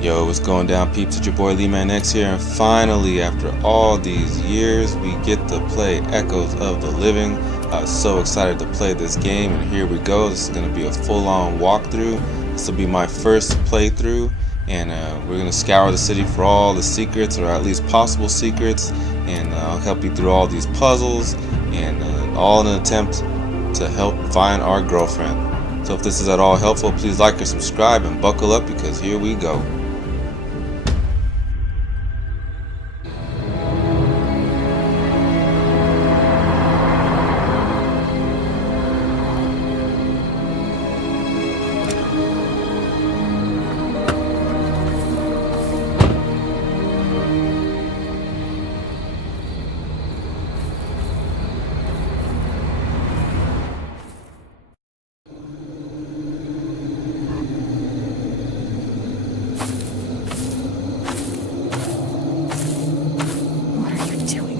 Yo, what's going down, peeps? It's your boy LEEMAN-X here, and finally, after all these years, we get to play Echoes of the Living. I was so excited to play this game, and here we go. This is going to be a full-on walkthrough. This will be my first playthrough, and we're going to scour the city for all the secrets, or at least possible secrets, and I'll help you through all these puzzles, and all in an attempt to help find our girlfriend. So if this is at all helpful, please like or subscribe and buckle up, because here we go.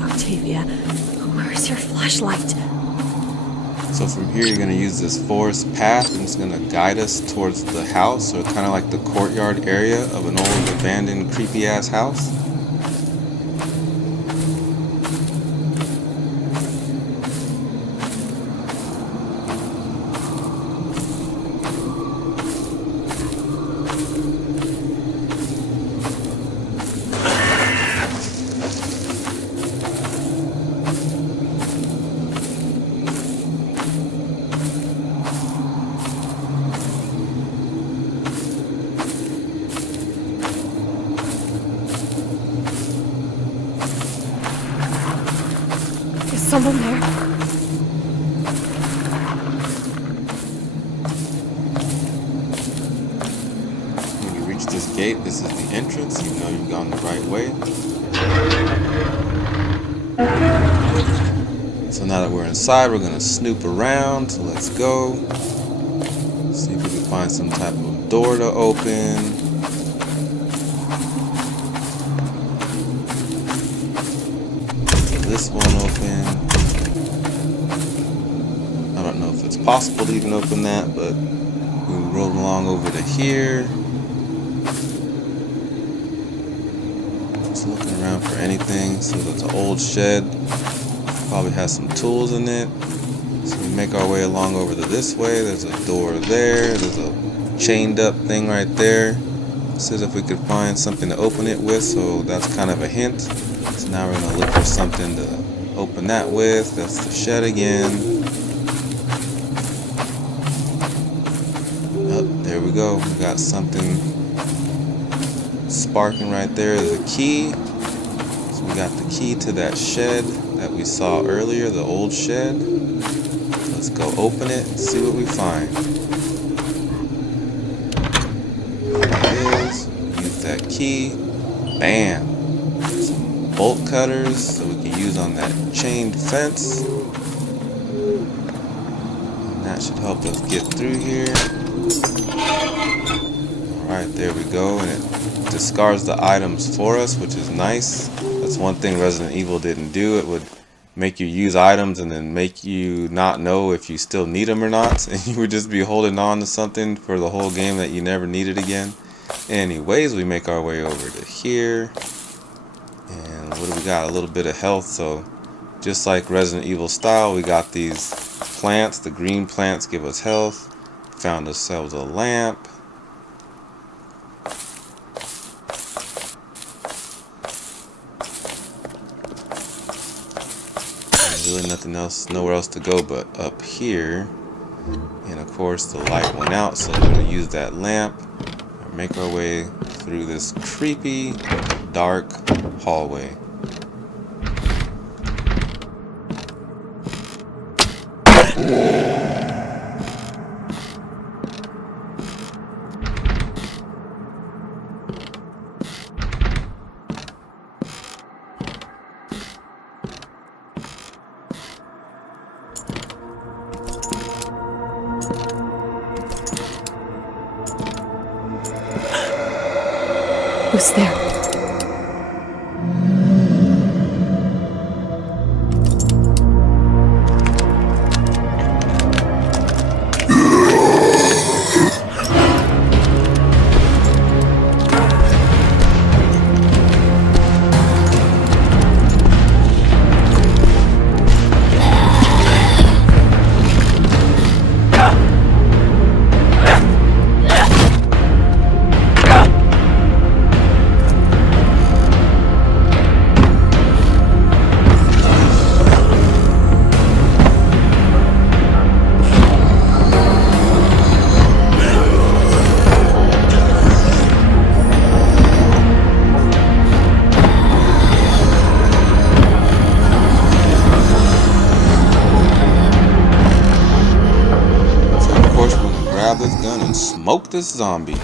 Octavia, where's your flashlight? So from here you're going to use this forest path, and it's going to guide us towards the house, or kind of like the courtyard area of an old abandoned creepy ass house. Someone there. When you reach this gate, this is the entrance. You know you've gone the right way. So now that we're inside, we're going to snoop around. So let's go. See if we can find some type of door to open. This one open. I don't know if it's possible to even open that, but we roll along over to here. Just looking around for anything. So that's an old shed. Probably has some tools in it. So we make our way along over to this way. There's a door there. There's a chained up thing right there. It says if we could find something to open it with, so that's kind of a hint. So now we're going to look for something to open that with. That's the shed again. Oh, there we go. We got something sparking right there. There's a key. So we got the key to that shed that we saw earlier, the old shed. Let's go open it and see what we find. There it is. Use that key. Bam. Bolt cutters, so we can use on that chained fence. And that should help us get through here. Alright, there we go. And it discards the items for us, which is nice. That's one thing Resident Evil didn't do. It would make you use items and then make you not know if you still need them or not. And you would just be holding on to something for the whole game that you never needed again. Anyways, we make our way over to here. And what do we got? A little bit of health. So just like Resident Evil style, we got these plants. The green plants give us health. Found ourselves a lamp. There's really nothing else, nowhere else to go but up here. And of course the light went out, so we're going to use that lamp and make our way through this creepy dark hallway. Who's there? smoke this zombie.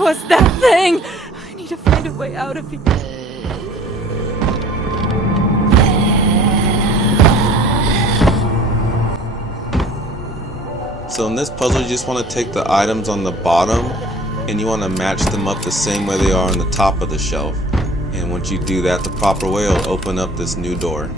What's that thing? I need to find a way out of here. So in this puzzle, you just want to take the items on the bottom and you want to match them up the same way they are on the top of the shelf. And once you do that the proper way, it'll open up this new door.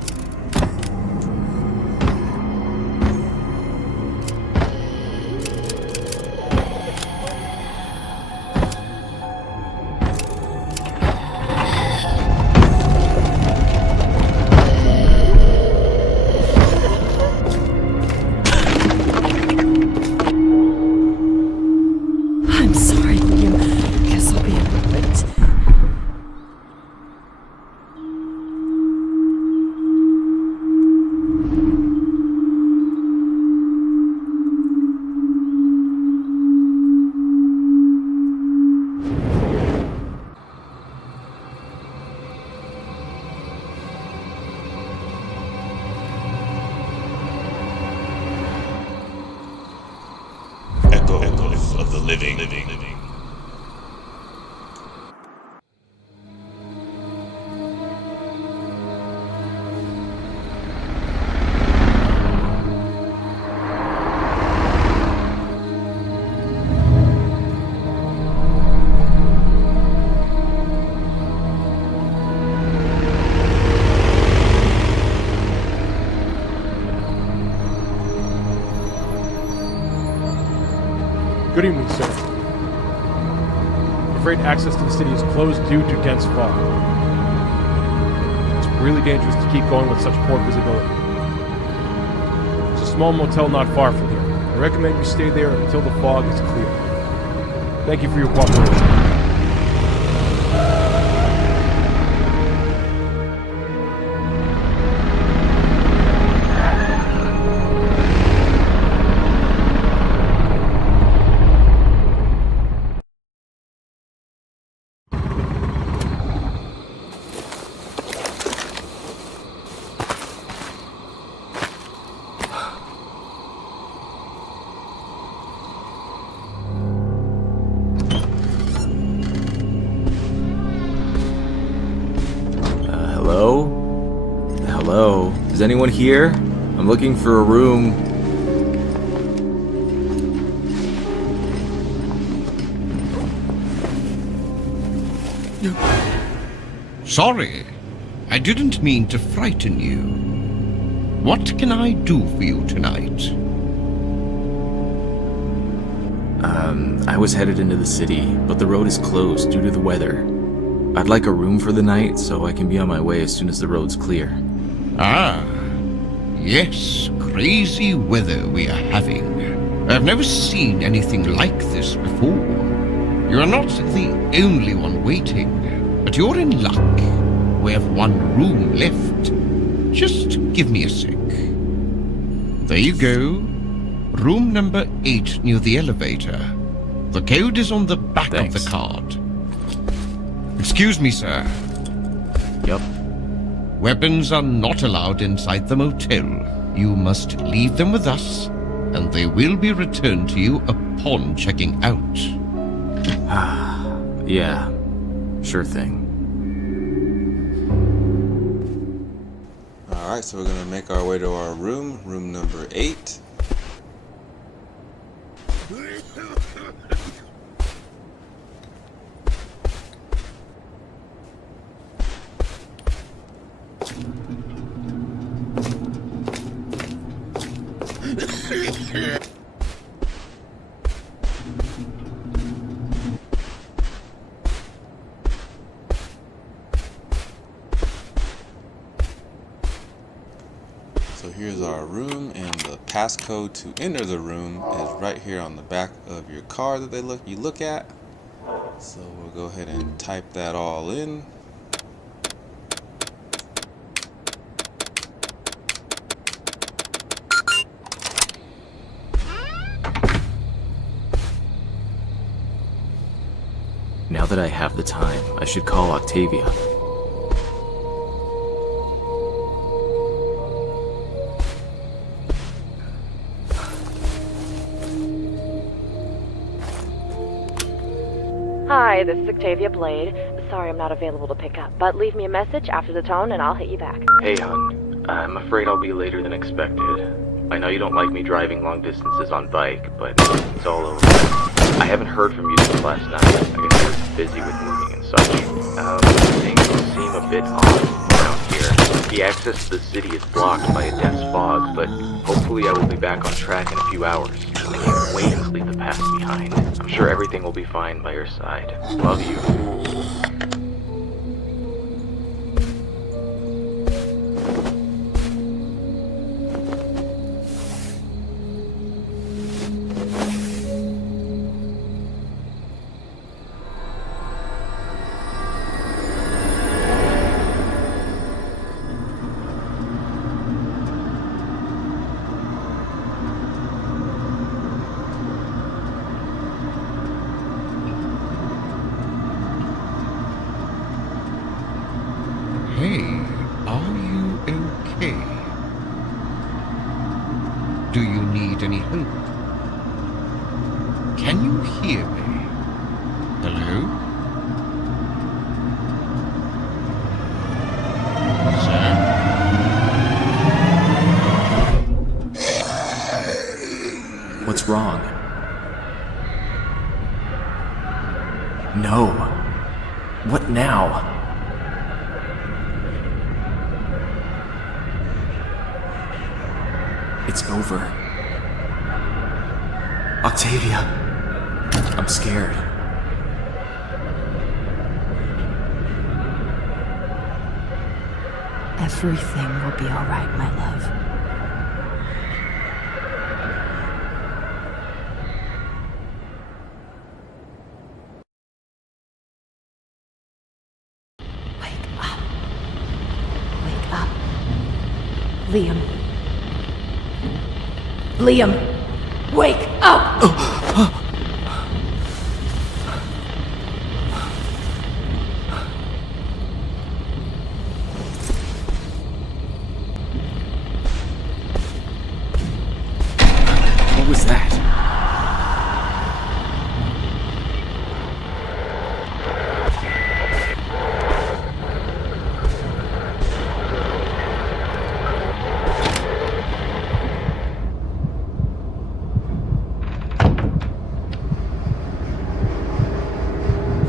Echoes of the living. Good evening, sir. I'm afraid access to the city is closed due to dense fog. It's really dangerous to keep going with such poor visibility. There's a small motel not far from here. I recommend you stay there until the fog is clear. Thank you for your cooperation. Hello? Is anyone here? I'm looking for a room. Sorry, I didn't mean to frighten you. What can I do for you tonight? I was headed into the city, but the road is closed due to the weather. I'd like a room for the night so I can be on my way as soon as the road's clear. Ah, yes, crazy weather we are having. I've never seen anything like this before. You are not the only one waiting, but you're in luck. We have one room left. Just give me a sec. There you go. Room number 8 near the elevator. The code is on the back of the card. Excuse me, sir. Yep. Weapons are not allowed inside the motel. You must leave them with us, and they will be returned to you upon checking out. Yeah, sure thing. Alright, so we're going to make our way to our room, room number 8. So here's our room, and the passcode to enter the room is right here on the back of your card that you look at. So we'll go ahead and type that all in. that I have the time, I should call Octavia. Hi, this is Octavia Blade. Sorry I'm not available to pick up, but leave me a message after the tone and I'll hit you back. Hey, hon. I'm afraid I'll be later than expected. I know you don't like me driving long distances on bike, but it's all over. I haven't heard from you since last night. I guess you're busy with moving and such. Things seem a bit off around here. The access to the city is blocked by a dense fog, but hopefully I will be back on track in a few hours. I can't wait to leave the past behind. I'm sure everything will be fine by your side. Love you. Hey, are you okay? Do you need any help? Can you hear me? Hello? Sir? What's wrong? No. What now? It's over. Octavia. I'm scared. Everything will be alright, my love. Wake up. Wake up. Liam. Liam, wake up! What was that?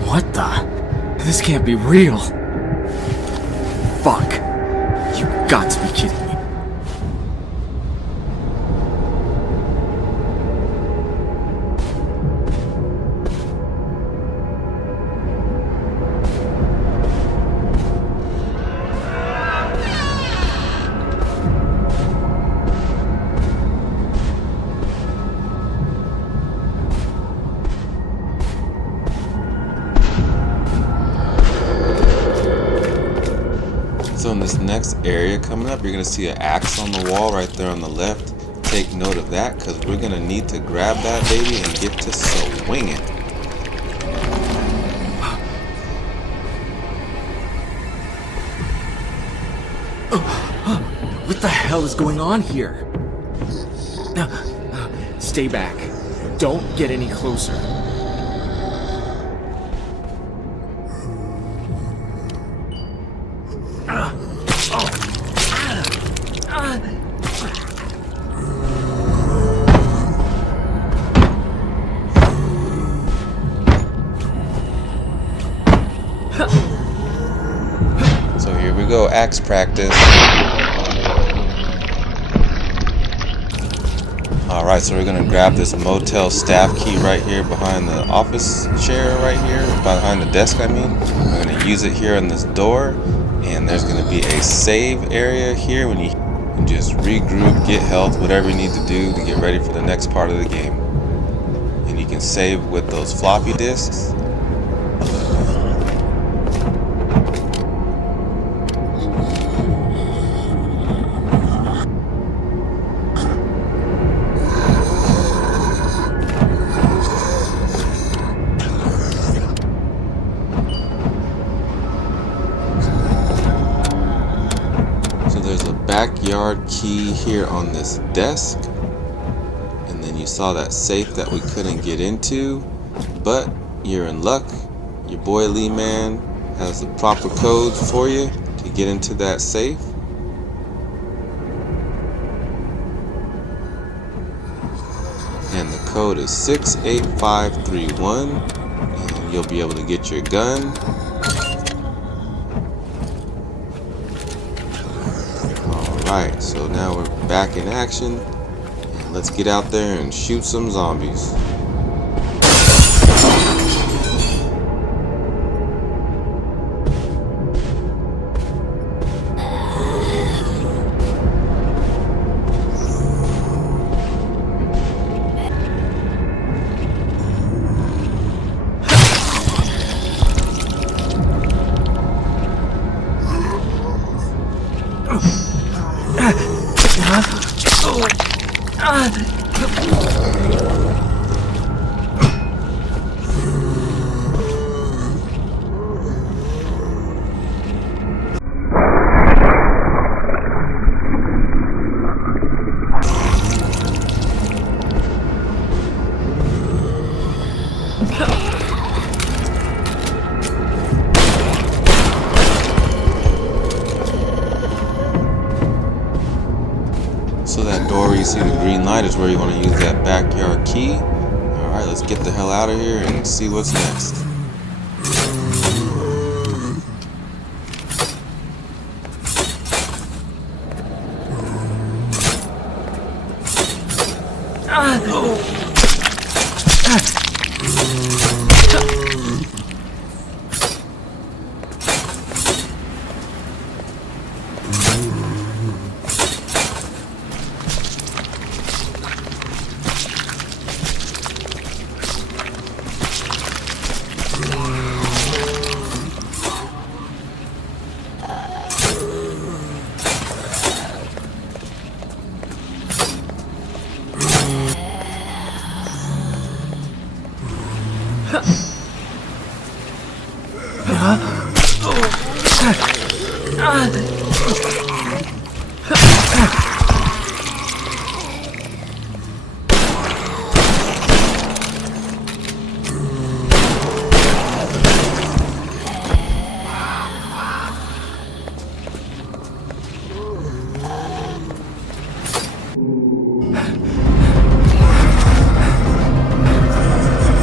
What the? This can't be real. Fuck. You got to be kidding me. So in this next area coming up, you're going to see an axe on the wall right there on the left. Take note of that because we're going to need to grab that baby and get to swinging. What the hell is going on here? Stay back. Don't get any closer. So here we go, axe practice. Alright, so we're going to grab this Motel Staff Key right here behind the office chair right here, behind the desk I mean. We're going to use it here on this door, and there's going to be a save area here when you can just regroup, get health, whatever you need to do to get ready for the next part of the game. And you can save with those floppy disks. backyard key here on this desk. And then you saw that safe that we couldn't get into, but you're in luck. Your boy LEEMAN has the proper codes for you to get into that safe. And the code is 68531, and you'll be able to get your gun. Alright, so now we're back in action. And let's get out there and shoot some zombies. So that door where you see the green light is where you want to use that backyard key. Alright, let's get the hell out of here and see what's next.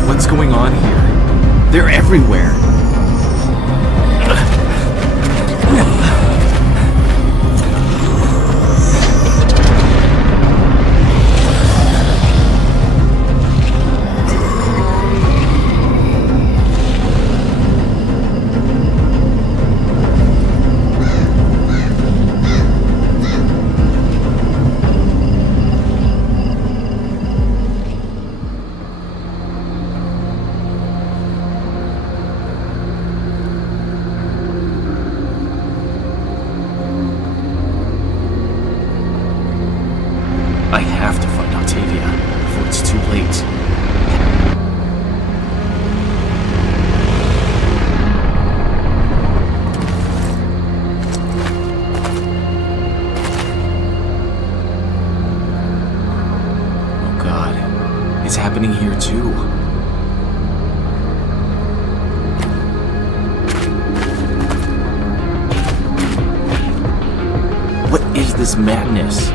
What's going on here? They're everywhere. I have to find Octavia before it's too late. Oh God, it's happening here too. What is this madness?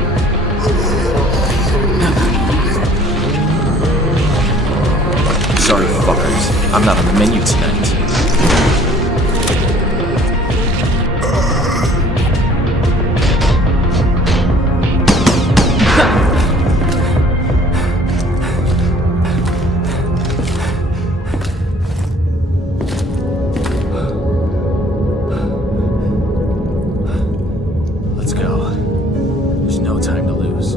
Sorry, fuckers. I'm not on the menu tonight. Let's go. There's no time to lose.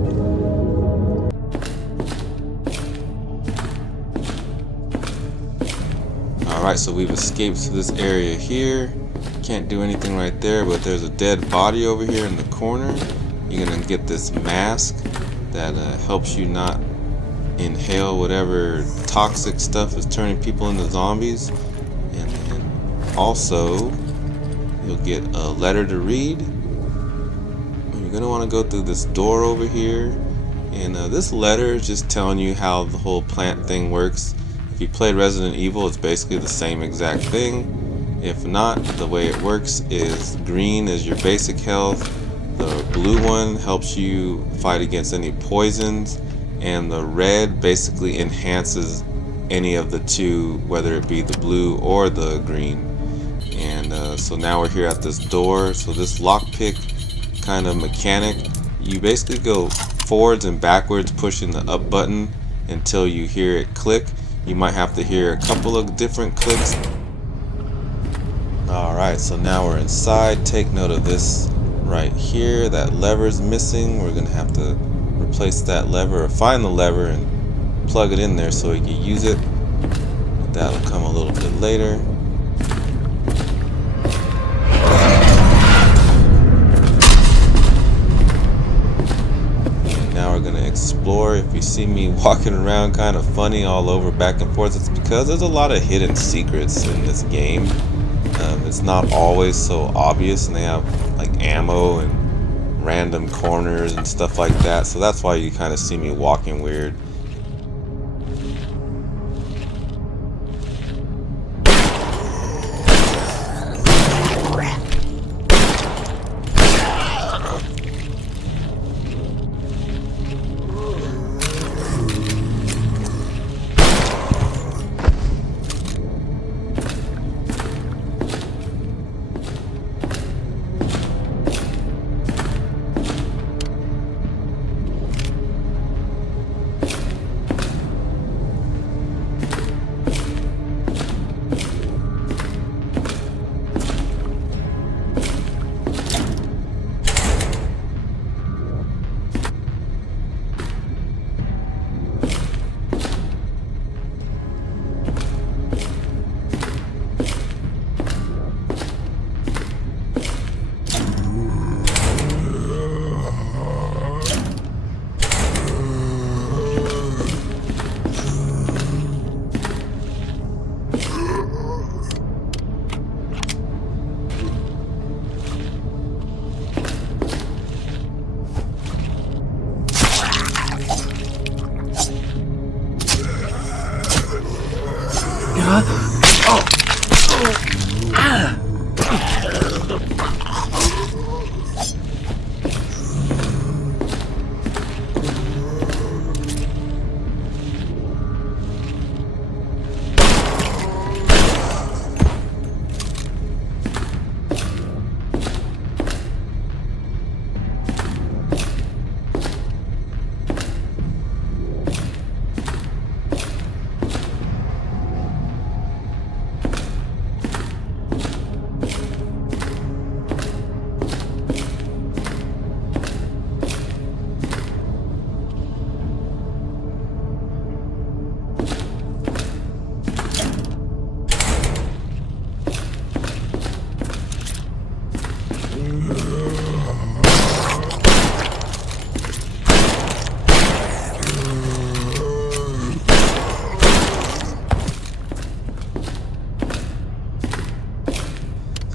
Alright, so we've escaped to this area here. Can't do anything right there, but there's a dead body over here in the corner. You're gonna get this mask that helps you not inhale whatever toxic stuff is turning people into zombies. And then also, you'll get a letter to read. You're gonna want to go through this door over here, and this letter is just telling you how the whole plant thing works. If you played Resident Evil, it's basically the same exact thing. If not, the way it works is green is your basic health, the blue one helps you fight against any poisons, and the red basically enhances any of the two, whether it be the blue or the green. And so now we're here at this door. So this lockpick kind of mechanic, you basically go forwards and backwards pushing the up button until you hear it click. You might have to hear a couple of different clicks. Alright, so now we're inside. Take note of this right here. That lever's missing. We're gonna have to replace that lever, or find the lever and plug it in there so we can use it. That'll come a little bit later. And now we're gonna explore. If you see me walking around kind of funny all over back and forth, it's because there's a lot of hidden secrets in this game. It's not always so obvious, and they have like ammo and random corners and stuff like that, so that's why you kind of see me walking weird.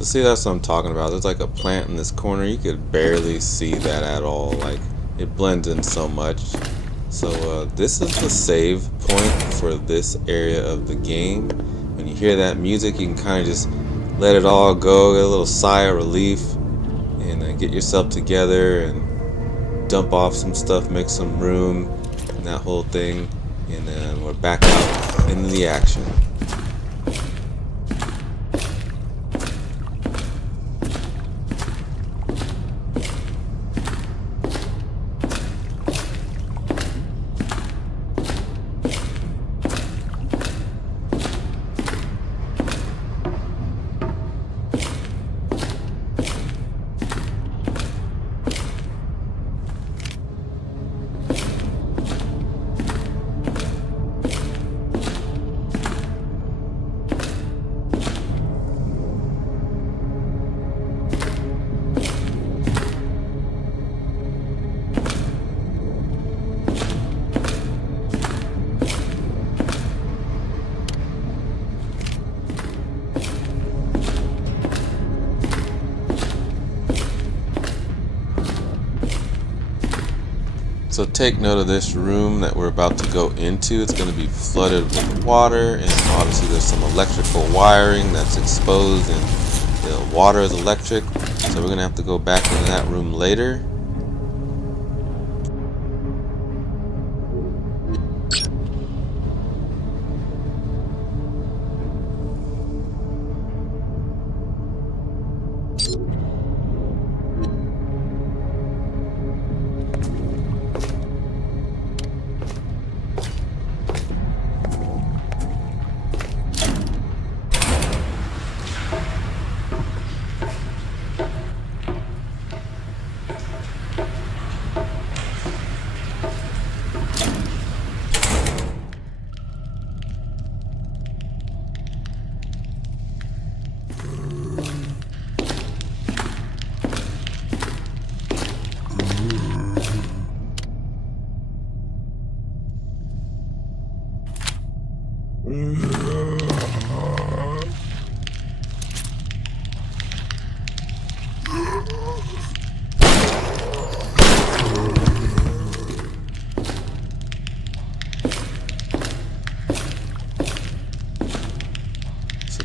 See, that's what I'm talking about. There's like a plant in this corner. You could barely see that at all. Like, it blends in so much. So this is the save point for this area of the game. When you hear that music, you can kind of just let it all go, get a little sigh of relief, and get yourself together and dump off some stuff, make some room, and that whole thing. And then we're back out into the action. So take note of this room that we're about to go into. It's going to be flooded with water, and obviously there's some electrical wiring that's exposed, and the water is electric. So we're going to have to go back into that room later.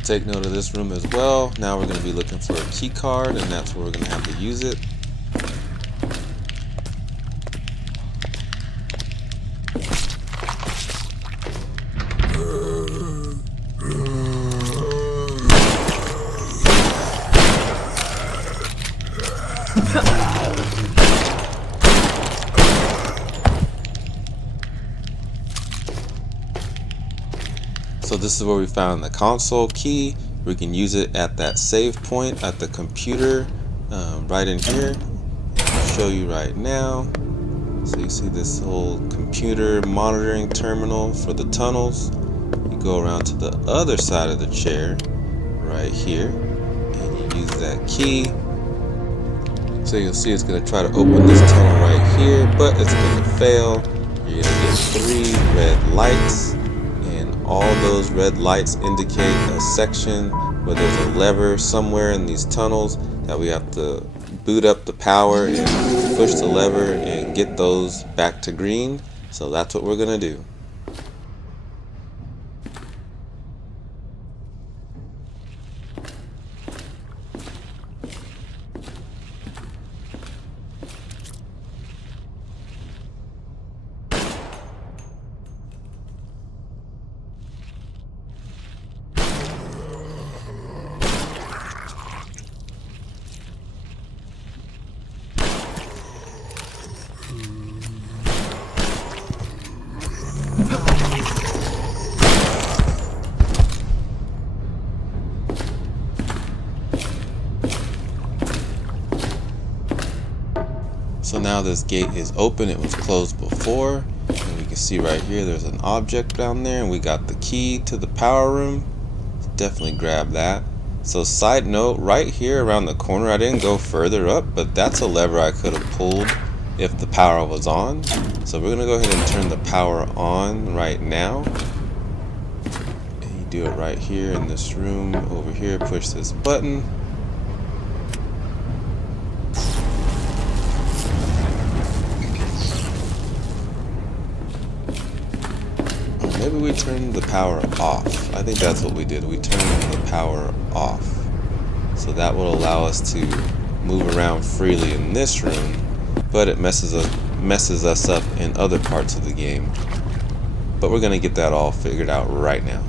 Take note of this room as well. Now we're going to be looking for a key card, and that's where we're going to have to use it. So this is where we found the Consol Key. We can use it at that save point at the computer right in here. I'll show you right now. So you see this whole computer monitoring terminal for the tunnels. You go around to the other side of the chair right here, and you use that key. So you'll see it's going to try to open this tunnel right here, but it's going to fail. You're going to get 3 red lights. All those red lights indicate a section where there's a lever somewhere in these tunnels that we have to boot up the power and push the lever and get those back to green. So that's what we're gonna do. So now this gate is open. It was closed before, and we can see right here there's an object down there, and we got the key to the power room. Definitely grab that. So side note, right here around the corner, I didn't go further up, but that's a lever I could have pulled if the power was on. So we're gonna go ahead and turn the power on right now. And you do it right here in this room over here. Push this button. Maybe we turned the power off. I think that's what we did. We turned the power off. So that will allow us to move around freely in this room, but it messes us up in other parts of the game. But we're gonna get that all figured out right now.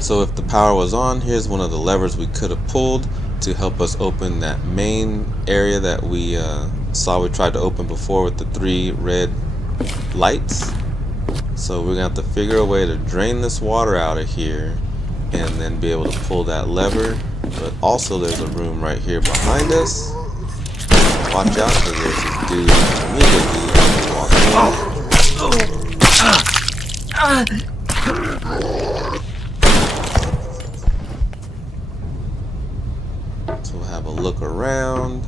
So if the power was on, here's one of the levers we could have pulled to help us open that main area that we saw we tried to open before with the 3 red lights. So we're gonna have to figure a way to drain this water out of here and then be able to pull that lever. But also there's a room right here behind us. Watch out, because there's a dude immediately walking in. So we'll have a look around.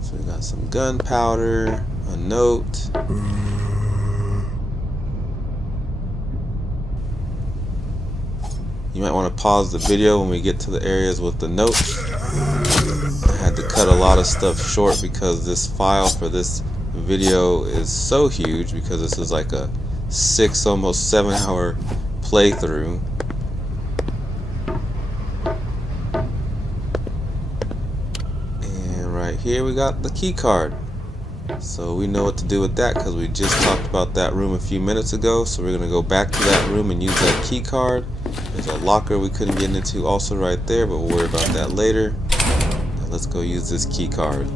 So we got some gunpowder, a note. You might want to pause the video when we get to the areas with the notes. I had to cut a lot of stuff short because this file for this video is so huge, because this is like a 6, almost 7 hour playthrough. And right here we got the key card. So we know what to do with that because we just talked about that room a few minutes ago. So we're going to go back to that room and use that key card. There's a locker we couldn't get into also right there, but we'll worry about that later. Now let's go use this key card.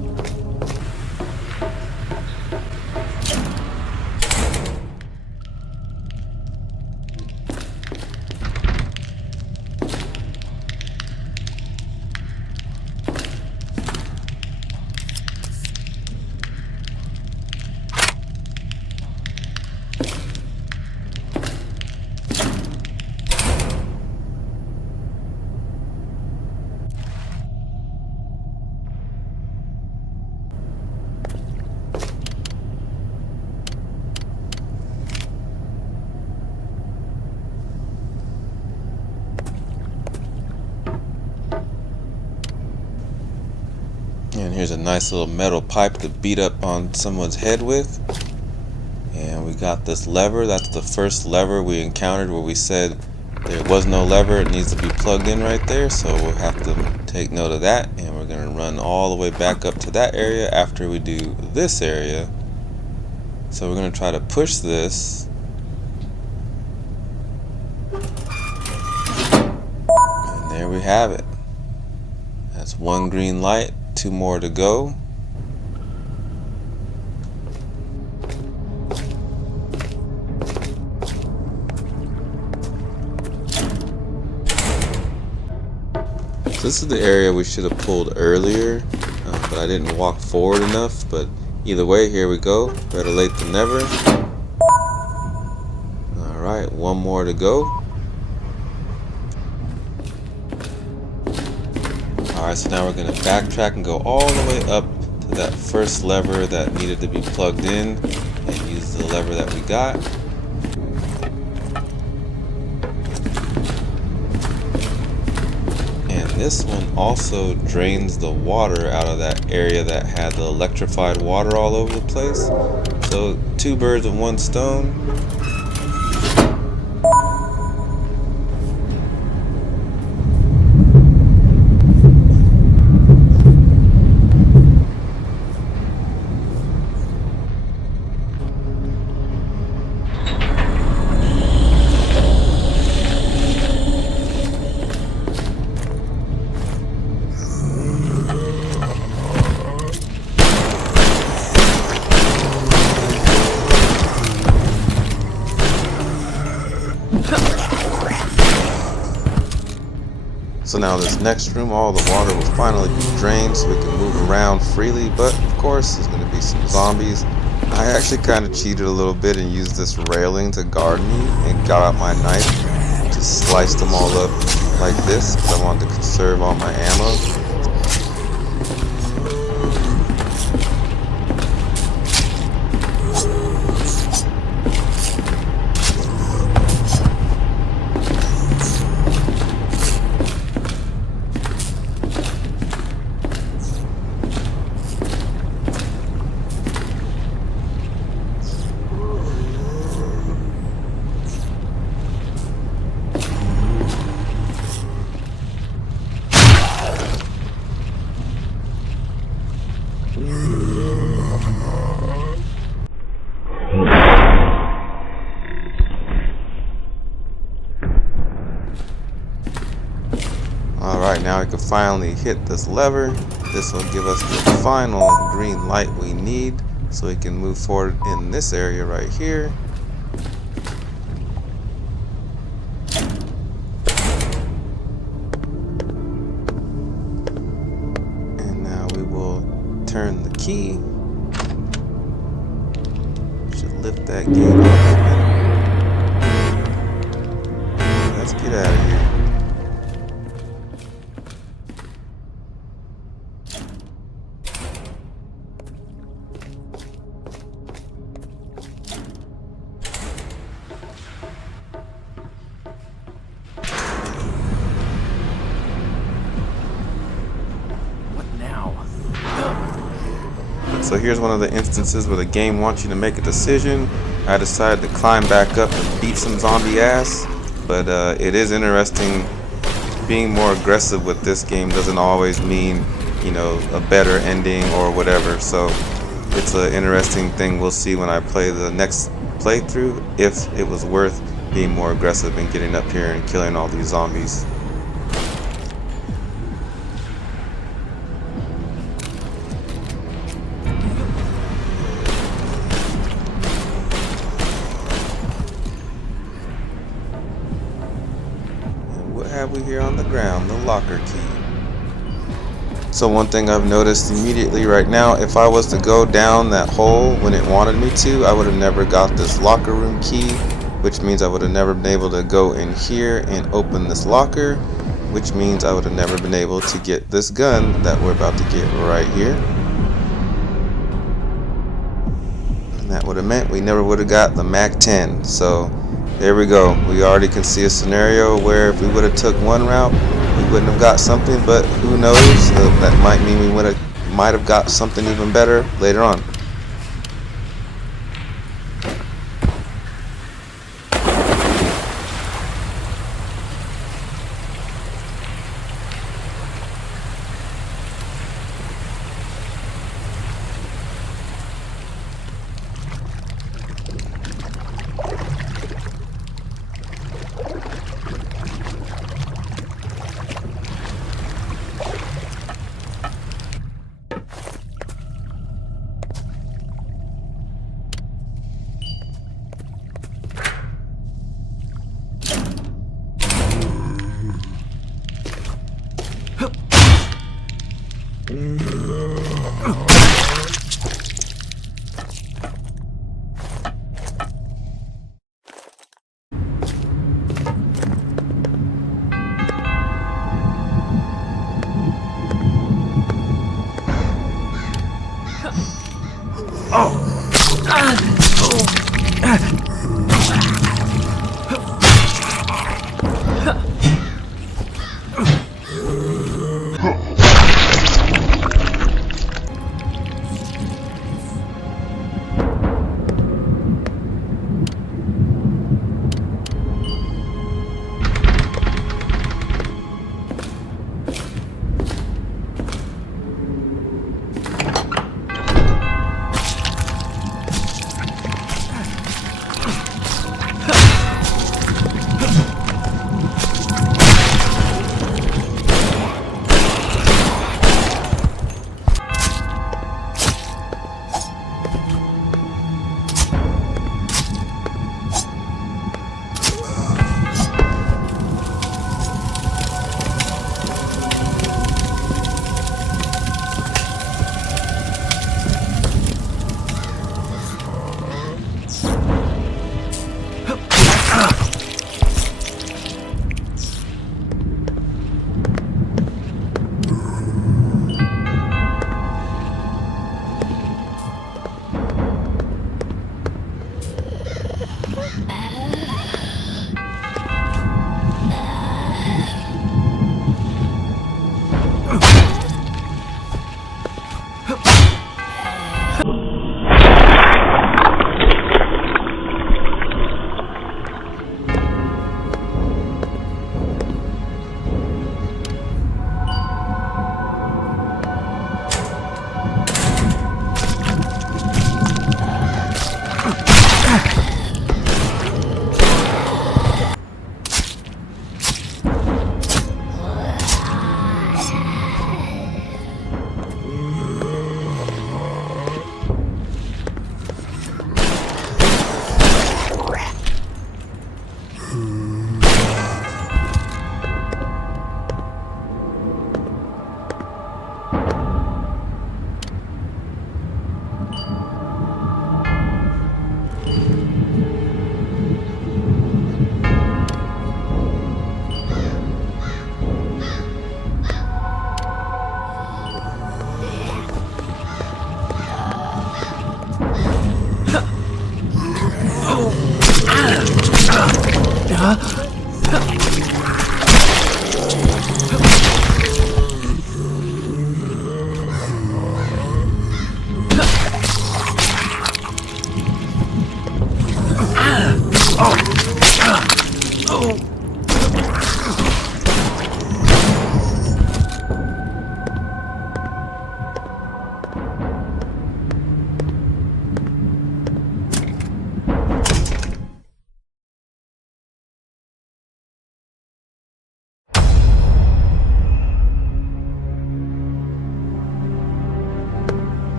And here's a nice little metal pipe to beat up on someone's head with. And we got this lever. That's the first lever we encountered where we said there was no lever. It needs to be plugged in right there. So we'll have to take note of that. And we're going to run all the way back up to that area after we do this area. So we're going to try to push this. And there we have it. That's one green light. 2 more to go. So this is the area we should have pulled earlier, but I didn't walk forward enough. But either way, here we go. Better late than never. Alright, 1 more to go. Alright, so now we're going to backtrack and go all the way up to that first lever that needed to be plugged in and use the lever that we got. And this one also drains the water out of that area that had the electrified water all over the place. So 2 birds with 1 stone. So now this next room, all the water will finally be drained so we can move around freely, but of course there's going to be some zombies. I actually kind of cheated a little bit and used this railing to guard me and got out my knife. Just sliced them all up like this because I wanted to conserve all my ammo. Alright, now I can finally hit this lever. This will give us the final green light we need so we can move forward in this area right here. And now we will turn the key. Should lift that gate open. Let's get out of here. So here's one of the instances where the game wants you to make a decision. I decided to climb back up and beat some zombie ass, but it is interesting. Being more aggressive with this game doesn't always mean, you know, a better ending or whatever. So it's an interesting thing. We'll see when I play the next playthrough if it was worth being more aggressive and getting up here and killing all these zombies. We here on the ground, the locker key. So one thing I've noticed immediately right now, if I was to go down that hole when it wanted me to, I would have never got this locker room key, which means I would have never been able to go in here and open this locker, which means I would have never been able to get this gun that we're about to get right here. And that would have meant we never would have got the MAC-10. So there we go. We already can see a scenario where if we would have took one route, we wouldn't have got something, but who knows? That might mean we might have got something even better later on.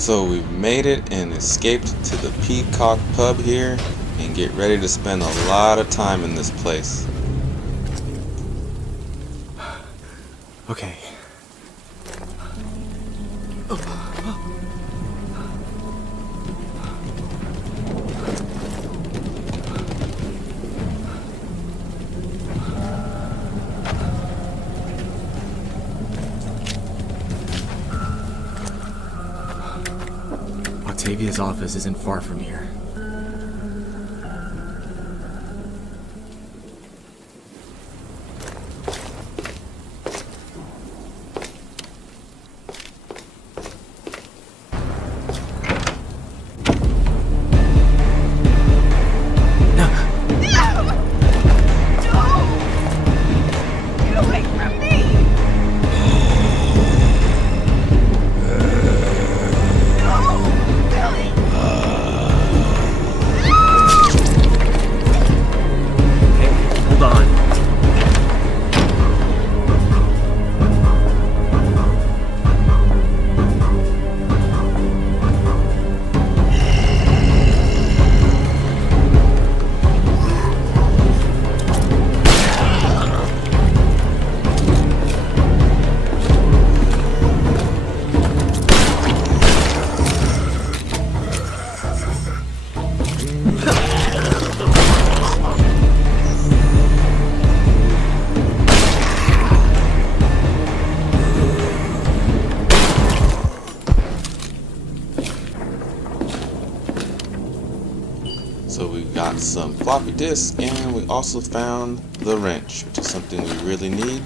So we've made it and escaped to the Peacock Pub here and get ready to spend a lot of time in this place. Okay. Octavia's office isn't far from here. floppy disk, and we also found the wrench, which is something we really need.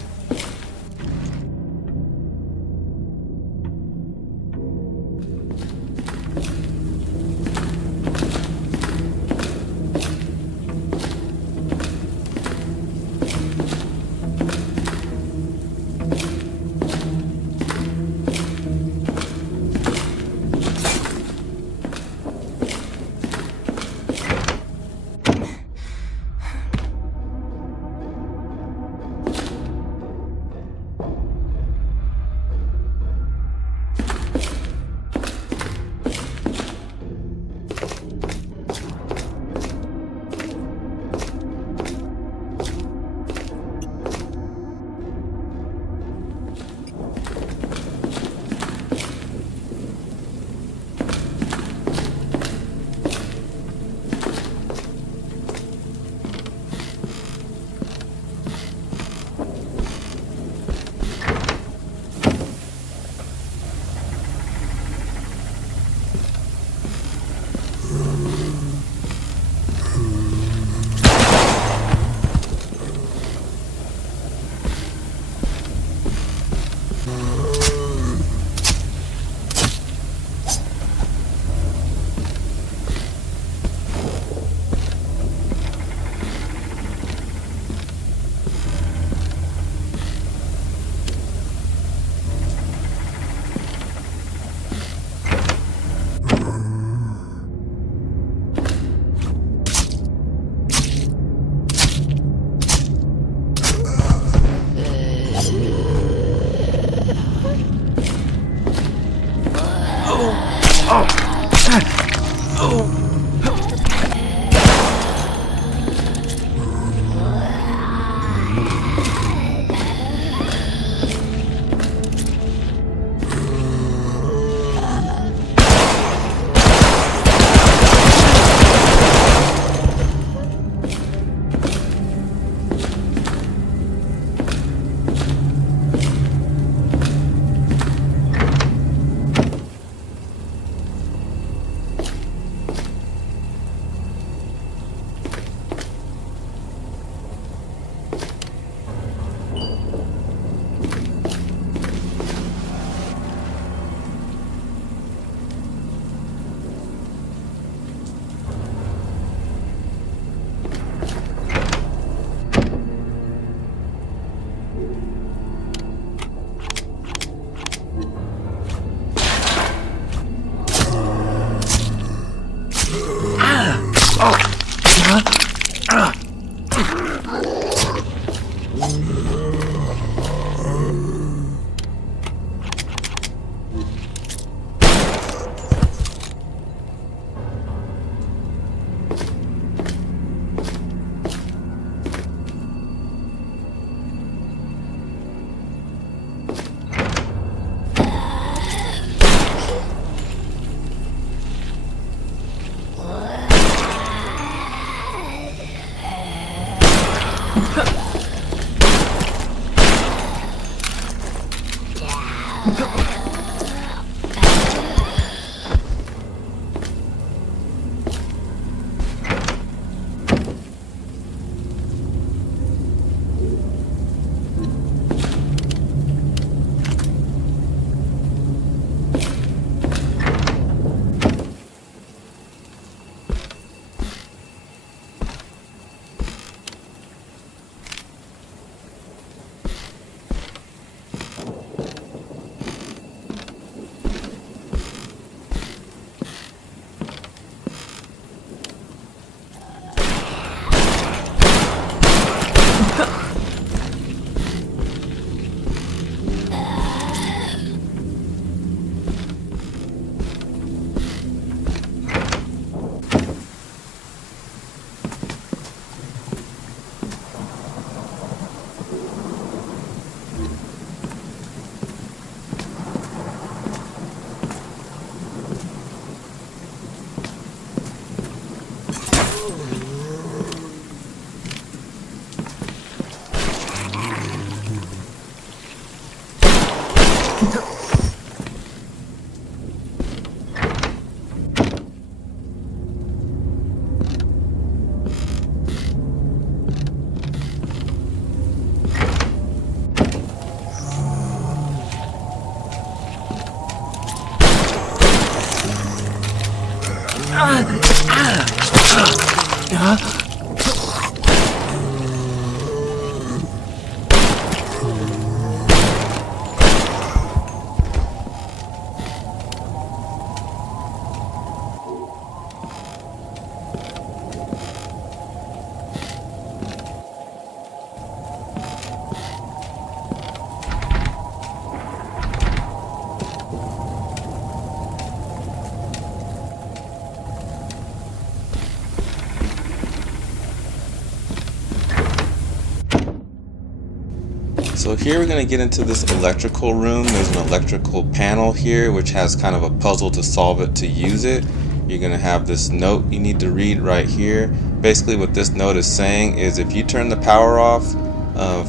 So here we're going to get into this electrical room. There's an electrical panel here which has kind of a puzzle to solve it to use it. You're going to have this note you need to read right here. Basically what this note is saying is if you turn the power off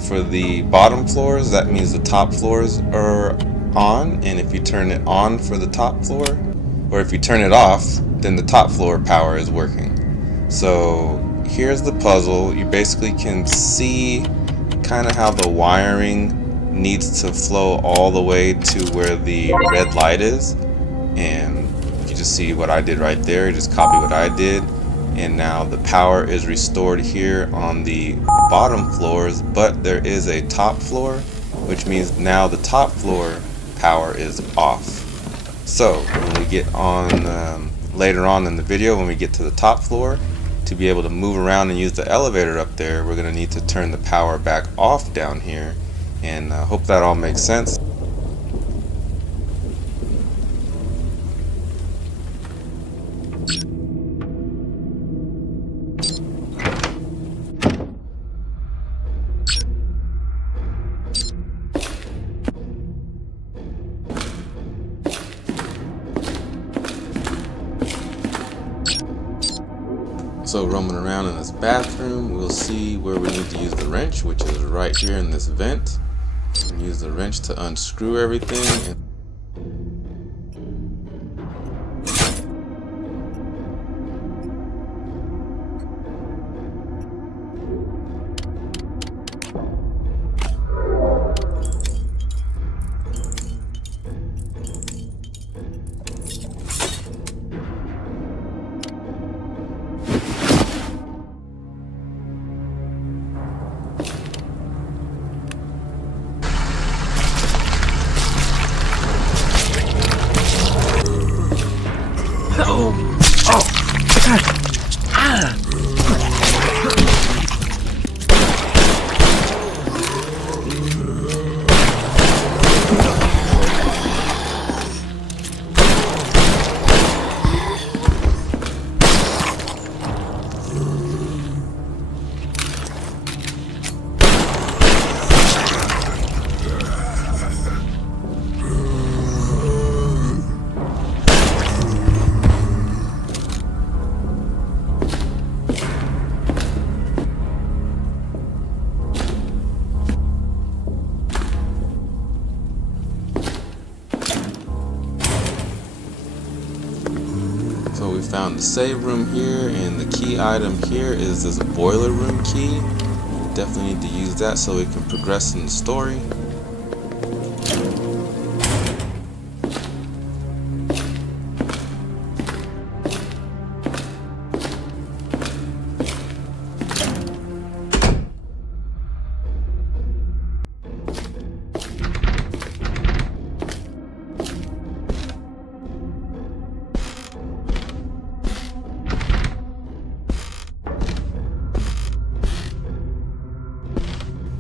for the bottom floors, that means the top floors are on, and if you turn it on for the top floor, or if you turn it off, then the top floor power is working. So here's the puzzle. You basically can see kind of how the wiring needs to flow all the way to where the red light is, and you just see what I did right there. Just copy what I did, and now the power is restored here on the bottom floors, but there is a top floor, which means now the top floor power is off. So when we get on later on in the video, when we get to the top floor, to be able to move around and use the elevator up there, we're going to need to turn the power back off down here, and hope that all makes sense. So roaming around in this bathroom, we'll see where we need to use the wrench, which is right here in this vent. And use the wrench to unscrew everything. So we found the save room here, and the key item here is this boiler room key. Definitely need to use that so we can progress in the story.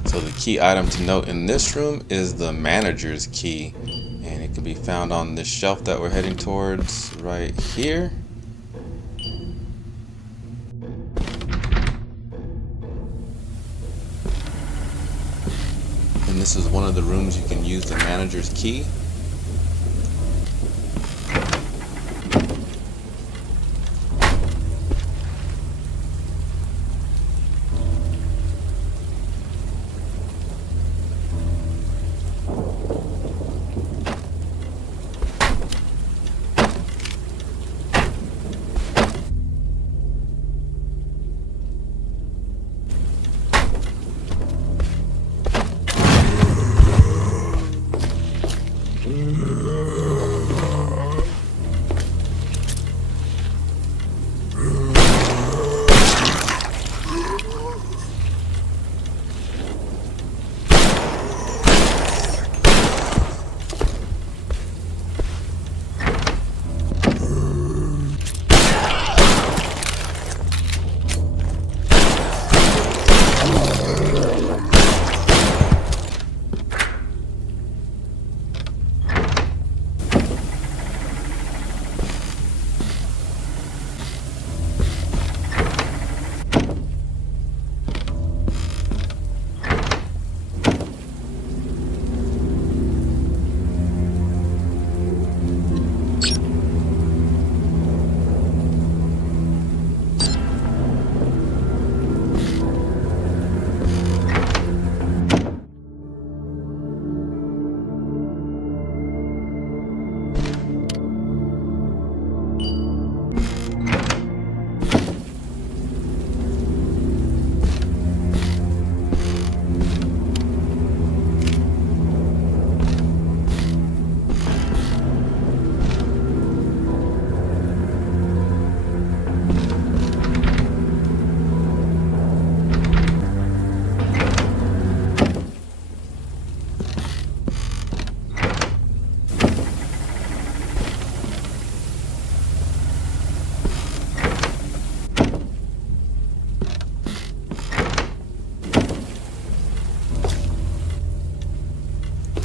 So the key item to note in this room is the manager's key, and it can be found on this shelf that we're heading towards right here. And this is one of the rooms you can use the manager's key.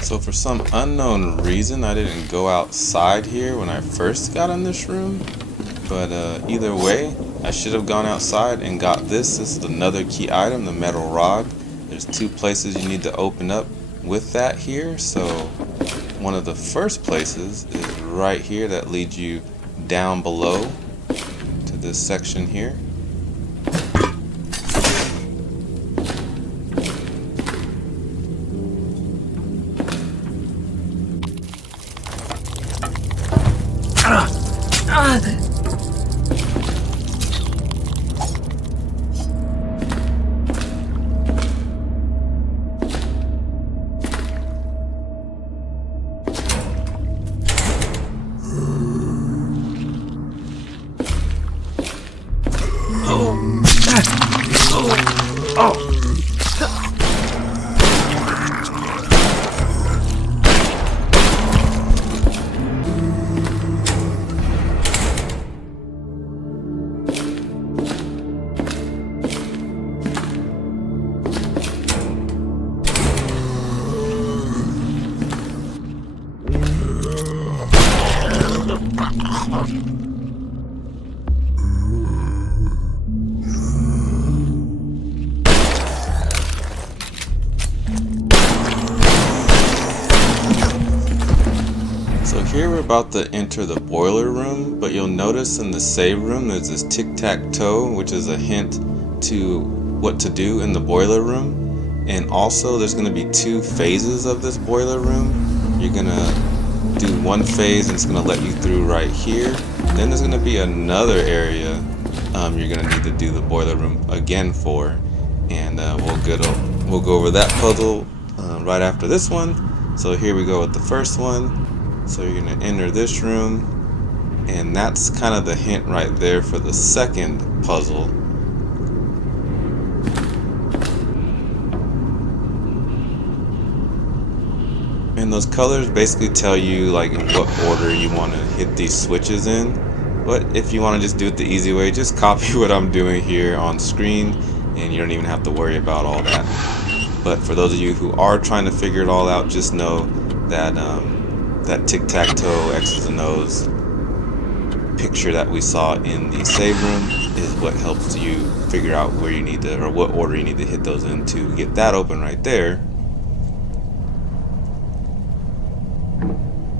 So for some unknown reason, I didn't go outside here when I first got in this room. But either way, I should have gone outside and got this. This is another key item, the metal rod. There's 2 places you need to open up with that here. So one of the first places is right here that leads you down below to this section here. So here we're about to enter the boiler room, but you'll notice in the save room there's this tic-tac-toe, which is a hint to what to do in the boiler room. And also there's going to be 2 phases of this boiler room. You're going to do one phase and it's going to let you through right here. Then there's going to be another area you're going to need to do the boiler room again for. And we'll go over that puzzle right after this one. So here we go with the first one. So you're going to enter this room, and that's kind of the hint right there for the second puzzle. And those colors basically tell you like in what order you want to hit these switches in. But if you want to just do it the easy way, just copy what I'm doing here on screen, and you don't even have to worry about all that. But for those of you who are trying to figure it all out, just know that that tic-tac-toe, X's and O's picture that we saw in the save room is what helps you figure out where you need to, or what order you need to hit those in to get that open right there.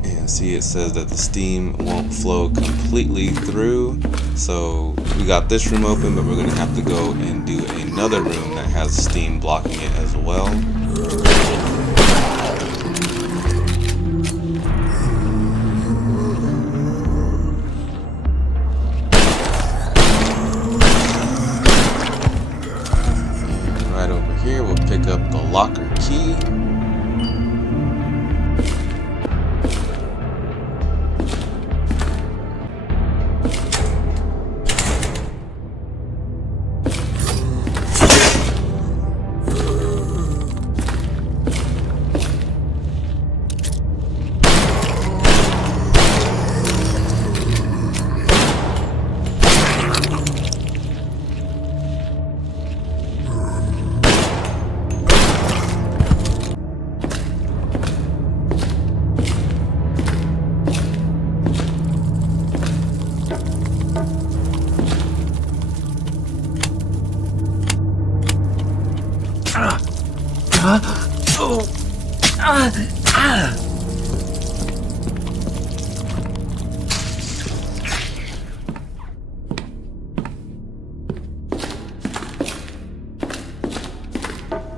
And see, it says that the steam won't flow completely through. So we got this room open, but we're going to have to go and do another room that has steam blocking it as well. Here we'll pick up the locker key.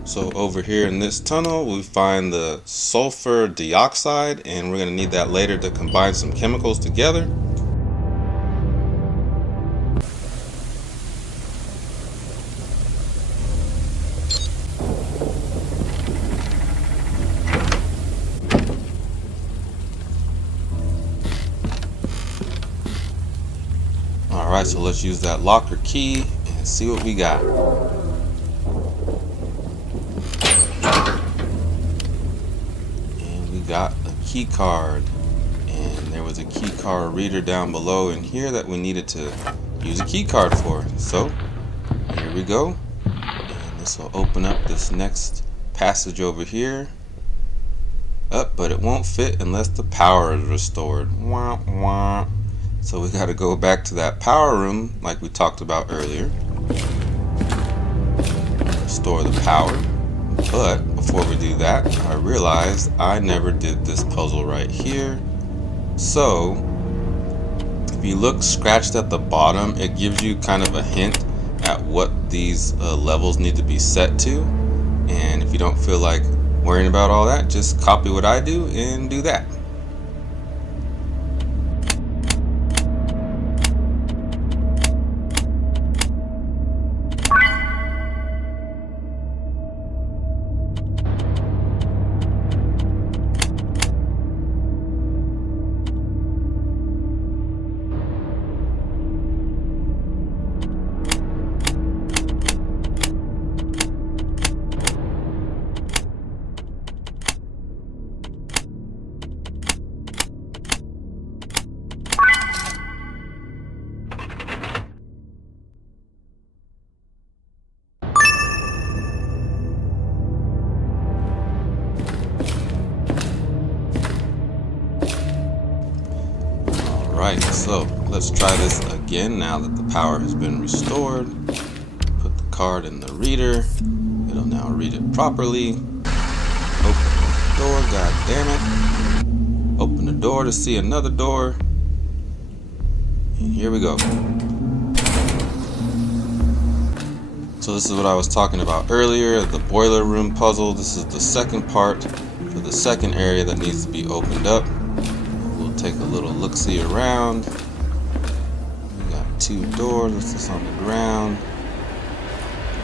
So over here in this tunnel we find the sulfur dioxide, and we're going to need that later to combine some chemicals together. Alright, so let's use that locker key and see what we got. And we got a key card. And there was a key card reader down below in here that we needed to use a key card for. So, here we go. And this will open up this next passage over here. But it won't fit unless the power is restored. Wah, wah. So we got to go back to that power room like we talked about earlier. Restore the power. But before we do that, I realized I never did this puzzle right here. So if you look scratched at the bottom, it gives you kind of a hint at what these levels need to be set to. And if you don't feel like worrying about all that, just copy what I do and do that. Alright, so let's try this again now that the power has been restored. Put the card in the reader. It'll now read it properly. Open the door, god damn it. Open the door to see another door. And here we go. So this is what I was talking about earlier, the boiler room puzzle. This is the second part for the second area that needs to be opened up. Take a little look-see around. We got two doors. What's this on the ground?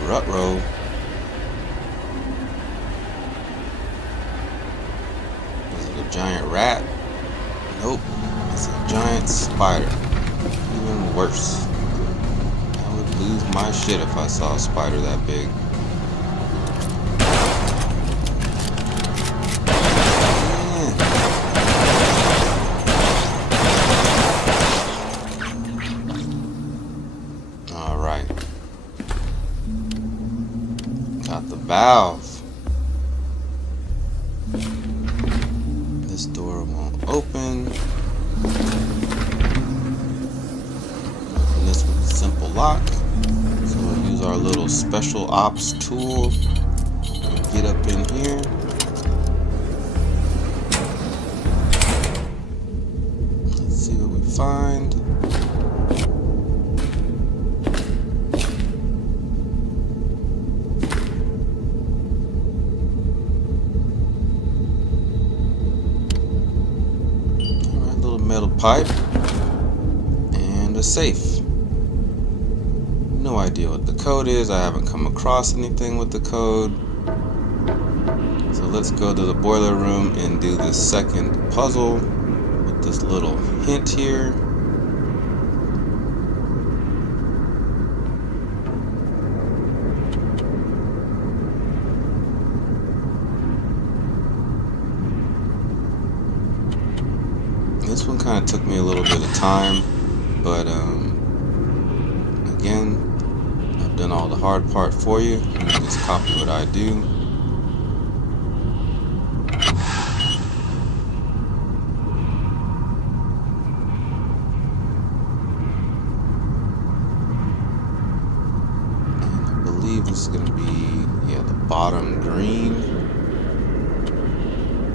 Ruh-roh. Is it a giant rat? Nope. It's a giant spider. Even worse. I would lose my shit if I saw a spider that big. Valve. This door won't open. Open this with a simple lock. So we'll use our little special ops tool to get up in here. Let's see what we find. Metal pipe and a safe. No idea what the code is. I haven't come across anything with the code. So let's go to the boiler room and do this second puzzle with this little hint here. This one kind of took me a little bit of time, but again, I've done all the hard part for you. You can just copy what I do. And I believe this is going to be, yeah, the bottom green.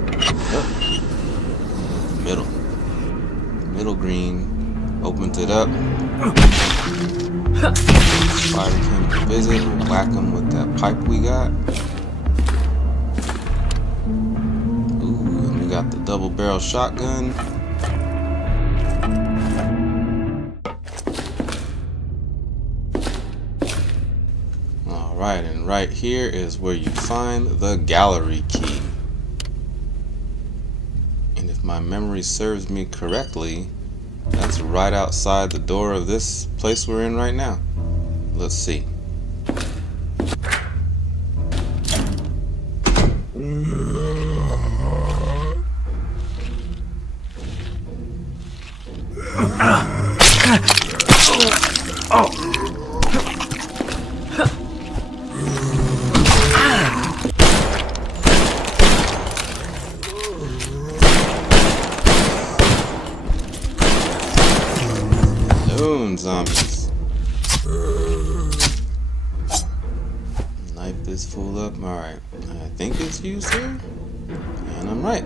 Yep. The middle. Middle green, opened it up. Spider came to visit, whack him with that pipe we got. Ooh, and we got the double barrel shotgun. Alright, and right here is where you find the gallery key. And if my memory serves me correctly, that's right outside the door of this place we're in right now. Let's see. maroon zombies. Knife this fool up. Alright. I think it's used here. And I'm right.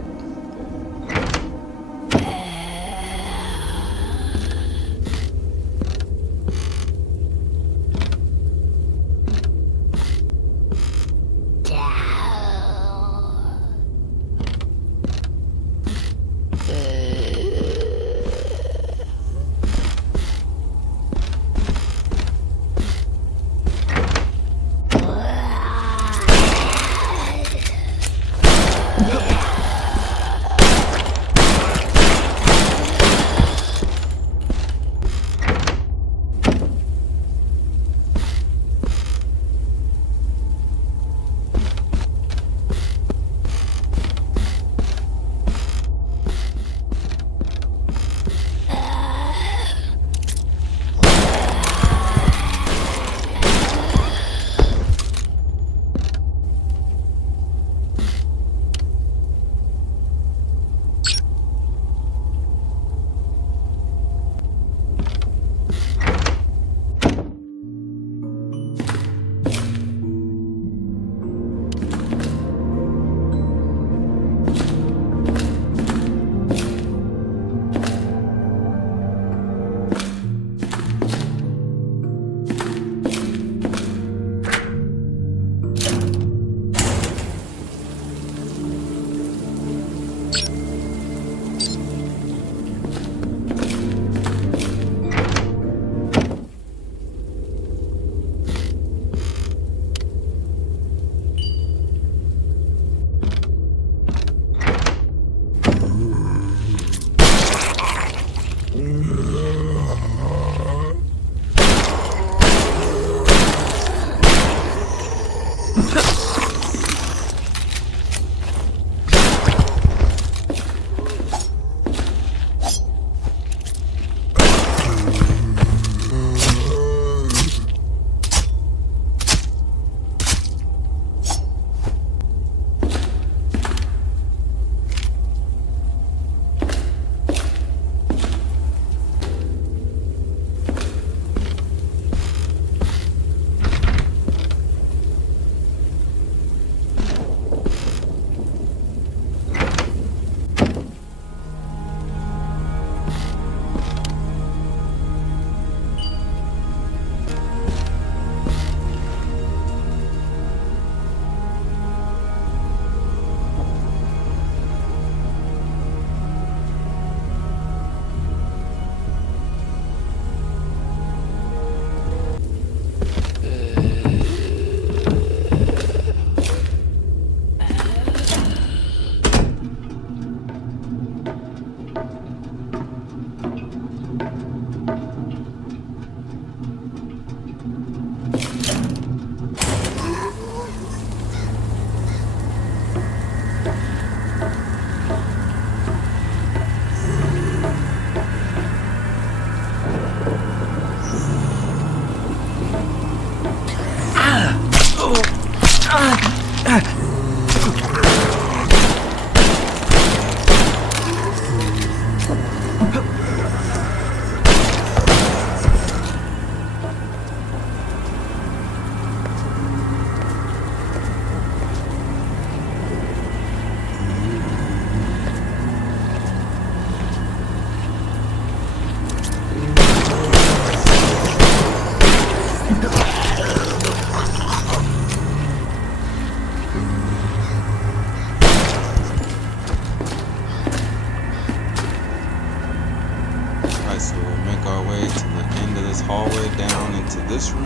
This room,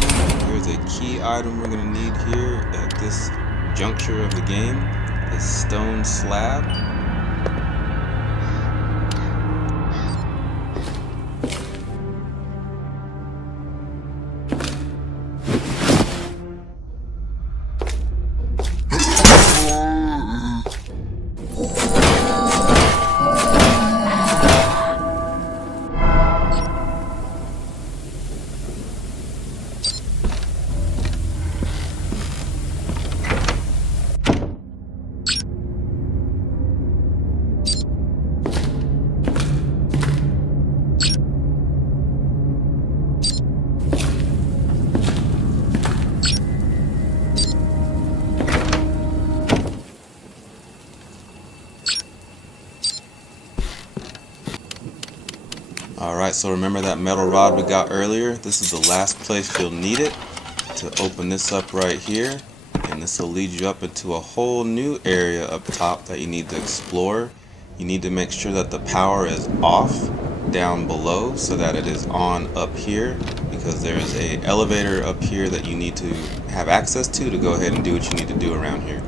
there's a key item we're gonna need here at this juncture of the game, the stone slab. Alright, so remember that metal rod we got earlier? This is the last place you'll need it to open this up right here. And this will lead you up into a whole new area up top that you need to explore. You need to make sure that the power is off down below so that it is on up here, because there's a elevator up here that you need to have access to go ahead and do what you need to do around here.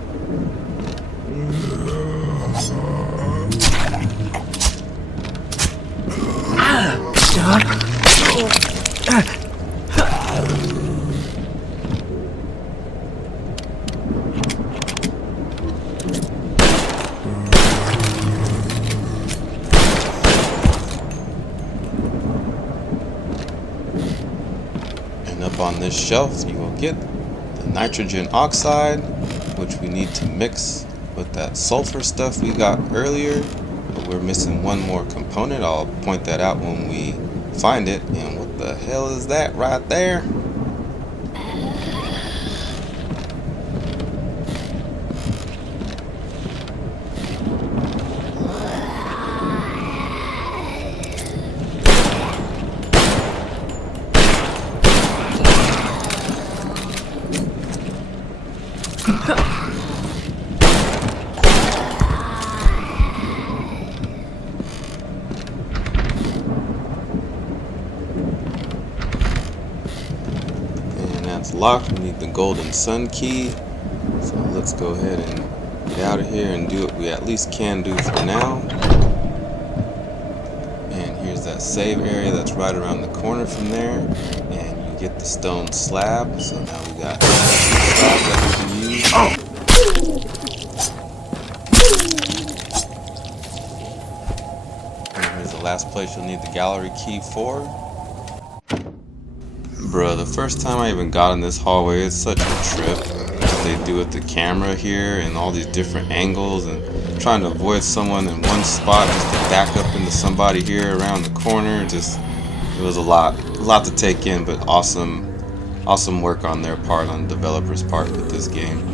And up on this shelf you will get the nitrogen oxide, which we need to mix with that sulfur stuff we got earlier. But we're missing one more component. I'll point that out when we find it. And what the hell is that right there? Locked. We need the golden sun key, so let's go ahead and get out of here and do what we at least can do for now. And here's that save area that's right around the corner from there, and you get the stone slab. So now we got a slab that we can use. And here's the last place you'll need the gallery key for. Bruh, the first time I even got in this hallway, it's such a trip. What they do with the camera here and all these different angles, and trying to avoid someone in one spot just to back up into somebody here around the corner. Just, it was a lot to take in, but awesome work on their part, on the developers' part with this game.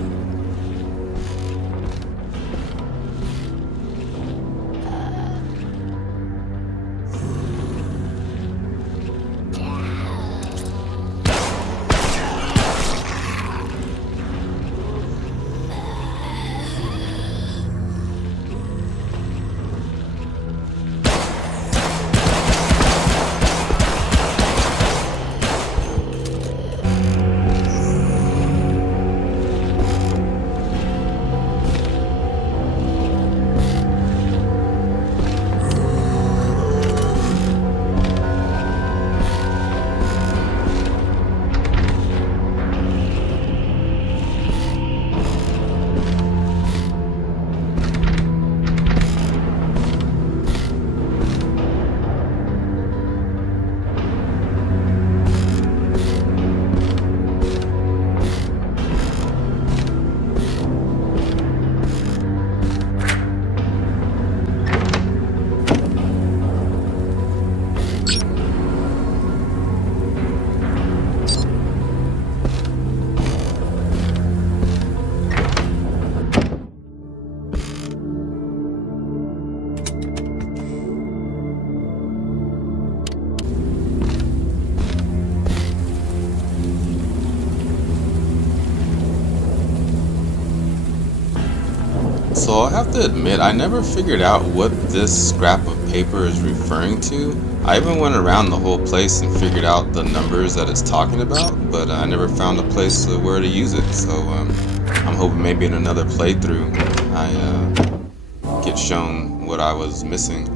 So I have to admit, I never figured out what this scrap of paper is referring to. I even went around the whole place and figured out the numbers that it's talking about, but I never found a place where to use it. So I'm hoping maybe in another playthrough I get shown what I was missing.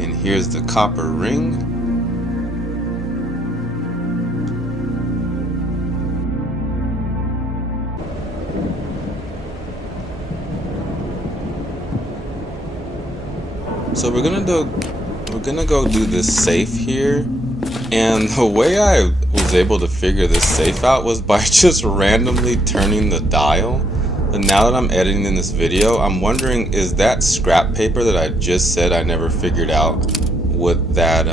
And here's the copper ring. So we're gonna go do this safe here, and the way I was able to figure this safe out was by just randomly turning the dial. And now that I'm editing in this video, I'm wondering, is that scrap paper that I just said I never figured out what that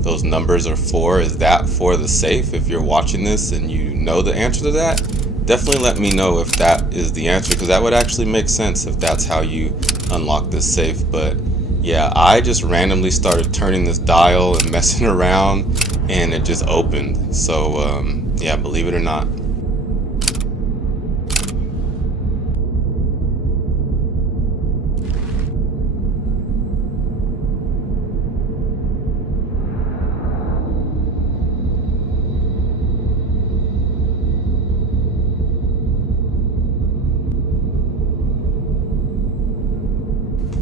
those numbers are for? Is that for the safe? If you're watching this and you know the answer to that, definitely let me know if that is the answer, because that would actually make sense if that's how you unlock this safe. But Yeah, I just randomly started turning this dial and messing around, and it just opened. So, yeah, believe it or not.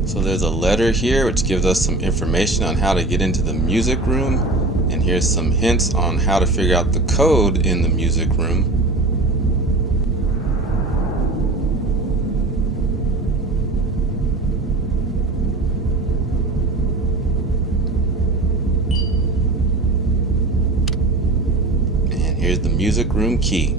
So there's a letter here which gives us some information on how to get into the music room, and here's some hints on how to figure out the code in the music room. And here's the music room key.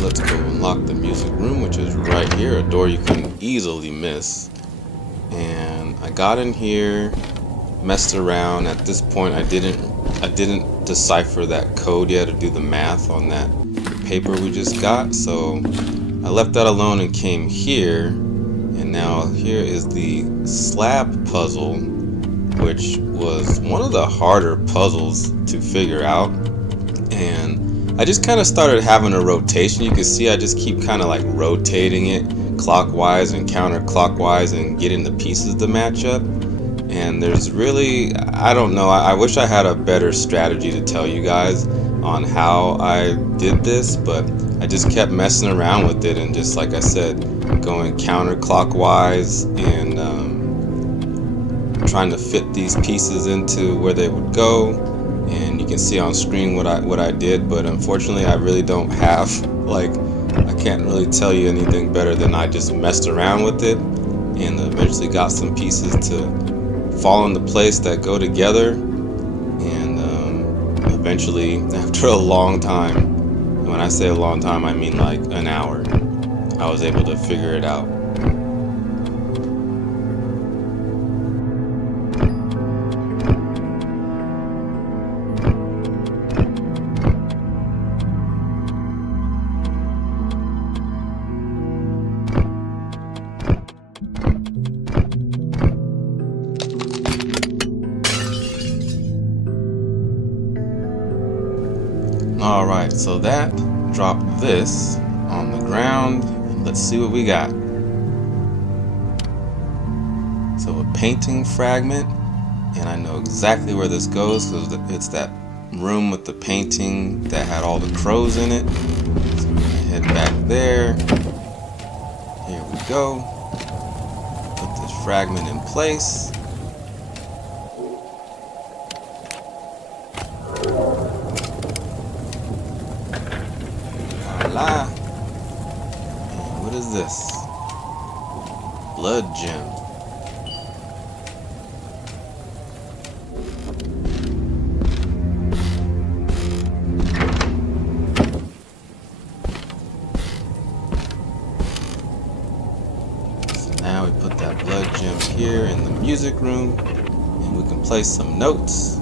Let's go unlock the music room, which is right here, a door you can easily miss. And I got in here, messed around. At this point, I didn't decipher that code yet to do the math on that paper we just got, so I left that alone and came here. And now here is the slab puzzle, which was one of the harder puzzles to figure out. And I just kind of started having a rotation. You can see I just keep kind of like rotating it clockwise and counterclockwise and getting the pieces to match up. And there's really, I don't know, I wish I had a better strategy to tell you guys on how I did this, but I just kept messing around with it and just, like I said, going counterclockwise and trying to fit these pieces into where they would go. And you can see on screen what I did, but unfortunately I really don't have, like, I can't really tell you anything better than I just messed around with it and eventually got some pieces to fall into place that go together. And eventually, after a long time, and when I say a long time I mean like an hour, I was able to figure it out. Alright, so that dropped this on the ground. Let's see what we got. So a painting fragment, and I know exactly where this goes because it's that room with the painting that had all the crows in it. So we're gonna head back there. Here we go. Put this fragment in place. And what is this? Blood gem. So now we put that blood gem here in the music room, and we can place some notes.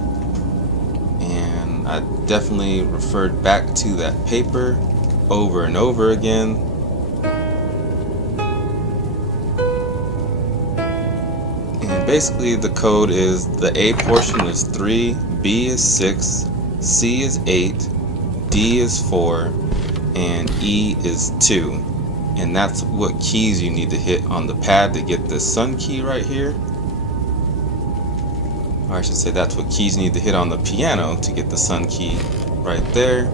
And I definitely referred back to that paper over and over again. And basically the code is the A portion is 3, B is 6, C is 8, D is 4, and E is 2. And that's what keys you need to hit on the pad to get this sun key right here. Or I should say that's what keys you need to hit on the piano to get the sun key right there.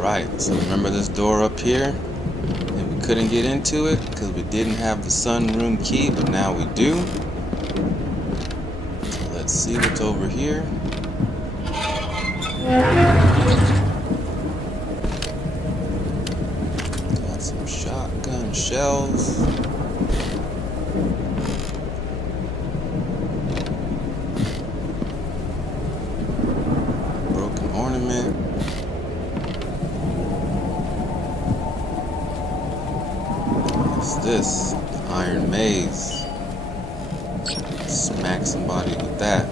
Alright, so remember this door up here? And we couldn't get into it because we didn't have the sunroom key, but now we do. So let's see what's over here. Got some shotgun shells. Broken ornament. What's this? The iron maze. Smack somebody with that.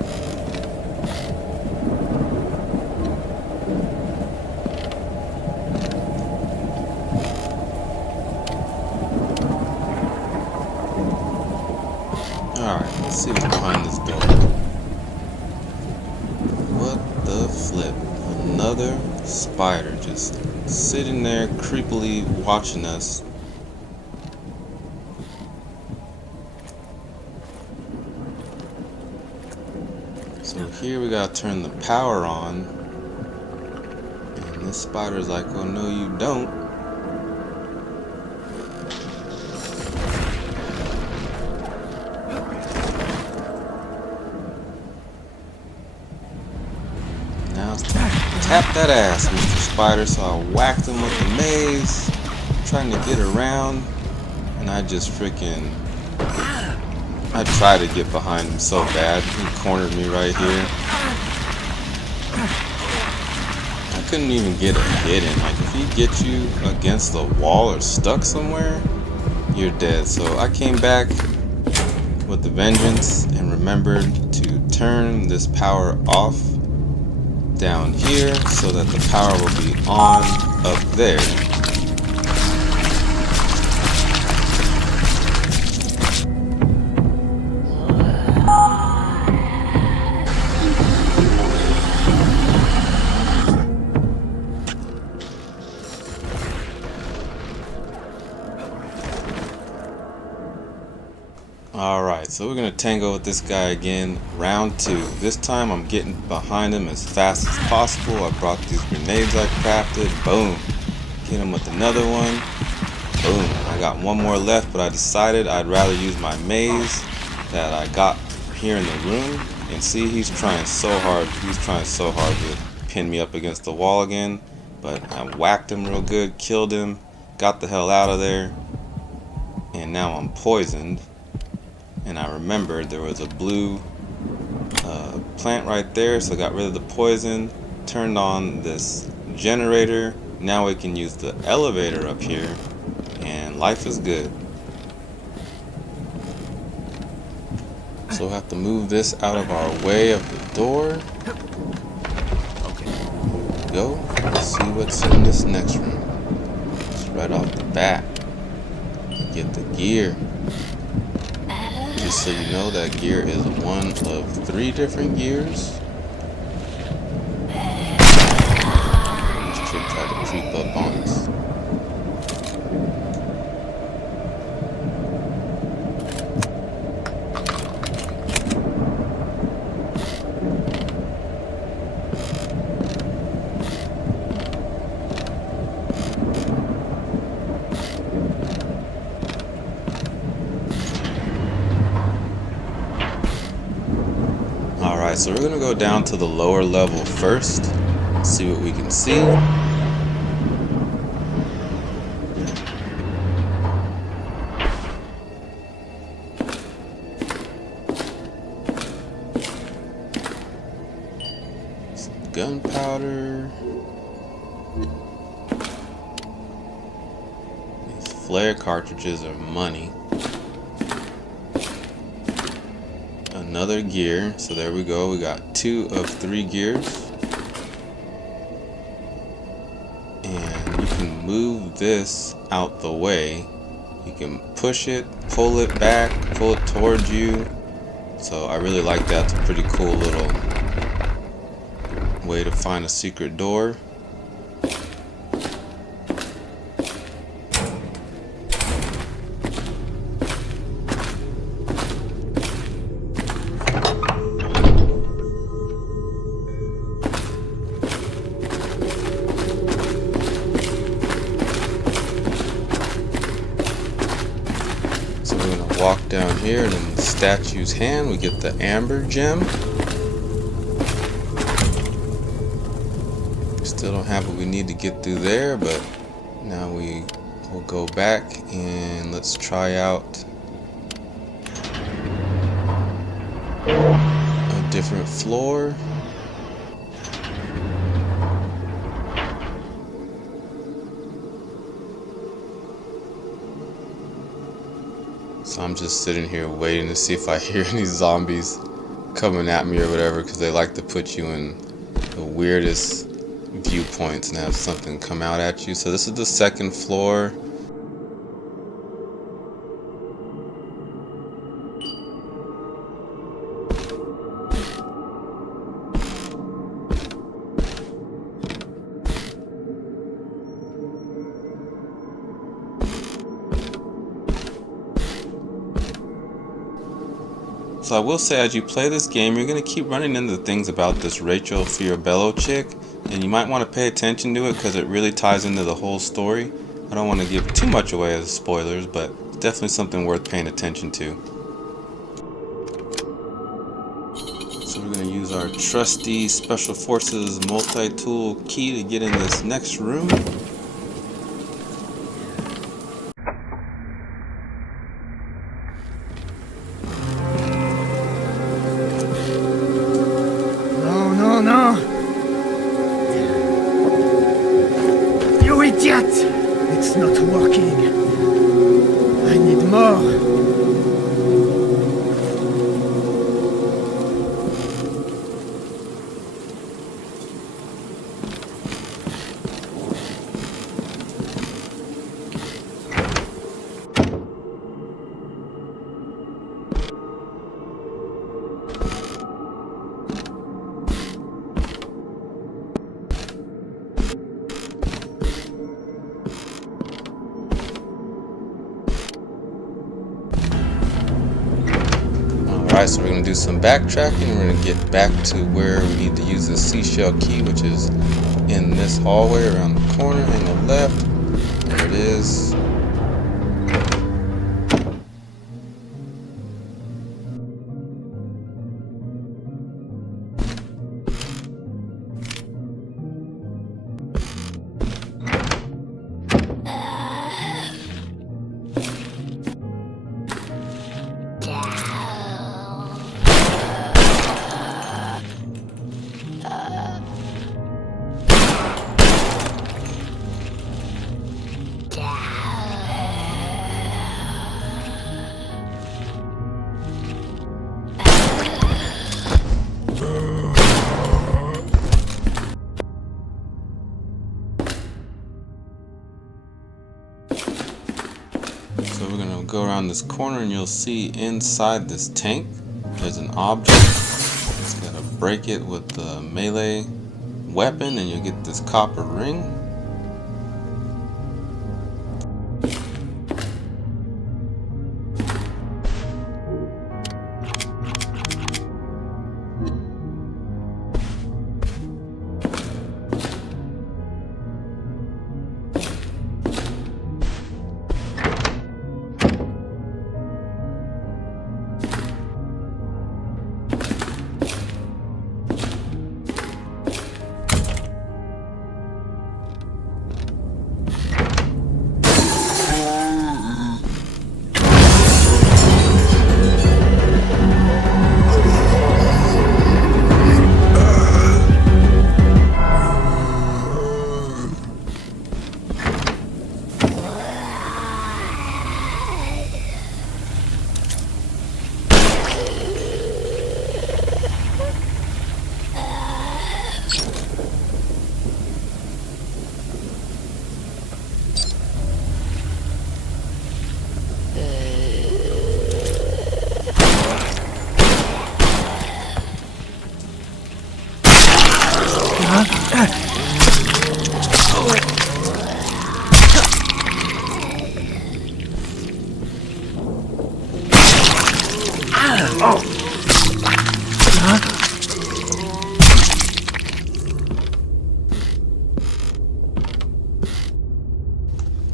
Alright, let's see what's behind this door. What the flip? Another spider just sitting there creepily watching us. So here we gotta turn the power on. And this spider's like, oh no you don't. Now it's time to tap that ass, Mr. Spider. So I whacked him with the maze, trying to get around, and I just freaking... I tried to get behind him so bad. He cornered me right here. I couldn't even get a hit in. Like, if he gets you against the wall or stuck somewhere, you're dead. So I came back with the vengeance and remembered to turn this power off down here so that the power will be on up there. Alright, so we're going to tango with this guy again, round 2. This time I'm getting behind him as fast as possible. I brought these grenades I crafted. Boom. Hit him with another one. Boom. I got one more left, but I decided I'd rather use my maze that I got here in the room. And see, he's trying so hard. He's trying so hard to pin me up against the wall again. But I whacked him real good, killed him, got the hell out of there. And now I'm poisoned. And I remembered there was a blue plant right there, so I got rid of the poison, turned on this generator. Now we can use the elevator up here, and life is good. So we'll have to move this out of our way of the door. Okay. Go. Let's see what's in this next room. Just right off the bat, get the gear. Just so you know, that gear is one of 3 different gears. This chick tried to creep up on us. Alright, so we're going to go down to the lower level first, see what we can see. Some gunpowder. These flare cartridges are money. Another gear, so there we go. We got 2 of 3 gears, and you can move this out the way. You can push it, pull it back, pull it towards you. So I really like that. It's a pretty cool little way to find a secret door. walk down here, and in the statue's hand we get the amber gem. Still don't have what we need to get through there, but now we will go back and let's try out a different floor. So I'm just sitting here waiting to see if I hear any zombies coming at me or whatever, because they like to put you in the weirdest viewpoints and have something come out at you. So this is the second floor. So I will say, as you play this game, you're going to keep running into things about this Rachel Fioribello chick, and you might want to pay attention to it because it really ties into the whole story. I don't want to give too much away as spoilers, but it's definitely something worth paying attention to. So we're going to use our trusty Special Forces multi-tool key to get in this next room. It's not working. I need more. Alright, so we're going to do some backtracking. We're going to get back to where we need to use the Seashell Key, which is in this hallway around the corner on the left. There it is. So we're going to go around this corner and you'll see inside this tank there's an object. Just got to break it with the melee weapon and you'll get this copper ring.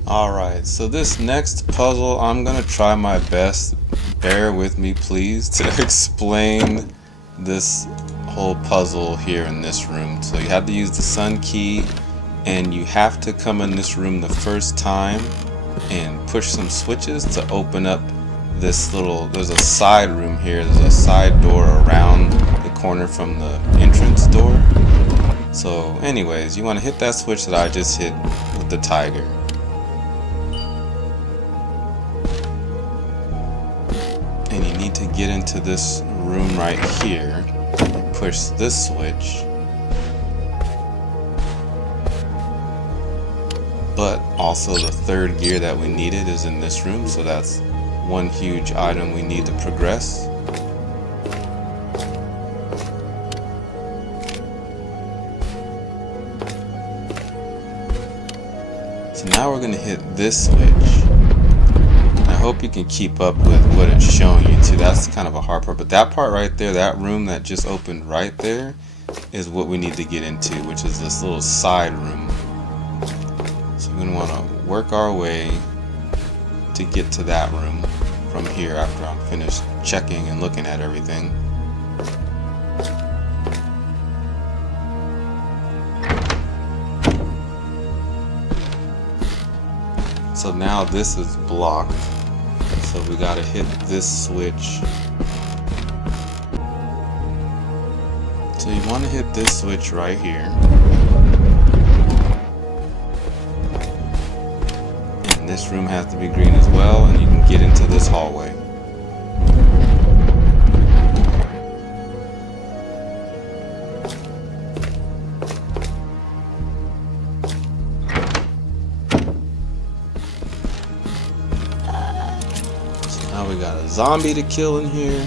Alright, so this next puzzle, I'm going to try my best bear with me please to explain this whole puzzle here in this room. So you have to use the sun key, and you have to come in this room the first time and push some switches to open up this little, there's a side room here, there's a side door around the corner from the entrance door. So anyways, you want to hit that switch that I just hit with the tiger. And you need to get into this room right here and push this switch. But also the third gear that we needed is in this room, so that's one huge item we need to progress. So now we're going to hit this switch. I hope you can keep up with what it's showing you too. That's kind of a hard part, but that part right there, that room that just opened right there, is what we need to get into, which is this little side room. So we're going to want to work our way to get to that room from here after I'm finished checking and looking at everything. So now this is blocked, so we gotta hit this switch. So you want to hit this switch right here, and this room has to be green as well, and you can get into this hallway. Now we got a zombie to kill in here.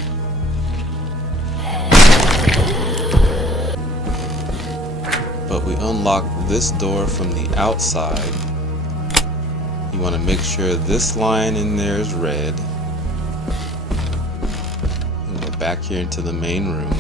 But we unlocked this door from the outside. You want to make sure this line in there is red. And go back here into the main room.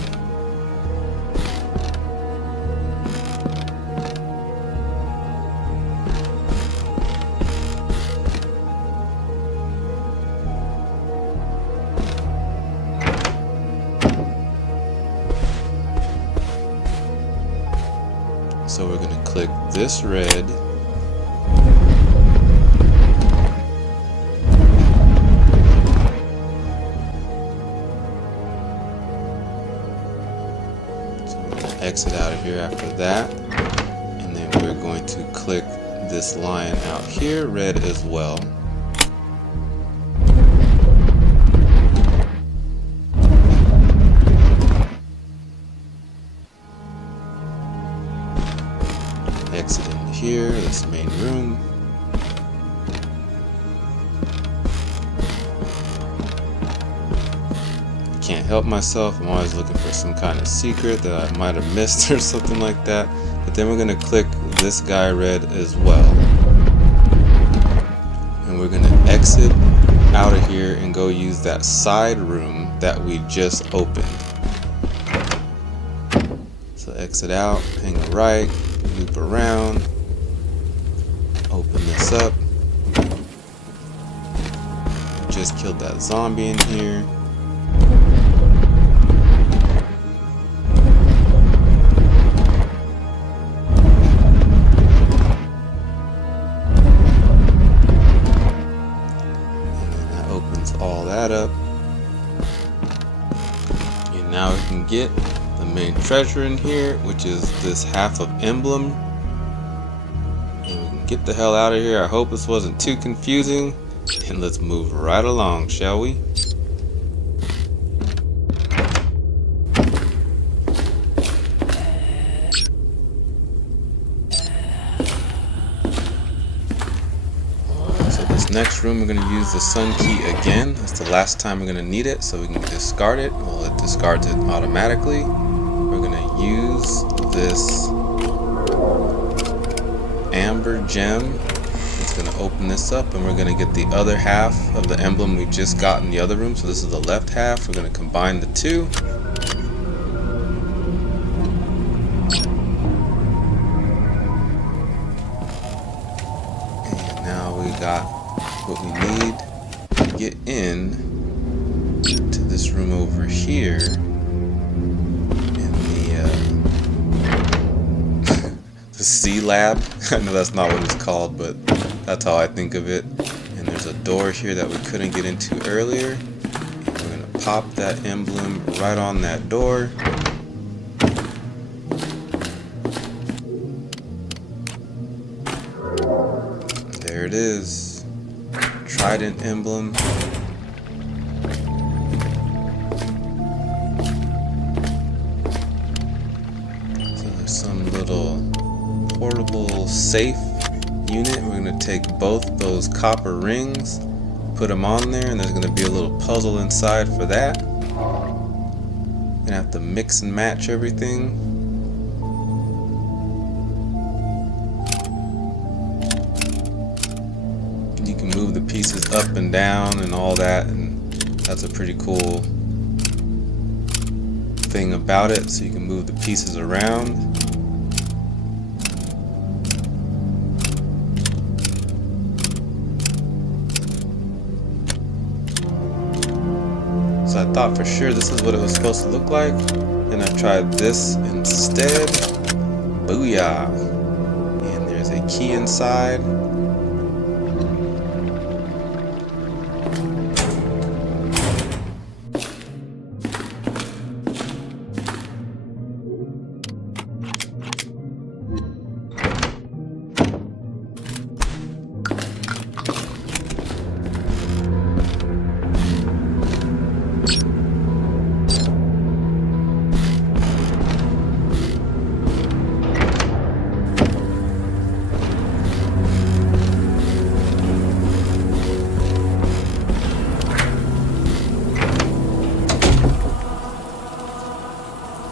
So we're going to click this red. So we're going to exit out of here after that. And then we're going to click this line out here, red as well. Exit in here, this main room. Can't help myself, I'm always looking for some kind of secret that I might have missed or something like that. But then we're going to click this guy red as well. And we're going to exit out of here and go use that side room that we just opened. So exit out, hang a right, loop around, open this up. Just killed that zombie in here. And then that opens all that up. And now we can get the main treasure in here, which is this half of emblem. And we can get the hell out of here. I hope this wasn't too confusing. And let's move right along, shall we? So this next room we're going to use the sun key again. That's the last time we're going to need it, so we can discard it. Well, it discards it automatically. We're going to use this amber gem. It's going to open this up, and we're going to get the other half of the emblem we just got in the other room. So this is the left half. We're going to combine the two. And now we got what we need to get in to this room over here in the C Lab. I know that's not what it's called, but that's how I think of it. And there's a door here that we couldn't get into earlier. And we're gonna pop that emblem right on that door. There it is. Trident Emblem. So there's some little portable safe unit. We're going to take both those copper rings, put them on there, and there's going to be a little puzzle inside for that. Going to have to mix and match everything. You can move the pieces up and down and all that, and that's a pretty cool thing about it. So you can move the pieces around. So I thought for sure this is what it was supposed to look like, and I tried this instead. Booyah! And there's a key inside.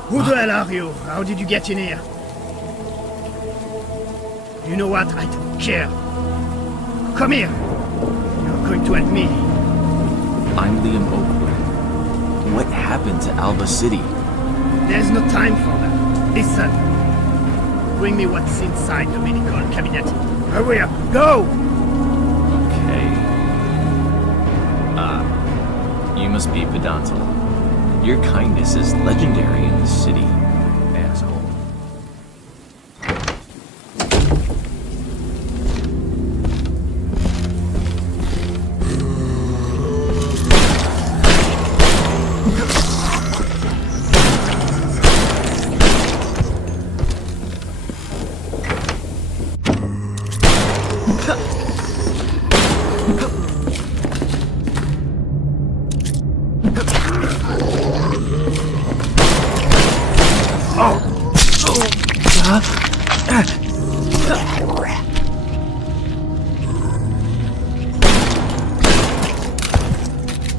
Who the hell are you? How did you get in here? You know what? I don't care. Come here. You're going to help me. I'm Liam Oakwood. What happened to Alba City? There's no time for that. Listen. Bring me what's inside the medical cabinet. Hurry up. Go! Okay. You must be Pedantel. Your kindness is legendary in this city, asshole.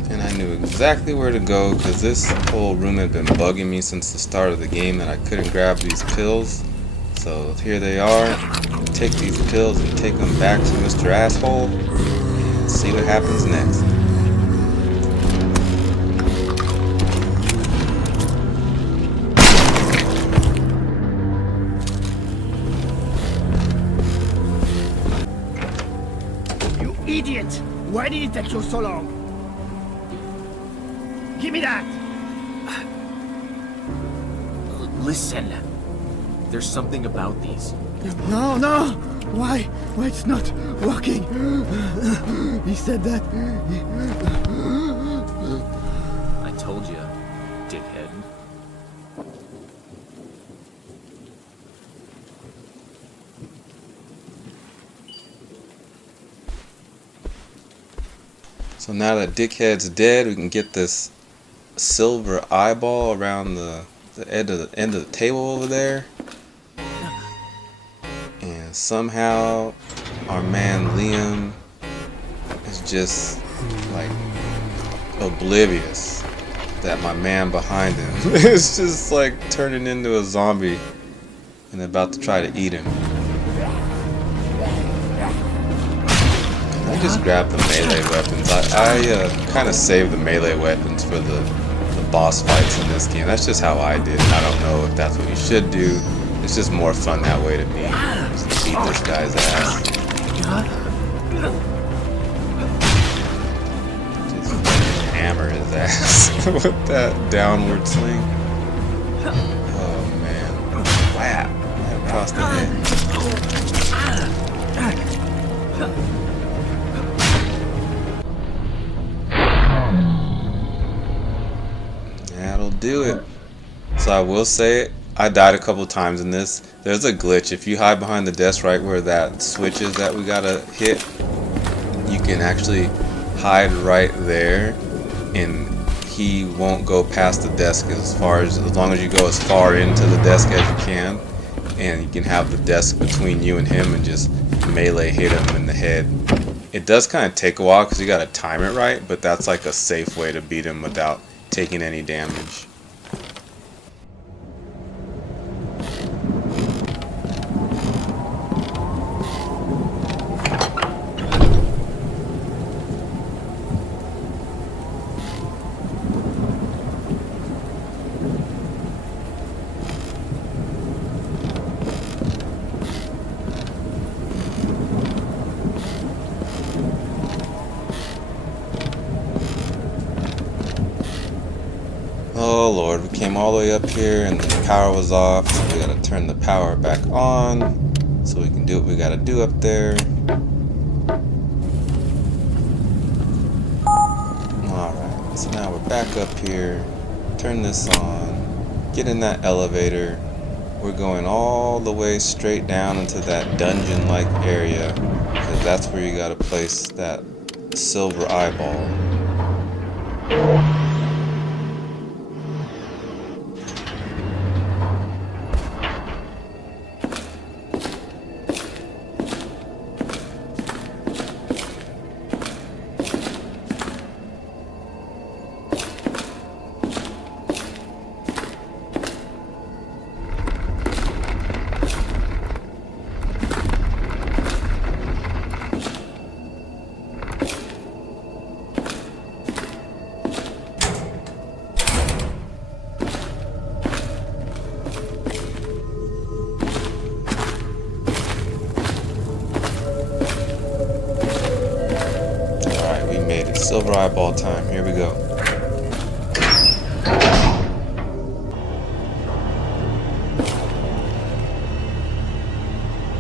And I knew exactly where to go because this whole room had been bugging me since the start of the game that I couldn't grab these pills. So here they are. Take these pills and take them back to Mr. Asshole and see what happens next. You idiot! Why did it take you so long? Give me that! Listen. There's something about these. No, no! Why? Why it's not working? He said that. I told you, dickhead. So now that Dickhead's dead, we can get this silver eyeball around the end of the table over there. And somehow our man Liam is just like oblivious that my man behind him is just like turning into a zombie and about to try to eat him. I just grabbed the melee weapons. I kind of saved the melee weapons for the boss fights in this game. That's just how I did it. I don't know if that's what you should do. It's just more fun that way to me. Just beat this guy's ass. Just hammer his ass. with that downward swing. Oh man. Whap! Right across the head. That'll do it. So I will say, I died a couple times in this. There's a glitch. If you hide behind the desk right where that switch is that we gotta hit, you can actually hide right there and he won't go past the desk as long as you go as far into the desk as you can, and you can have the desk between you and him and just melee hit him in the head. It does kind of take a while because you gotta time it right, but that's like a safe way to beat him without taking any damage. Oh Lord, we came all the way up here and the power was off, so we gotta turn the power back on so we can do what we gotta do up there. Alright, so now we're back up here, turn this on, get in that elevator. We're going all the way straight down into that dungeon-like area, because that's where you gotta place that silver eyeball. Silver eyeball time. Here we go.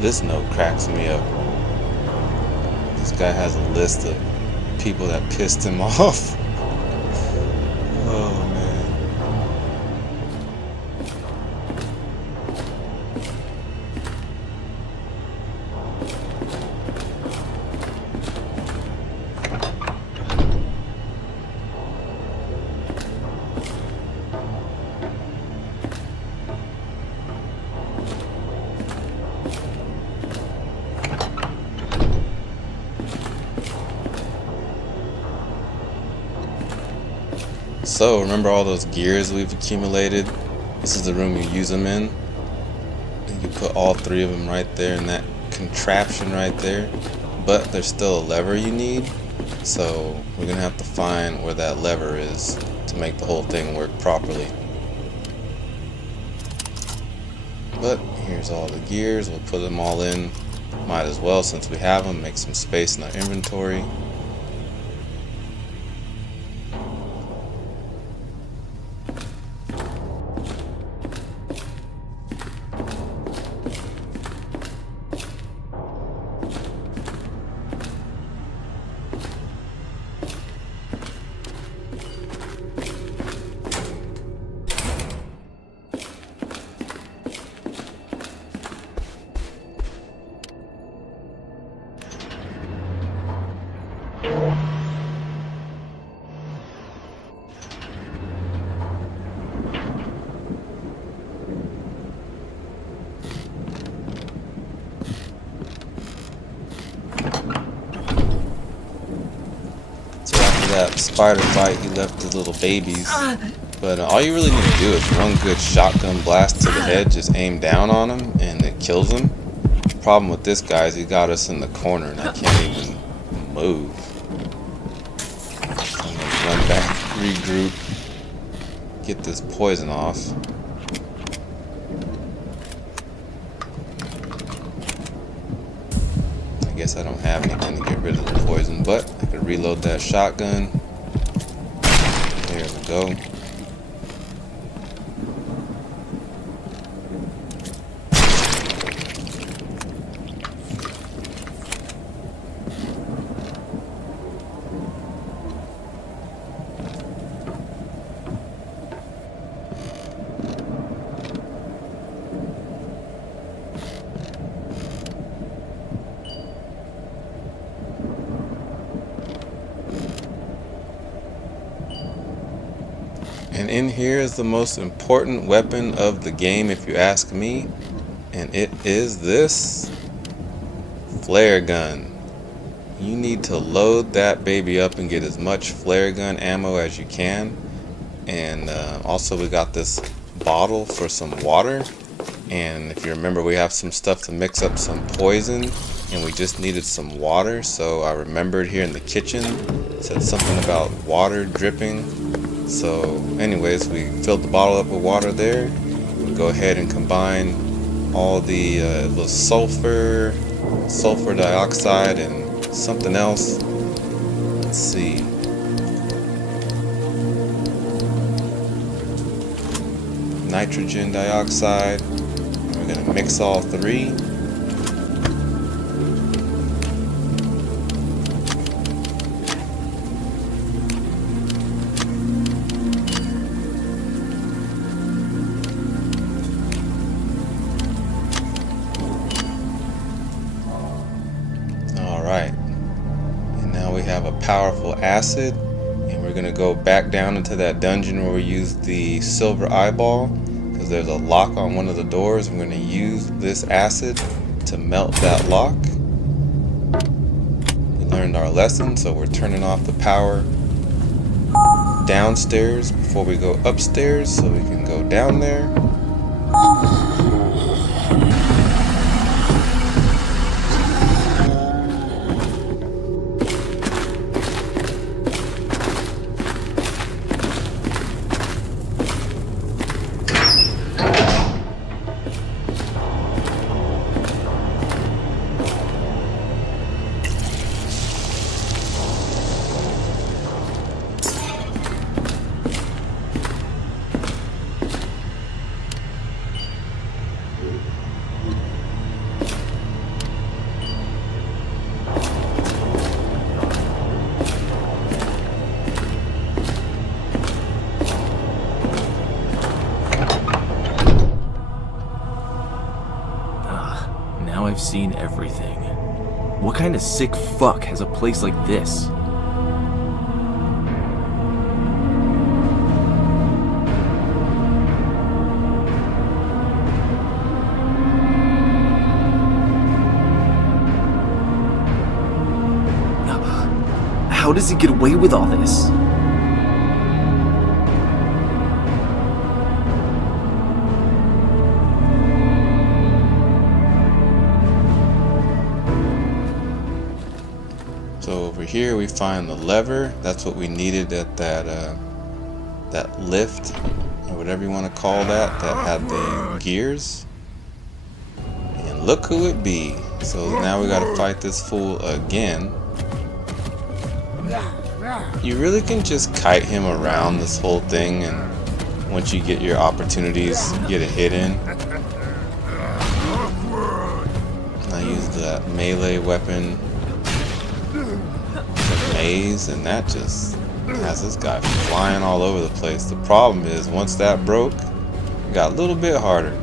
This note cracks me up. This guy has a list of people that pissed him off. Oh man. So, remember all those gears we've accumulated? This is the room you use them in. And you put all three of them right there in that contraption right there. But there's still a lever you need. So, we're going to have to find where that lever is to make the whole thing work properly. But here's all the gears. We'll put them all in. Might as well, since we have them, make some space in our inventory. That spider bite, he left his little babies. But all you really need to do is one good shotgun blast to the head, just aim down on him, and it kills him. The problem with this guy is he got us in the corner, and I can't even move. So I'm gonna run back, regroup, get this poison off. I guess I don't have anything to get rid of the poison, but I could reload that shotgun. There we go. And in here is the most important weapon of the game, if you ask me, and it is this Flair Gun. You need to load that baby up and get as much Flair Gun ammo as you can. And also we got this bottle for some water, and if you remember, we have some stuff to mix up some poison, and we just needed some water. So I remembered here in the kitchen it said something about water dripping. So anyways, we filled the bottle up with water there. We'll go ahead and combine all the sulfur dioxide and something else. Let's see. Nitrogen dioxide. And we're gonna mix all three. Powerful acid, and we're gonna go back down into that dungeon where we used the silver eyeball, because there's a lock on one of the doors. We're gonna use this acid to melt that lock. We learned our lesson, so we're turning off the power downstairs before we go upstairs, so we can go down there. I've seen everything. What kind of sick fuck has a place like this? How does he get away with all this? So over here we find the lever. That's what we needed at that lift, or whatever you want to call that had the gears. And look who it be. So now we gotta fight this fool again. You really can just kite him around this whole thing, and once you get your opportunities, get a hit in. I used that melee weapon, the maze, and that just has this guy flying all over the place. The problem is, once that broke, it got a little bit harder.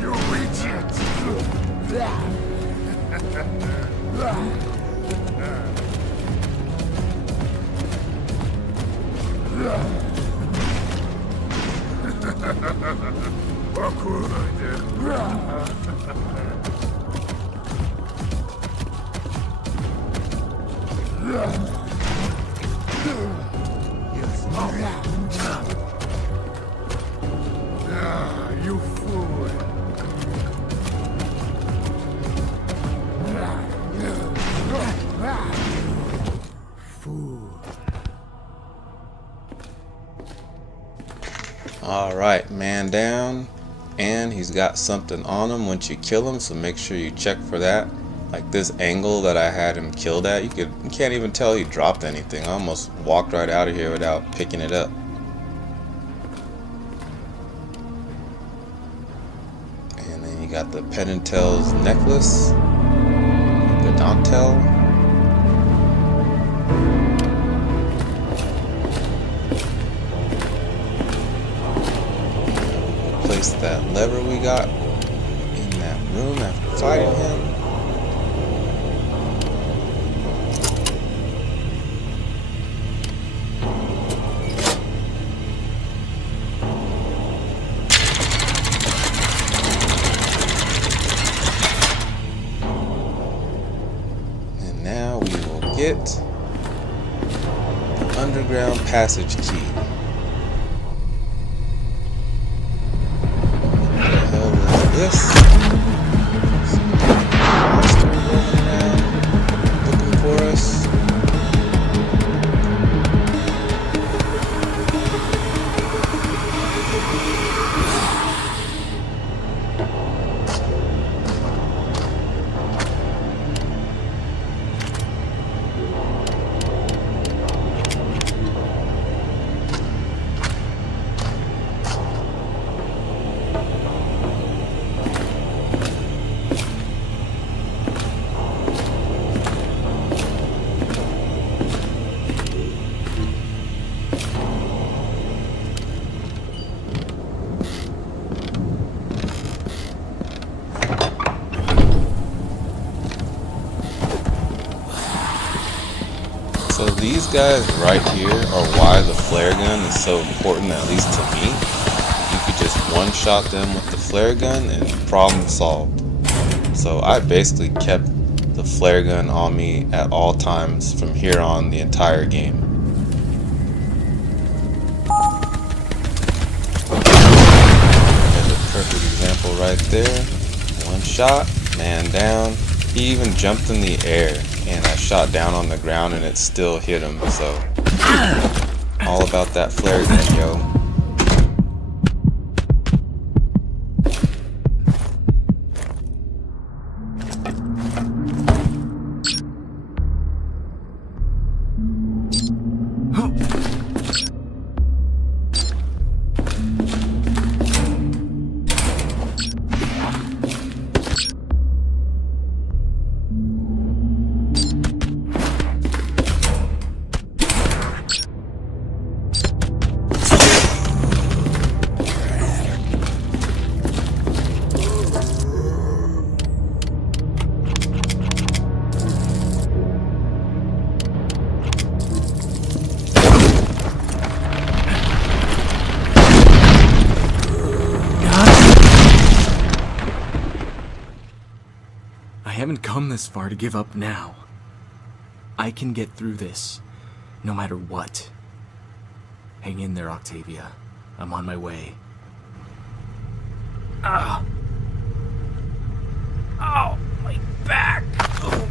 You idiot! You fool! Alright, man down. And he's got something on him once you kill him, so make sure you check for that. Like this angle that I had him killed at, you can't even tell he dropped anything. I almost walked right out of here without picking it up. And then you got the Pedantel's necklace, Pedantel. Place that lever we got in that room after fighting him. And now we will get the underground passage key. This monster rolling around looking for us. So these guys right here are why the flare gun is so important, at least to me. You could just one-shot them with the flare gun and problem solved. So I basically kept the flare gun on me at all times from here on the entire game. There's a perfect example right there. One shot, man down. He even jumped in the air, and I shot down on the ground and it still hit him, so all about that flare gun, yo. I haven't come this far to give up now. I can get through this, no matter what. Hang in there, Octavia. I'm on my way. Ah! Ow! My back! Oh.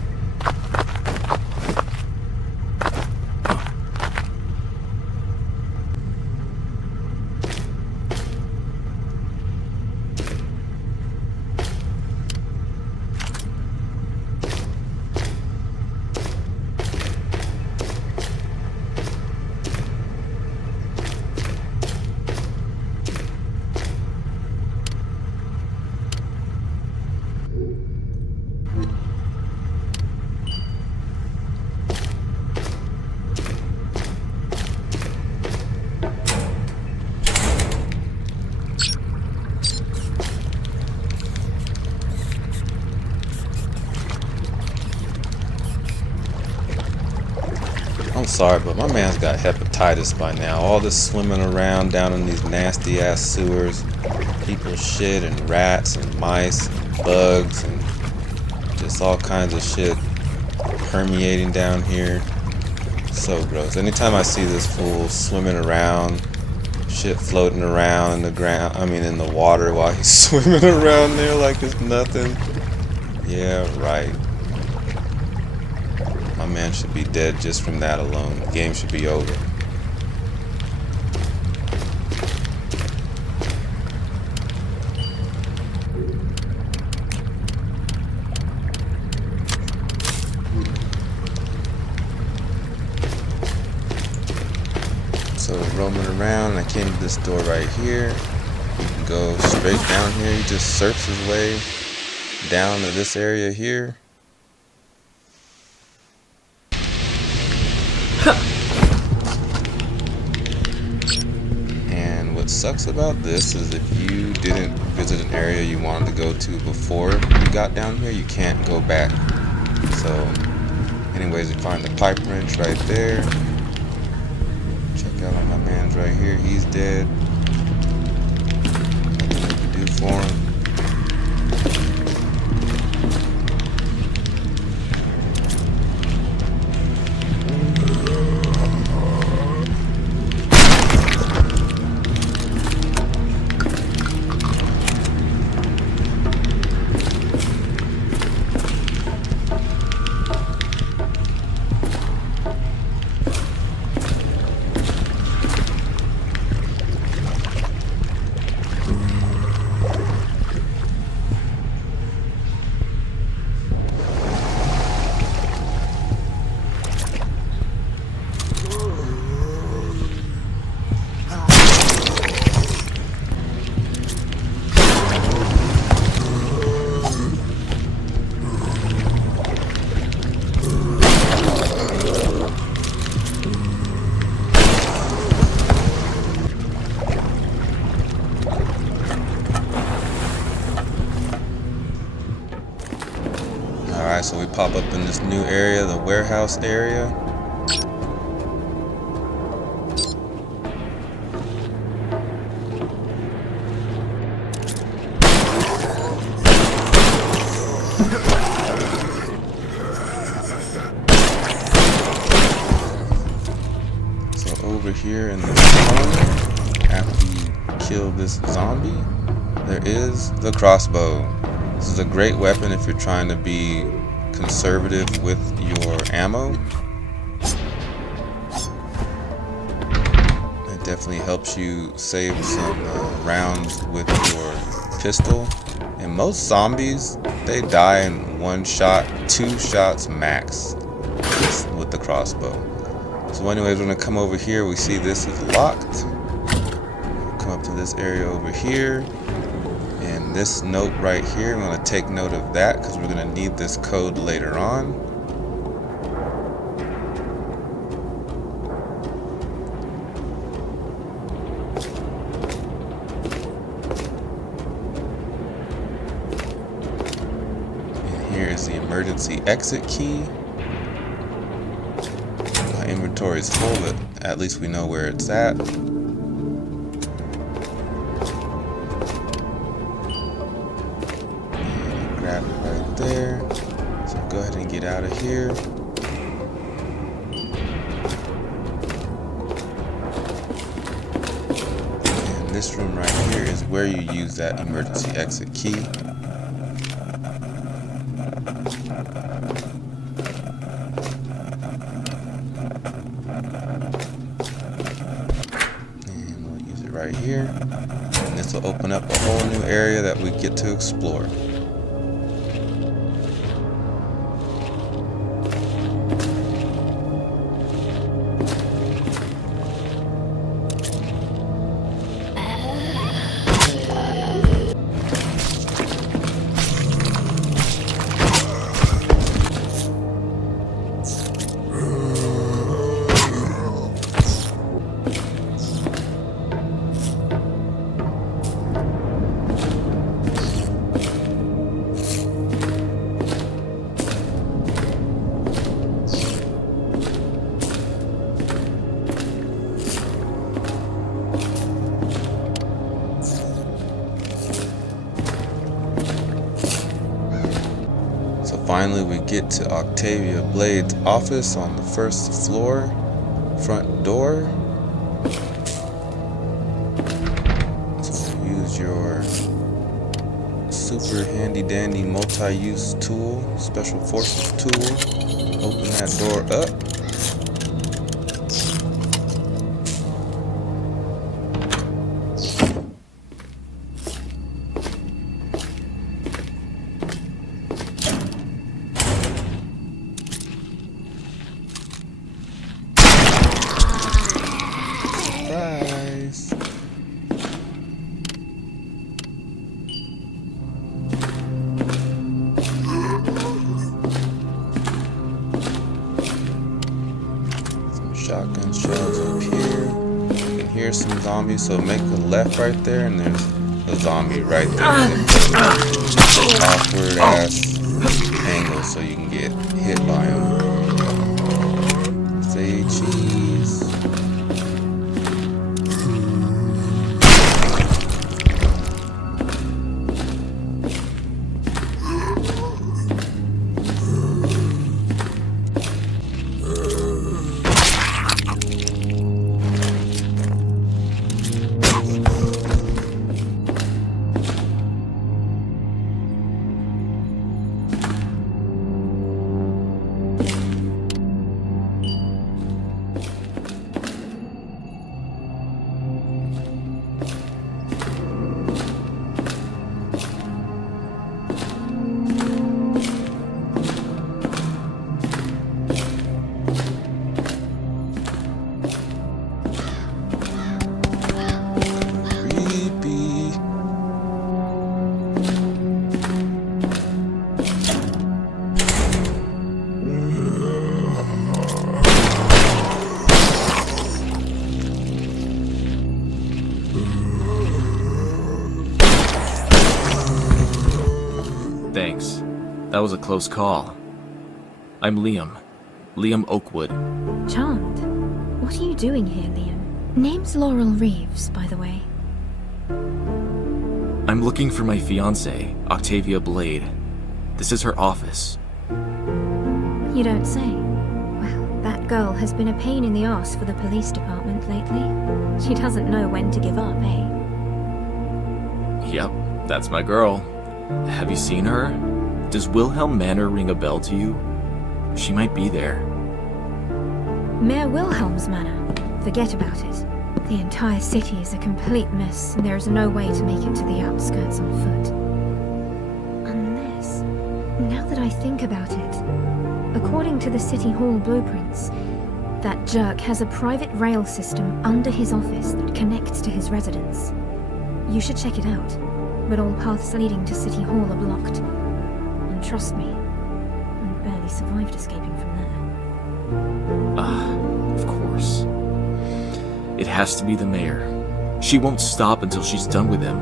I'm sorry, but my man's got hepatitis by now. All this swimming around down in these nasty ass sewers. People's shit and rats and mice and bugs and just all kinds of shit permeating down here. So gross. Anytime I see this fool swimming around, shit floating around in the ground, in the water while he's swimming around there like it's nothing. Yeah, right. My man should be dead just from that alone. The game should be over. So roaming around, I came to this door right here. You can go straight down here. He just surfs his way down to this area here. And what sucks about this is if you didn't visit an area you wanted to go to before you got down here, you can't go back. So anyways, you find the pipe wrench right there. Check out on my man's right here. He's dead. Nothing we can do for him. So we pop up in this new area, the warehouse area. So over here in the corner, after you kill this zombie, there is the crossbow. This is a great weapon if you're trying to be conservative with your ammo. It definitely helps you save some rounds with your pistol. And most zombies, they die in 1 shot, 2 shots max with the crossbow. So anyways, we're gonna come over here. We see this is locked. We'll come up to this area over here. And this note right here, I'm going to take note of that because we're going to need this code later on. And here is the emergency exit key. My inventory is full, but at least we know where it's at. There, so go ahead and get out of here. And this room right here is where you use that emergency exit key. And we'll use it right here. And this will open up a whole new area that we get to explore. Finally, we get to Octavia Blade's office on the 1st floor, front door. So use your super handy dandy multi-use tool, special forces tool, open that door up. Surprise! Some shotgun shells up here. You can hear some zombies, so make a left right there, and there's a zombie right there. Awkward ass angle so you can get hit by him. Say cheese. Thanks. That was a close call. I'm Liam. Liam Oakwood. Charmed. What are you doing here, Liam? Name's Laurel Reaves, by the way. I'm looking for my fiancée, Octavia Blade. This is her office. You don't say. Well, that girl has been a pain in the ass for the police department lately. She doesn't know when to give up, eh? Yep, that's my girl. Have you seen her? Does Wilhelm Manor ring a bell to you? She might be there. Mayor Wilhelm's Manor. Forget about it. The entire city is a complete mess, and there is no way to make it to the outskirts on foot. Unless... Now that I think about it, according to the City Hall blueprints, that jerk has a private rail system under his office that connects to his residence. You should check it out, but all paths leading to City Hall are blocked. And trust me, I barely survived escaping from there. Of course. It has to be the mayor. She won't stop until she's done with him.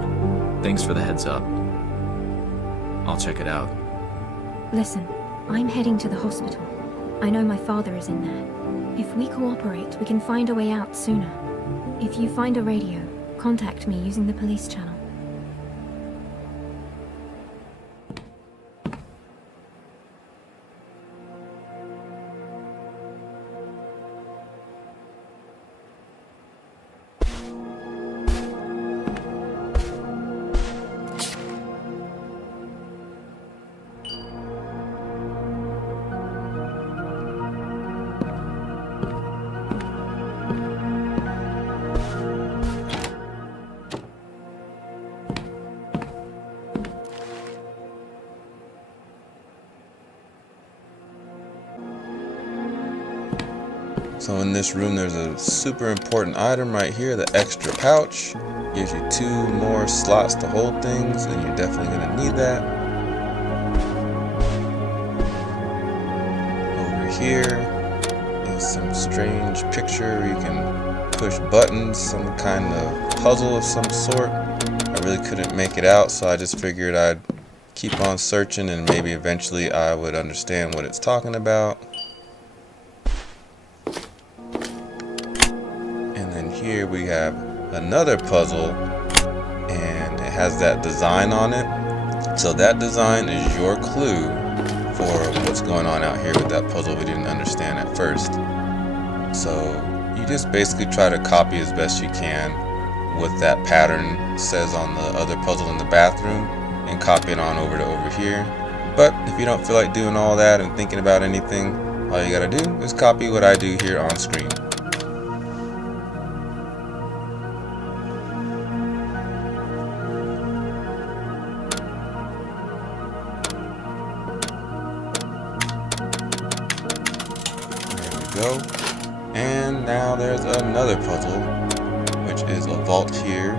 Thanks for the heads up. I'll check it out. Listen, I'm heading to the hospital. I know my father is in there. If we cooperate, we can find a way out sooner. If you find a radio, contact me using the police channel. So in this room there's a super important item right here, the extra pouch. Gives you 2 more slots to hold things, and you're definitely gonna need that. Over here is some strange picture where you can push buttons, some kind of puzzle of some sort. I really couldn't make it out, so I just figured I'd keep on searching and maybe eventually I would understand what it's talking about. Here we have another puzzle, and it has that design on it. So that design is your clue for what's going on out here with that puzzle we didn't understand at first. So you just basically try to copy as best you can what that pattern says on the other puzzle in the bathroom and copy it on over to over here. But if you don't feel like doing all that and thinking about anything, all you gotta do is copy what I do here on screen. Go. And now there's another puzzle. which is a vault here,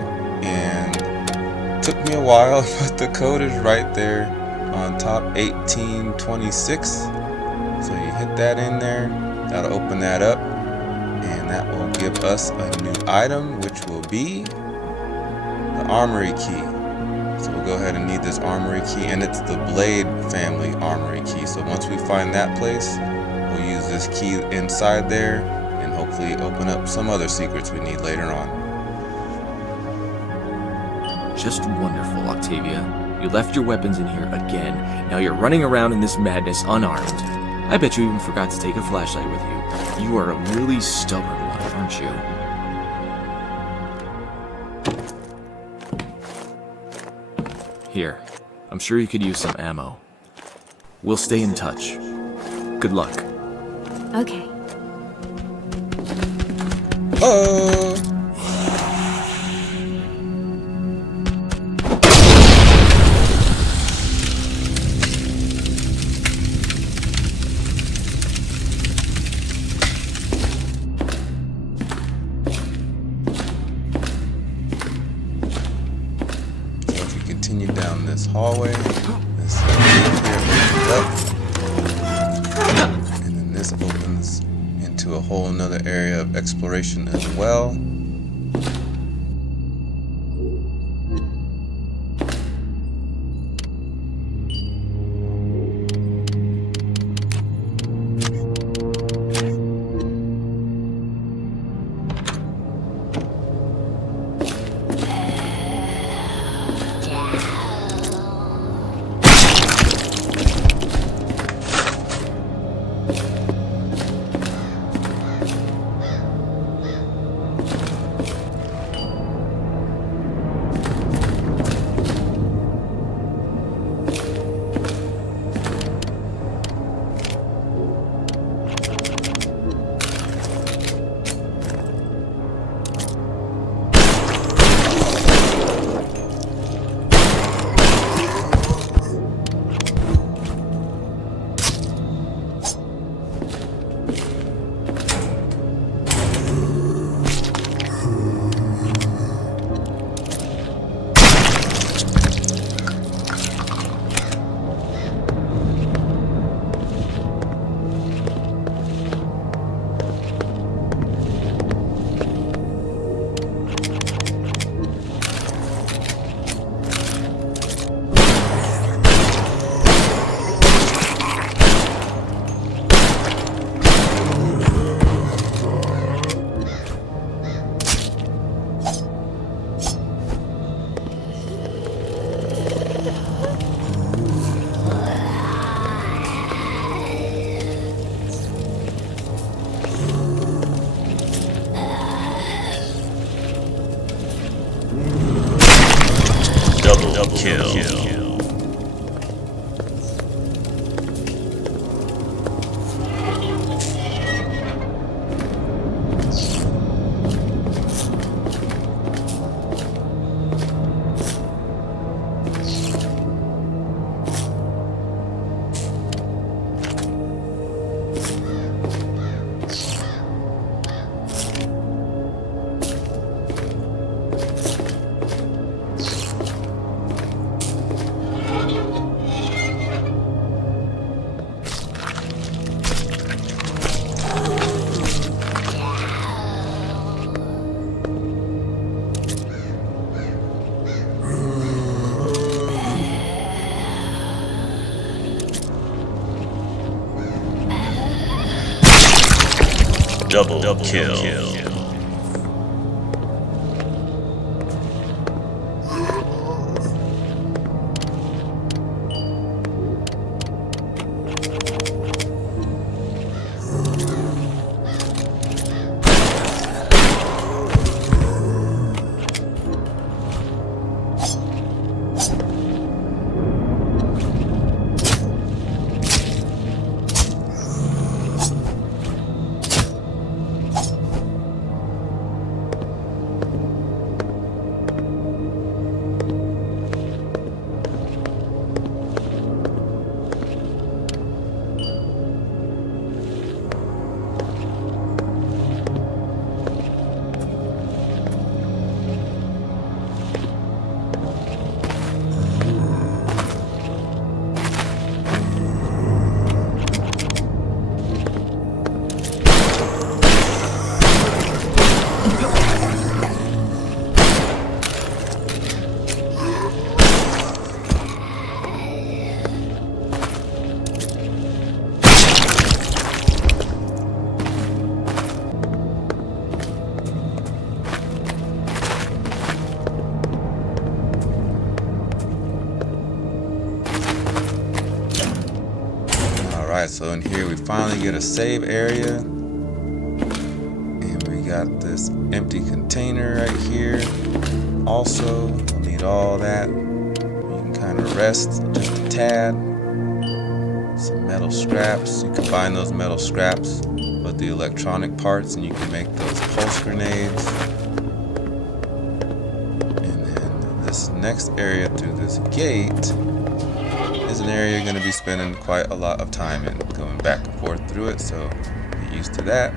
and it took me a while, but the code is right there on top, 1826. So you hit that in there, that'll open that up, and that will give us a new item, which will be the Armory Key. So we'll go ahead and need this Armory Key, and it's the Blade family Armory Key. So once we find that place, we'll use this key inside there and hopefully open up some other secrets we need later on. Just wonderful, Octavia. You left your weapons in here again. Now you're running around in this madness unarmed. I bet you even forgot to take a flashlight with you. You are a really stubborn one, aren't you? Here. I'm sure you could use some ammo. We'll stay in touch. Good luck. Okay. Oh! Down this hallway, this here opens up, and then this opens into a whole nother area of exploration as well. Double kill. Double kill. So in here we finally get a save area. And we got this empty container right here. Also, we'll need all that. You can kind of rest just a tad. Some metal scraps. You combine those metal scraps with the electronic parts and you can make those pulse grenades. And then this next area through this gate is an area you're going to be spending quite a lot of time in, going back and forth through it, so get used to that.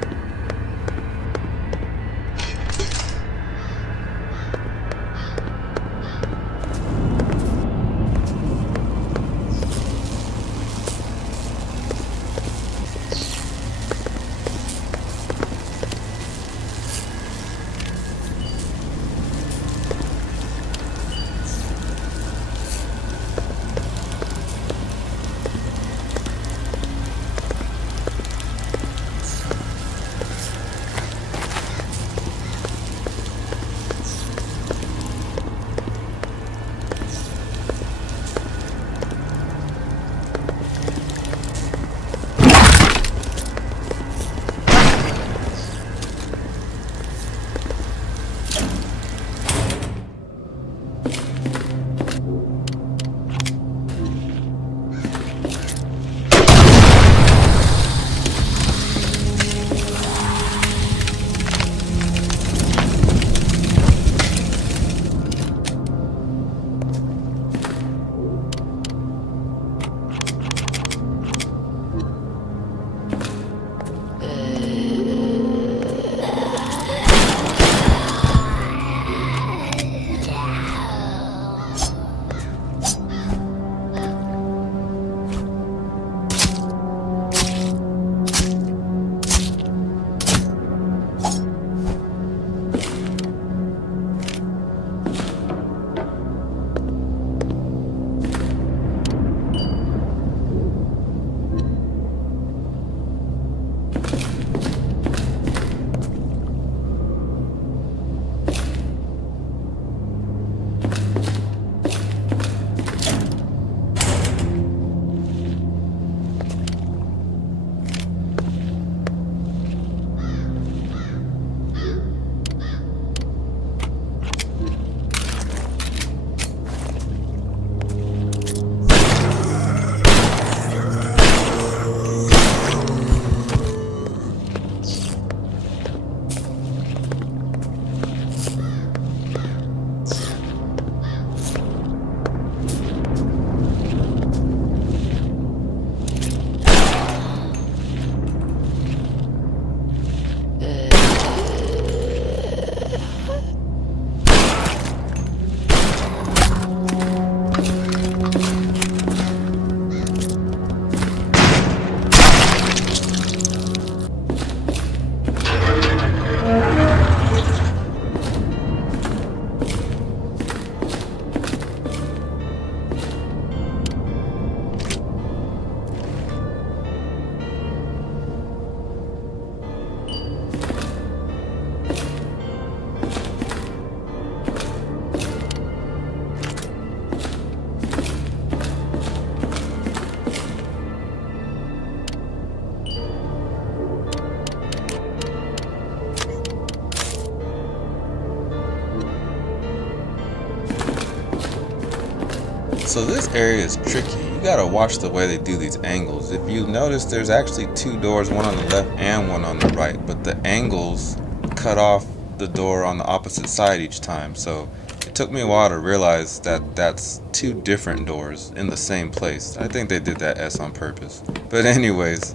So this area is tricky. You gotta watch the way they do these angles. If you notice, there's actually two doors, one on the left and one on the right, but the angles cut off the door on the opposite side each time. So it took me a while to realize that that's two different doors in the same place. I think they did that S on purpose. But anyways,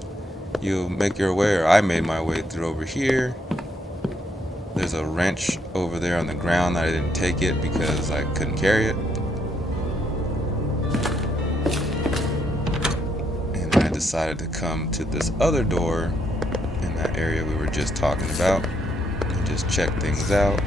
you make your way, or I made my way through over here. There's a wrench over there on the ground that I didn't take it because I couldn't carry it. And I decided to come to this other door in that area we were just talking about and just check things out.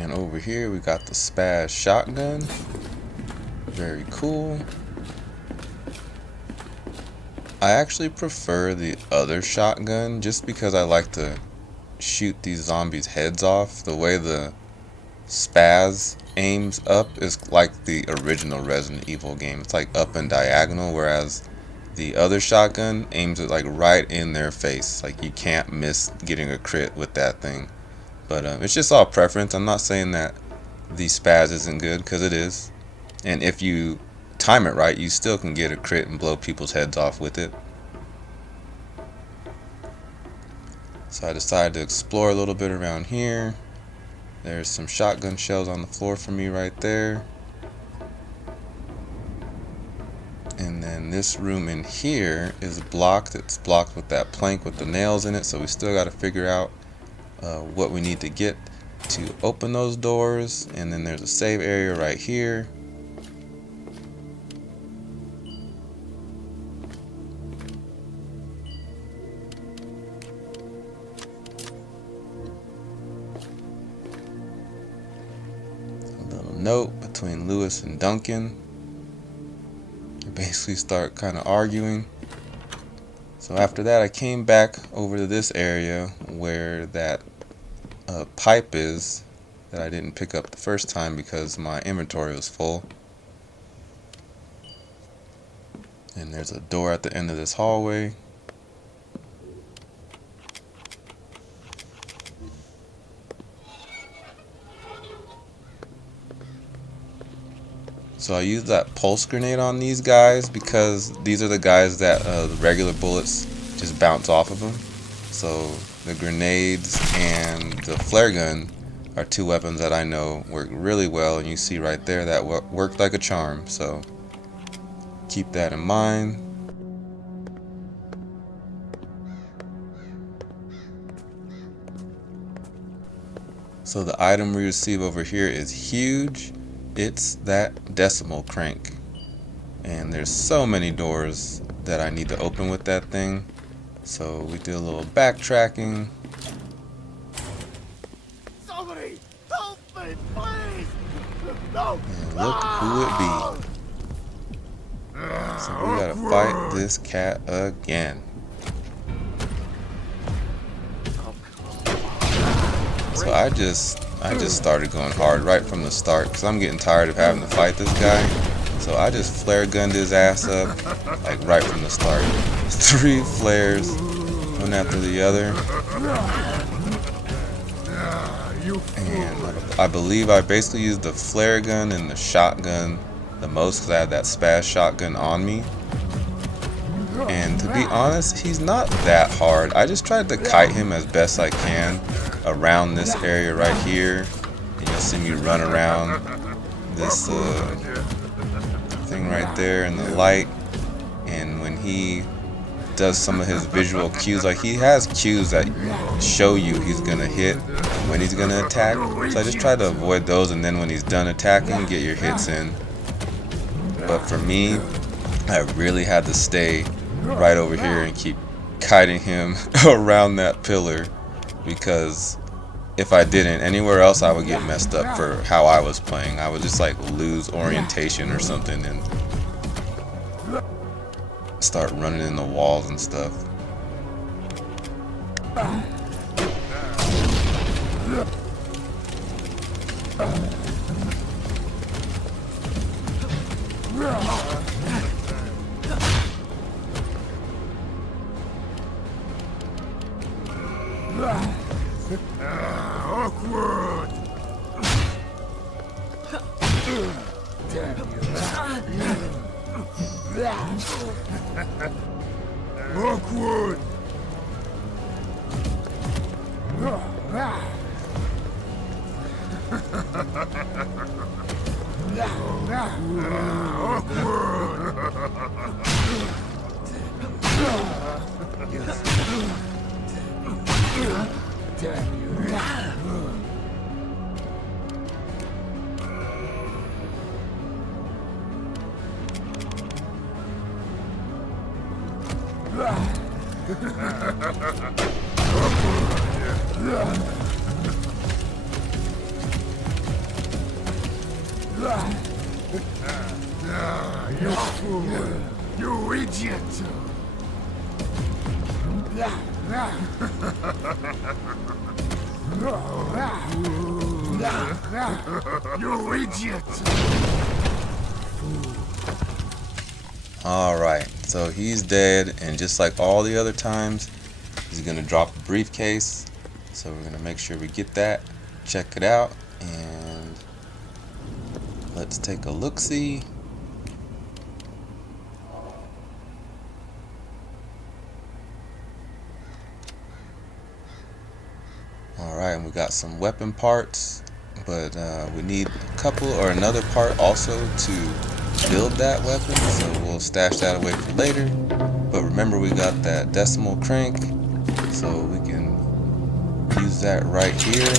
And over here we got the Spaz shotgun. Very cool. I actually prefer the other shotgun just because I like to shoot these zombies' heads off. The way the Spaz aims up is like the original Resident Evil game. It's like up and diagonal, whereas the other shotgun aims it like right in their face. Like you can't miss getting a crit with that thing. But it's just all preference. I'm not saying that the Spaz isn't good, because it is. And if you time it right, you still can get a crit and blow people's heads off with it. So I decided to explore a little bit around here. There's some shotgun shells on the floor for me right there. And then this room in here is blocked. It's blocked with that plank with the nails in it, so we still got to figure out what we need to get to open those doors. And then there's a save area right here. Note between Lewis and Duncan. They basically start kind of arguing. So after that I came back over to this area where that pipe is that I didn't pick up the first time because my inventory was full. And there's a door at the end of this hallway. So I used that pulse grenade on these guys because these are the guys that the regular bullets just bounce off of them. So the grenades and the flare gun are two weapons that I know work really well, and you see right there that worked like a charm. So keep that in mind. So the item we receive over here is huge. It's that decimal crank, and there's so many doors that I need to open with that thing. So we did a little backtracking. Somebody help me, please! No! And look who it be. So we gotta fight this cat again. So I just started going hard right from the start because I'm getting tired of having to fight this guy. So I just flare gunned his ass up like right from the start. 3 flares, one after the other. And I believe I basically used the flare gun and the shotgun the most because I had that Spaz shotgun on me. And to be honest, he's not that hard. I just tried to kite him as best I can around this area right here, and you'll see me run around this thing right there in the light. And when he does some of his visual cues, like he has cues that show you he's gonna hit and when he's gonna attack, so I just try to avoid those, and then when he's done attacking, get your hits in. But for me, I really had to stay right over here and keep kiting him around that pillar, because if I didn't, anywhere else I would get messed up for how I was playing. I would just like lose orientation or something and start running in the walls and stuff. Awkward! Damn you. Awkward! Damn you. idiot! You idiot! Alright, so he's dead, and just like all the other times, he's gonna drop a briefcase. So we're gonna make sure we get that, check it out, and let's take a look-see. Alright, and we got some weapon parts, but we need a couple or another part also to build that weapon, so we'll stash that away for later. But remember, we got that decimal crank, so we can use that right here.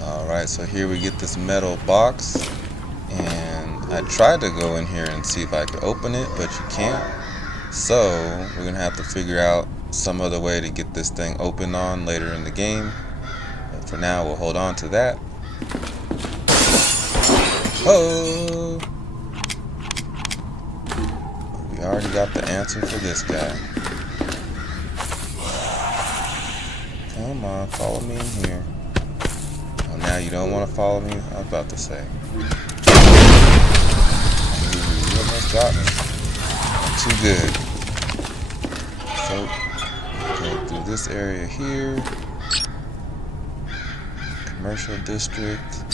Alright, so here we get this metal box, and I tried to go in here and see if I could open it, but you can't. So we're gonna have to figure out some other way to get this thing open on later in the game. But for now, we'll hold on to that, Oh! We already got the answer for this guy. Come on, follow me in here. Oh, now you don't want to follow me? I was about to say. You almost got me. Too good. So, go through this area here. Commercial district.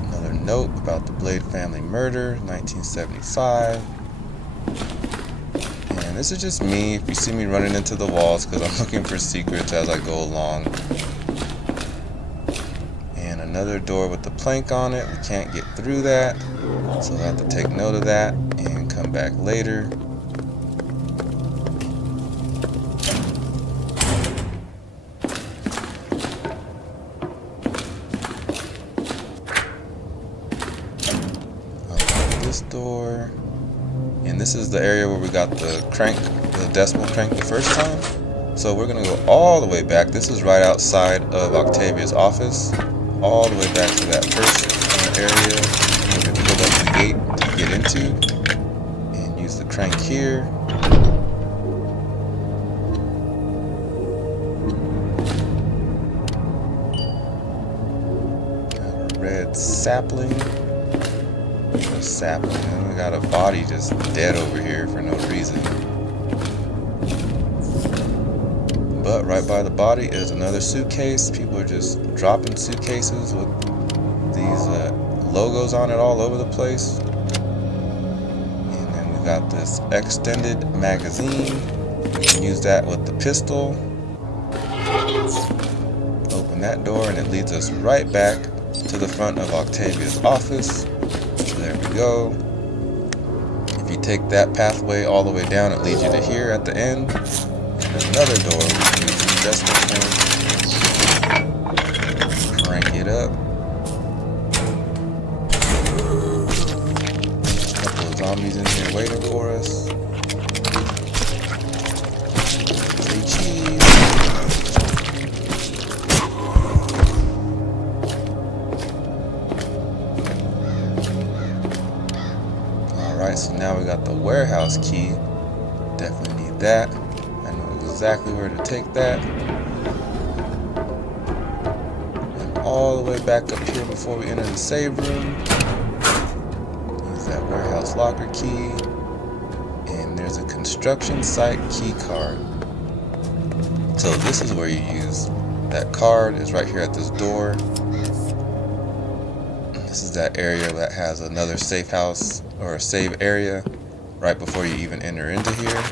Another note about the Blade family murder, 1975. And this is just me. If you see me running into the walls, because I'm looking for secrets as I go along. And another door with the plank on it. We can't get through that, so I have to take note of that and come back later. This door, and this is the area where we got the crank, the decimal crank the first time. So we're gonna go all the way back. This is right outside of Octavia's office, all the way back to that first area. We're gonna pull up the gate to get into, and use the crank here. Got a red sapling. Sapling, and we got a body just dead over here for no reason. But right by the body is another suitcase. People are just dropping suitcases with these logos on it all over the place. And then we got this extended magazine. We can use that with the pistol. Open that door and it leads us right back to the front of Octavia's office. There we go. If you take that pathway all the way down, it leads you to here at the end. And another door. We can use the decimal point. Crank it up. A couple of zombies in here waiting for us. Say cheese. Alright, so now we got the warehouse key. Definitely need that. I know exactly where to take that. And all the way back up here before we enter the save room. Use that warehouse locker key. And there's a construction site key card. So this is where you use that card. Is right here at this door. This is that area that has another safe house or a save area right before you even enter into here.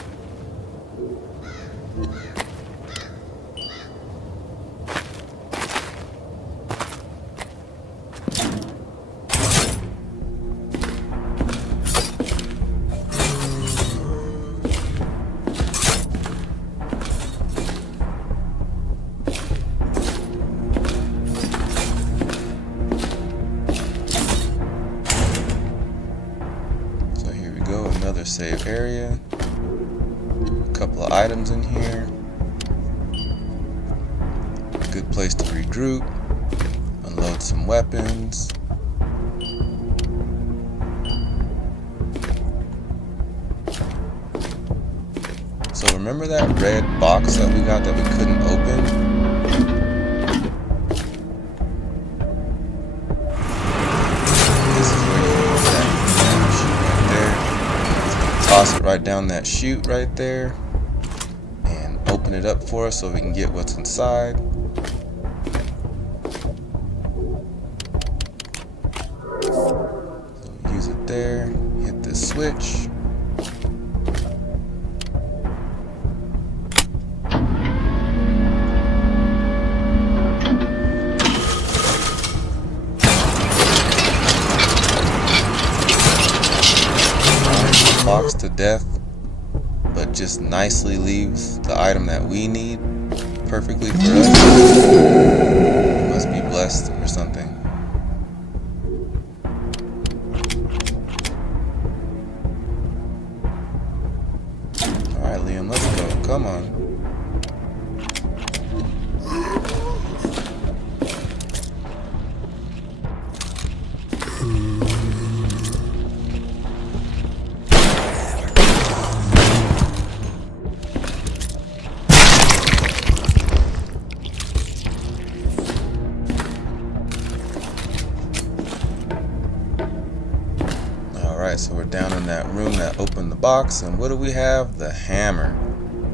Save area. A couple of items in here. Good place to regroup. Unload some weapons. So remember that red box that we got that we couldn't open? This is where you use that chute right there. Toss it right down that chute right there and open it up for us so we can get what's inside. So use it there, hit this switch. Box to death, but just nicely leaves the item that we need perfectly for us. It must be blessed or something. Come on. Alright, so we're down in that room that opened the box, and what do we have? The hammer.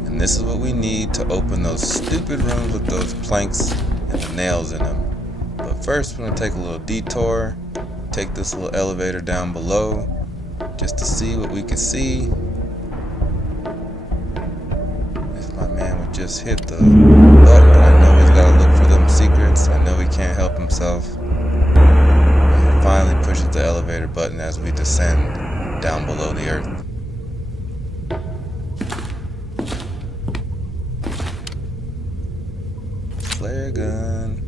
And this is what we need to open those stupid rooms with those planks and the nails in them. But first, we're going to take a little detour, take this little elevator down below, just to see what we can see. If my man would just hit the button, but I know he's got to look for them secrets. I know he can't help himself. And finally pushes the elevator button as we descend down below the earth. Flair gun.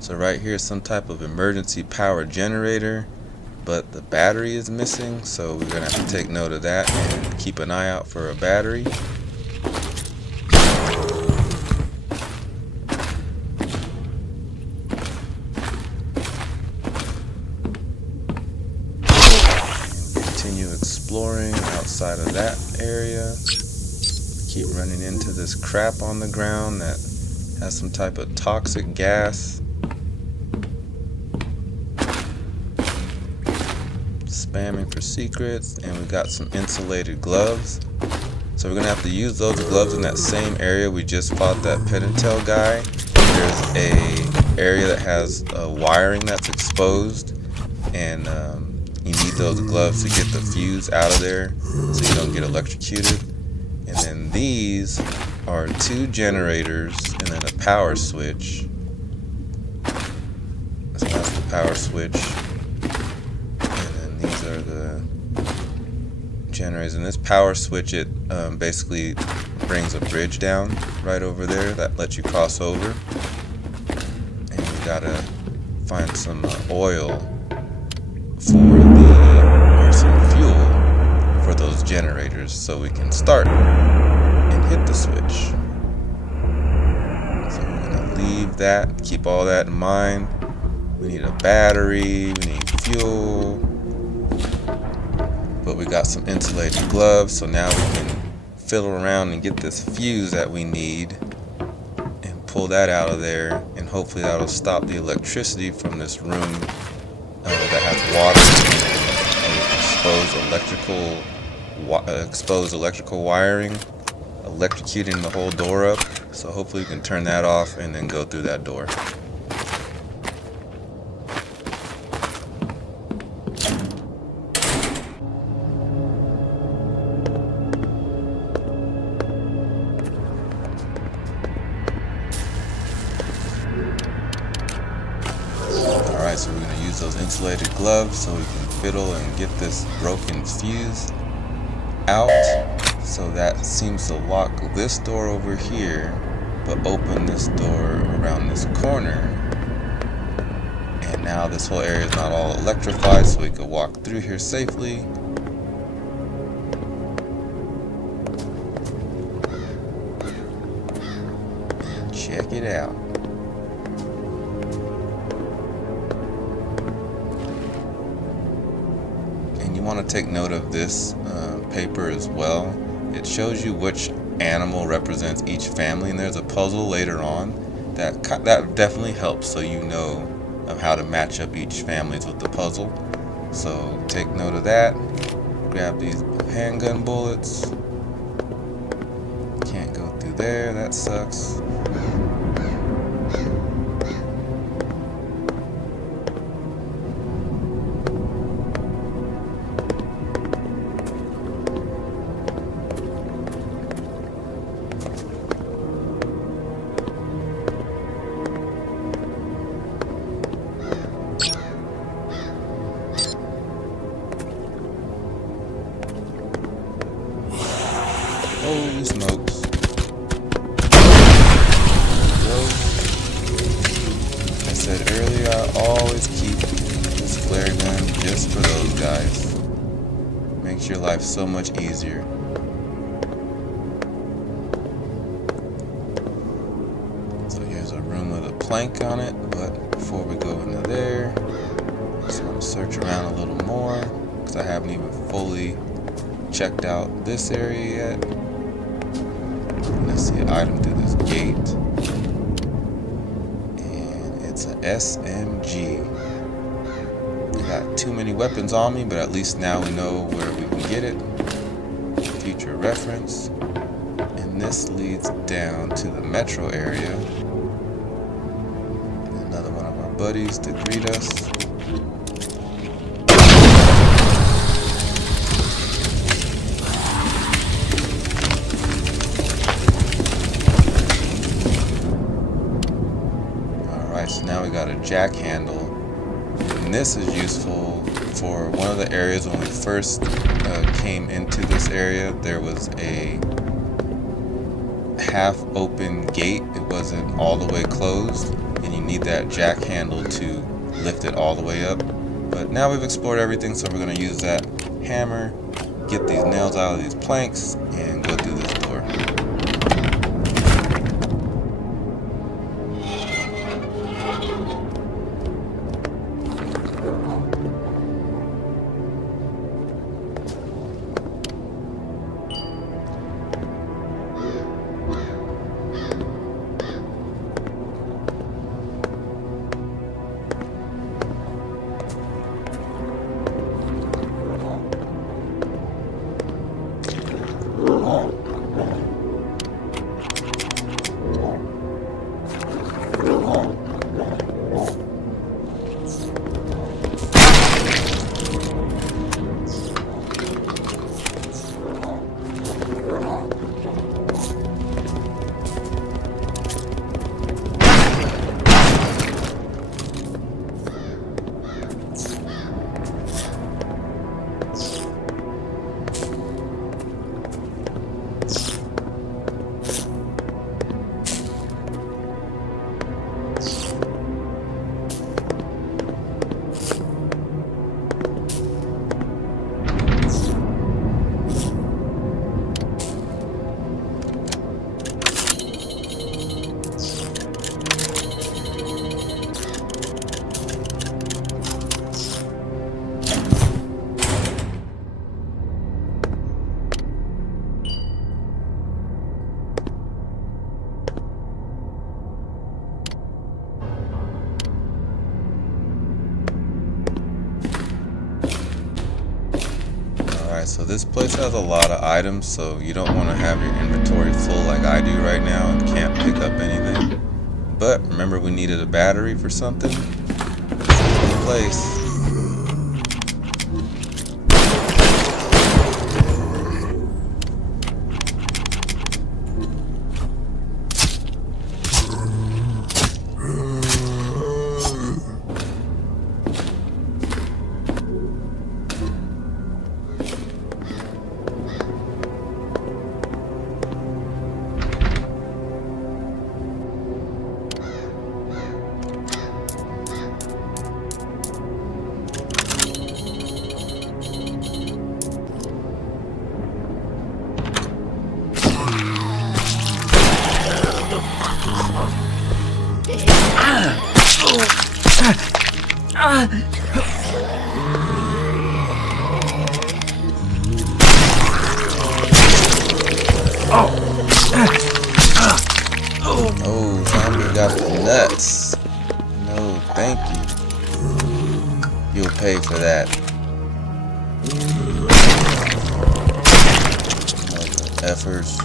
So right here is some type of emergency power generator, but the battery is missing, so we're gonna have to take note of that and keep an eye out for a battery. Continue exploring outside of that area. Keep running into this crap on the ground that has some type of toxic gas. Spamming for secrets, and we got some insulated gloves. So we're gonna have to use those gloves in that same area we just fought that Pedantel guy. There's a area that has wiring that's exposed, and you need those gloves to get the fuse out of there so you don't get electrocuted. And then these are 2 generators and then a power switch. So that's the power switch. These are the generators, and this power switch, it basically brings a bridge down right over there that lets you cross over. And we gotta find some oil or some fuel for those generators so we can start and hit the switch. So we're gonna leave that, keep all that in mind. We need a battery, we need fuel. But we got some insulated gloves, so now we can fiddle around and get this fuse that we need and pull that out of there, and hopefully that'll stop the electricity from this room that has water and exposed electrical wiring, electrocuting the whole door up. So hopefully we can turn that off and then go through that door. Alright, so we're going to use those insulated gloves so we can fiddle and get this broken fuse out. So that seems to lock this door over here, but open this door around this corner. And now this whole area is not all electrified, so we can walk through here safely. Check it out. And you want to take note of this paper as well. It shows you which animal represents each family, and there's a puzzle later on that definitely helps, so you know of how to match up each families with the puzzle. So take note of that. Grab these handgun bullets. Can't go through there, that sucks. Holy smokes. Like I said earlier, I always keep this flare gun just for those guys. Makes your life so much easier. So here's a room with a plank on it, but before we go into there, I just want to search around a little more, because I haven't even fully checked out this area yet. Let's see, an item through this gate, and it's an SMG. I got too many weapons on me, but at least now we know where we can get it. Future reference. And this leads down to the metro area. Another one of our buddies to greet us. So now we got a jack handle, and this is useful for one of the areas when we first came into this area. There was a half open gate, it wasn't all the way closed, and you need that jack handle to lift it all the way up. But now we've explored everything, so we're going to use that hammer, get these nails out of these planks, and go through this door. So this place has a lot of items, so you don't want to have your inventory full like I do right now and can't pick up anything. But remember, we needed a battery for something. This is the place. Oh, zombie got the nuts. No, thank you. You'll pay for that. Efforts.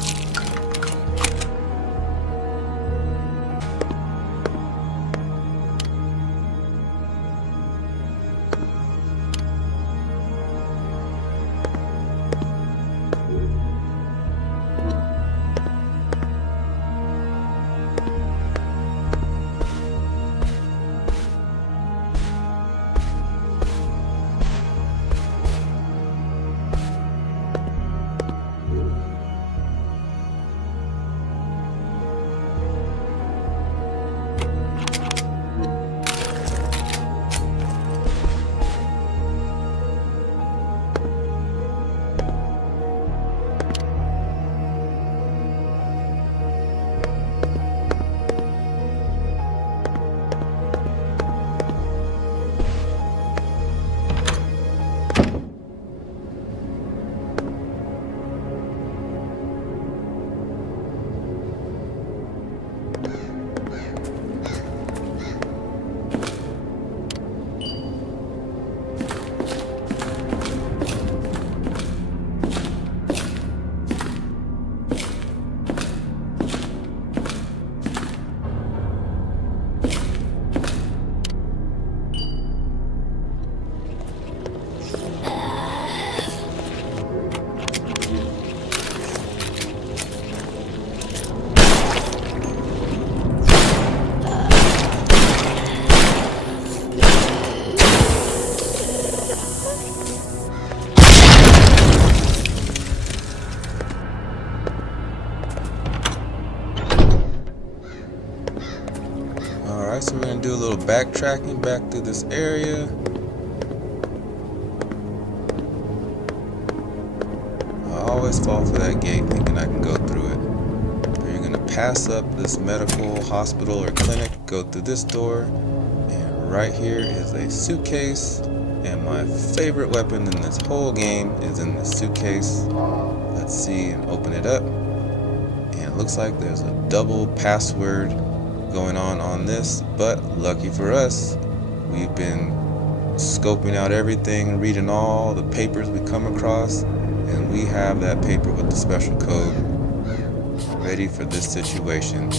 So we're gonna do a little backtracking back through this area. I always fall for that gate thinking I can go through it. But you're gonna pass up this medical hospital or clinic, go through this door, and right here is a suitcase. And my favorite weapon in this whole game is in this suitcase. Let's see and open it up. And it looks like there's a double password going on this, but lucky for us, we've been scoping out everything, reading all the papers we come across, and we have that paper with the special code ready for this situation.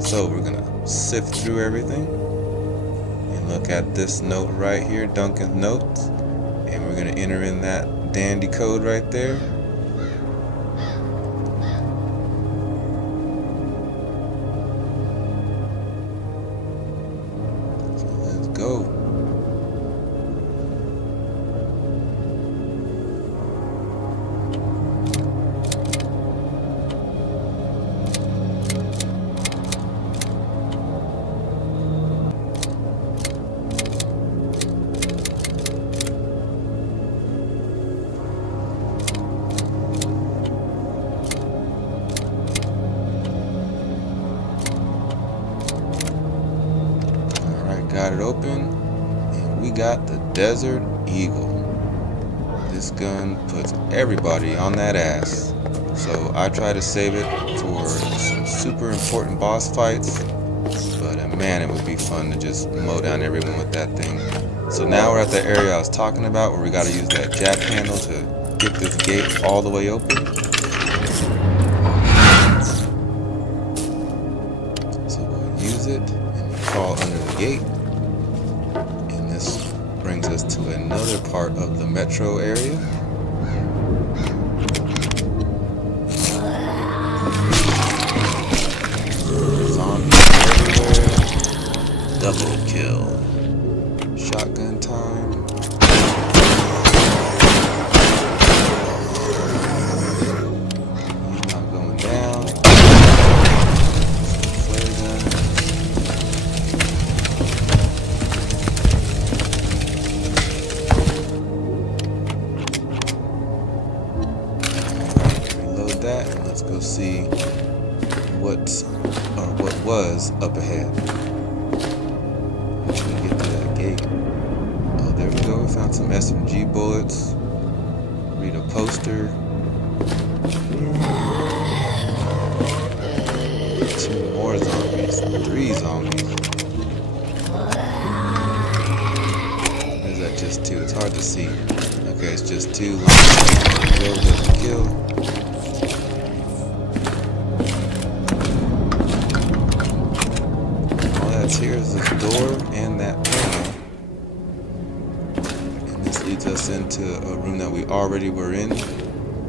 So we're gonna sift through everything and look at this note right here, Duncan's notes, and we're gonna enter in that dandy code right there. Got it open, and we got the Desert Eagle. This gun puts everybody on that ass. So I try to save it for some super important boss fights, but man, it would be fun to just mow down everyone with that thing. So now we're at the area I was talking about where we got to use that jack handle to get this gate all the way open. So we'll use it and crawl under the gate. Brings us to another part of the metro area. Zombies everywhere. Double kill. Shotgun time. He's not going down. Flare gun. That and let's go see what was up ahead. until we get to that gate. Oh, there we go. We found some SMG bullets. Read a poster. 2 more zombies. 3 zombies. Or is that just 2? It's hard to see. Okay, it's just 2. Kill doesn't kill. All that's here is this door and that panel. And this leads us into a room that we already were in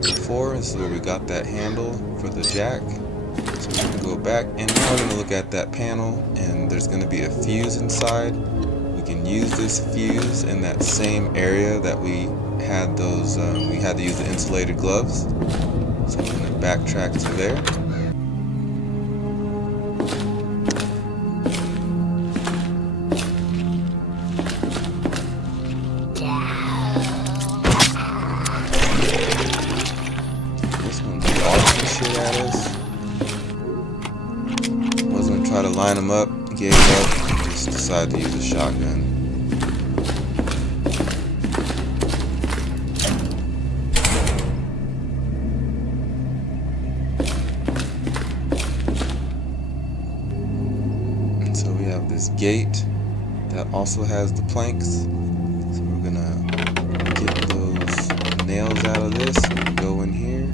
before. This is where we got that handle for the jack. So we're going to go back, and now we're going to look at that panel, and there's going to be a fuse inside. We can use this fuse in that same area that we had those, we had to use the insulated gloves. So I'm going to backtrack to there. This one's launching shit at us. Wasn't gonna try to line them up, gave up, and just decided to use a shotgun. And so we have this gate that also has the planks. So we're gonna get those nails out of this and go in here.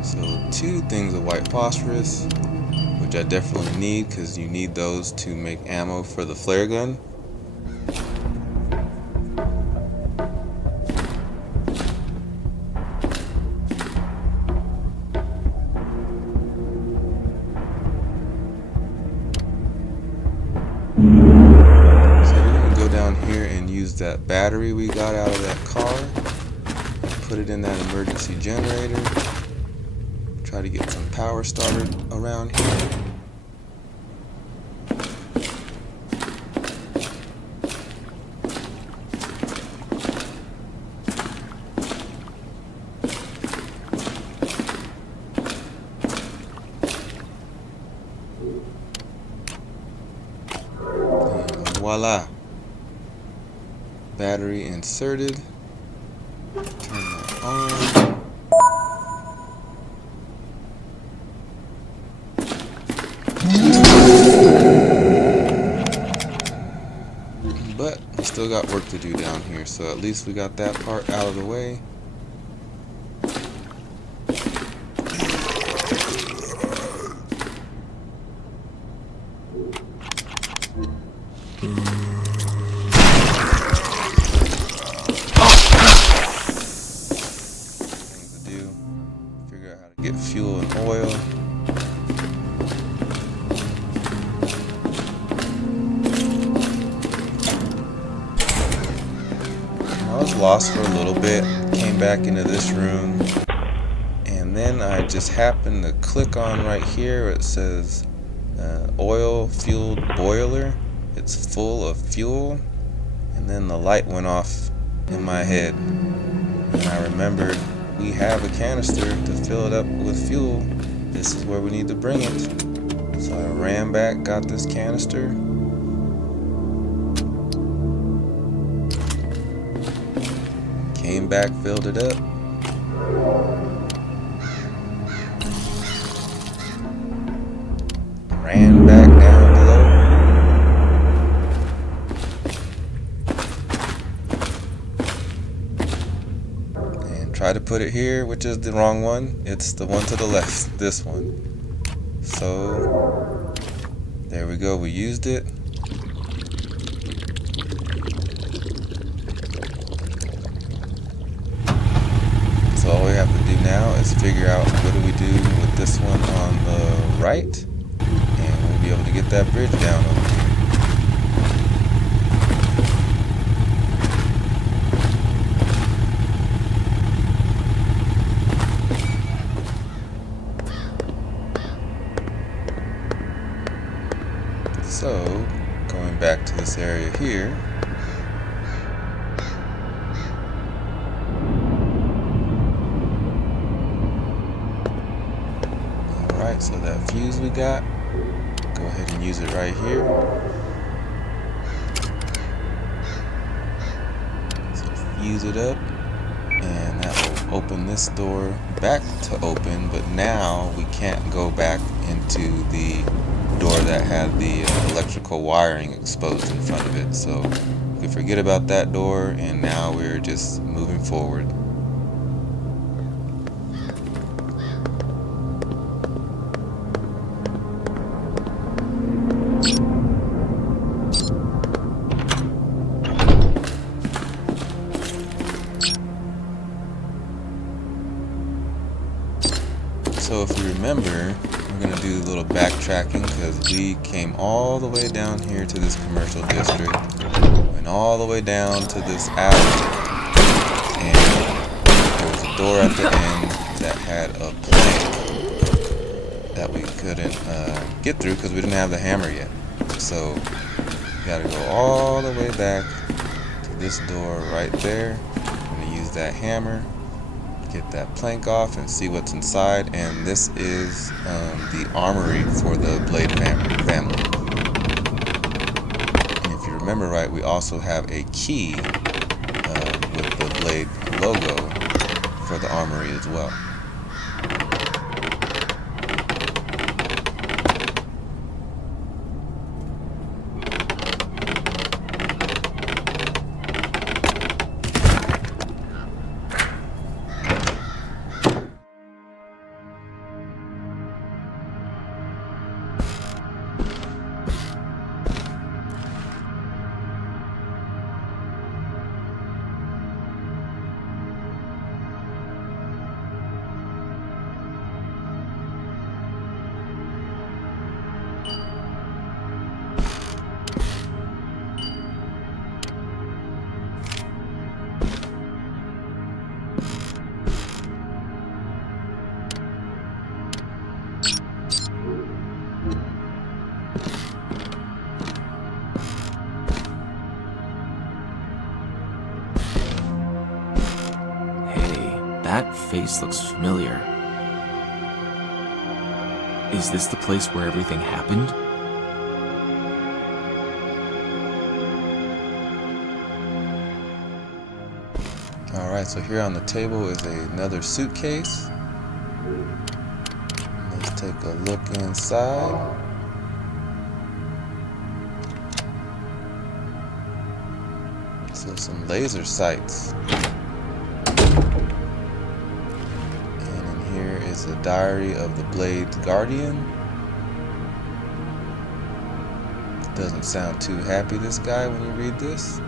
So 2 things of white phosphorus, which I definitely need because you need those to make ammo for the flare gun. So we're going to go down here and use that battery we got out of that car, put it in that emergency generator. Try to get some power started around here. And voila. Battery inserted. Turn that on. But we still got work to do down here, so at least we got that part out of the way. Things to do. Figure out how to get fuel and oil. I was lost for a little bit, came back into this room, and then I just happened to click on right here where it says oil-fueled boiler. It's full of fuel, and then the light went off in my head, and I remembered we have a canister to fill it up with fuel. This is where we need to bring it. So I ran back, got this canister. Came back, filled it up. Ran back down below. And tried to put it here, which is the wrong one. It's the one to the left, this one. So, there we go, we used it. So all we have to do now is figure out what do we do with this one on the right, and we'll be able to get that bridge down over here. here. Alright, so that fuse we got, go ahead and use it right here. So fuse it up, and that will open this door back to open, but now we can't go back into the door that had the electrical wiring exposed in front of it. So we can forget about that door, and now we're just moving forward. So if you remember, we're going to do a little backtracking because we came all the way down here to this commercial district, went all the way down to this alley, and there was a door at the end that had a plank that we couldn't get through because we didn't have the hammer yet. So we got to go all the way back to this door right there. I'm going to use that hammer, get that plank off and see what's inside. And this is the armory for the blade family. And if you remember right, we also have a key with the blade logo for the armory as well. That face looks familiar. Is this the place where everything happened? Alright, so here on the table is another suitcase. Let's take a look inside. So some laser sights. Is a diary of the Blade's Guardian. Doesn't sound too happy, this guy, when you read this.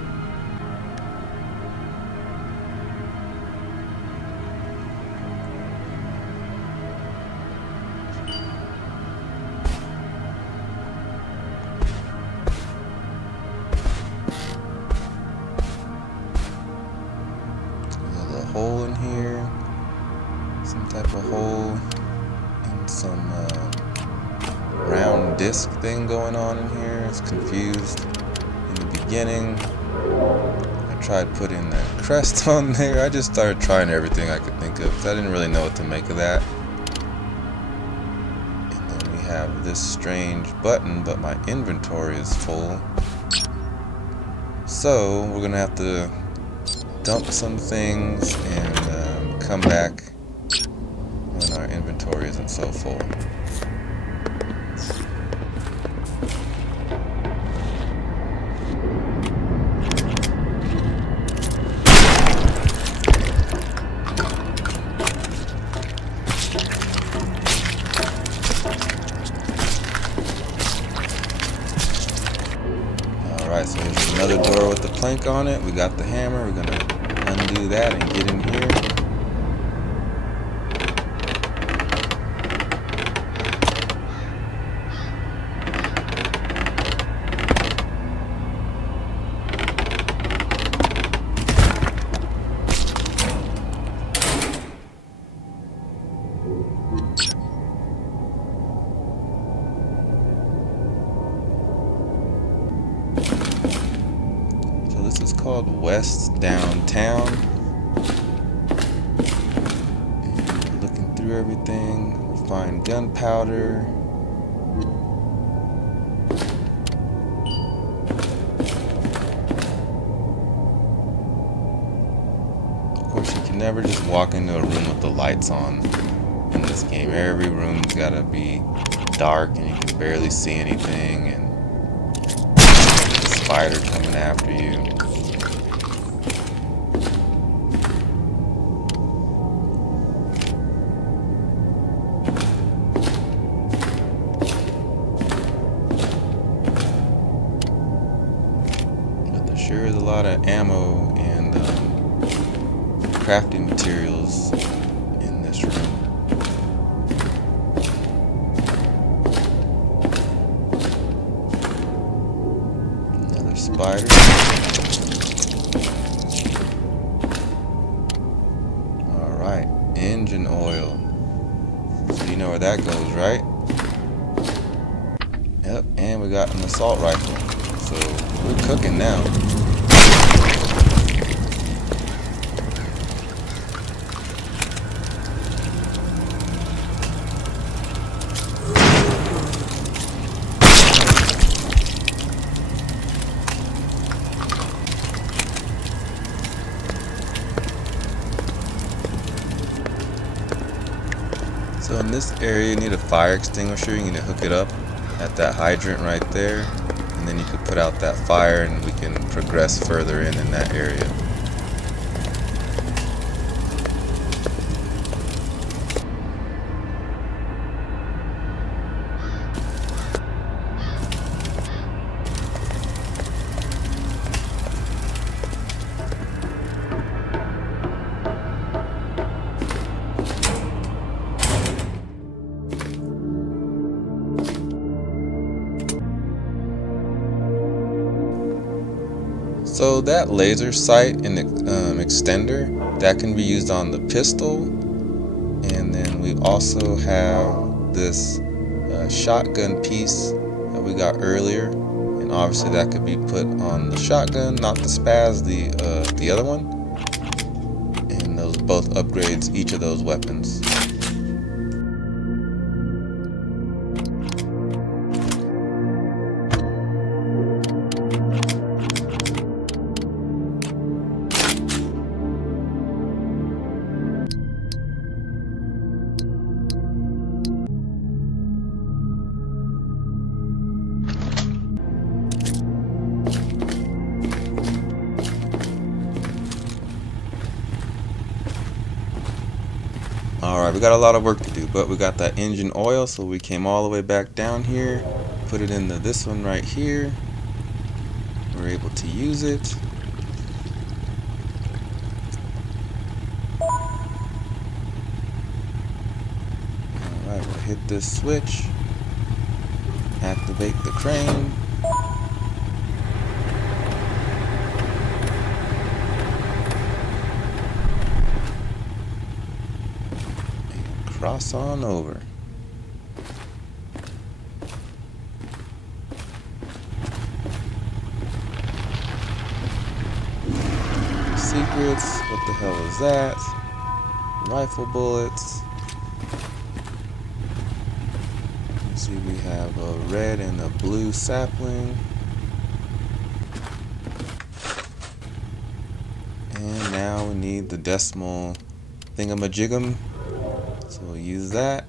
There's a hole in here. Some type of hole and some round disc thing going on in here. It's confused in the beginning. I tried putting that crest on there. I just started trying everything I could think of because I didn't really know what to make of that. And then we have this strange button, but my inventory is full. So we're gonna have to dump some things and come back when our inventory isn't so full. Alright, so here's another door with the plank on it. We got the hammer. We're gonna undo that and get in here. This is called West Downtown. And looking through everything, we'll find gunpowder. Of course, you can never just walk into a room with the lights on in this game. Every room's gotta be dark and you can barely see anything, and a spider coming after you. But there sure is a lot of ammo and crafting materials in this room. Spider. Alright, engine oil. So you know where that goes, right? Yep, and we got an assault rifle. So we're cooking now. So in this area you need a fire extinguisher. You need to hook it up at that hydrant right there, and then you can put out that fire and we can progress further in that area. So that laser sight and extender, that can be used on the pistol, and then we also have this shotgun piece that we got earlier, and obviously that could be put on the shotgun, not the spaz, the other one, and those both upgrades each of those weapons. Alright, we got a lot of work to do, but we got that engine oil, so we came all the way back down here, put it into this one right here. We're able to use it. Alright, we'll hit this switch, activate the crane. Cross on over. Secrets, what the hell is that? Rifle bullets. Let's see, we have a red and a blue sapling. And now we need the decimal thingamajigam. So we'll use that.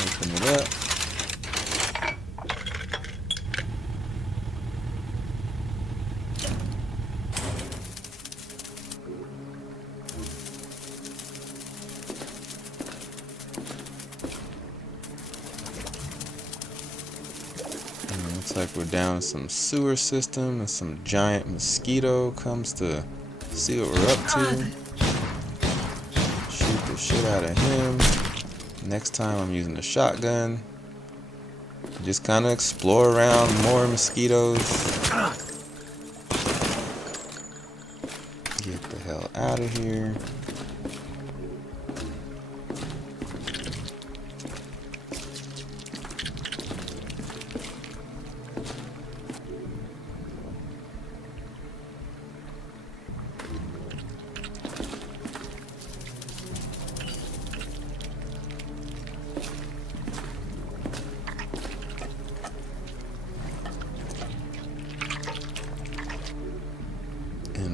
Open it up. And looks like we're down some sewer system, and some giant mosquito comes to see what we're up to. The shit out of him. Next time I'm using a shotgun. Just kind of explore around more mosquitoes. Get the hell out of here.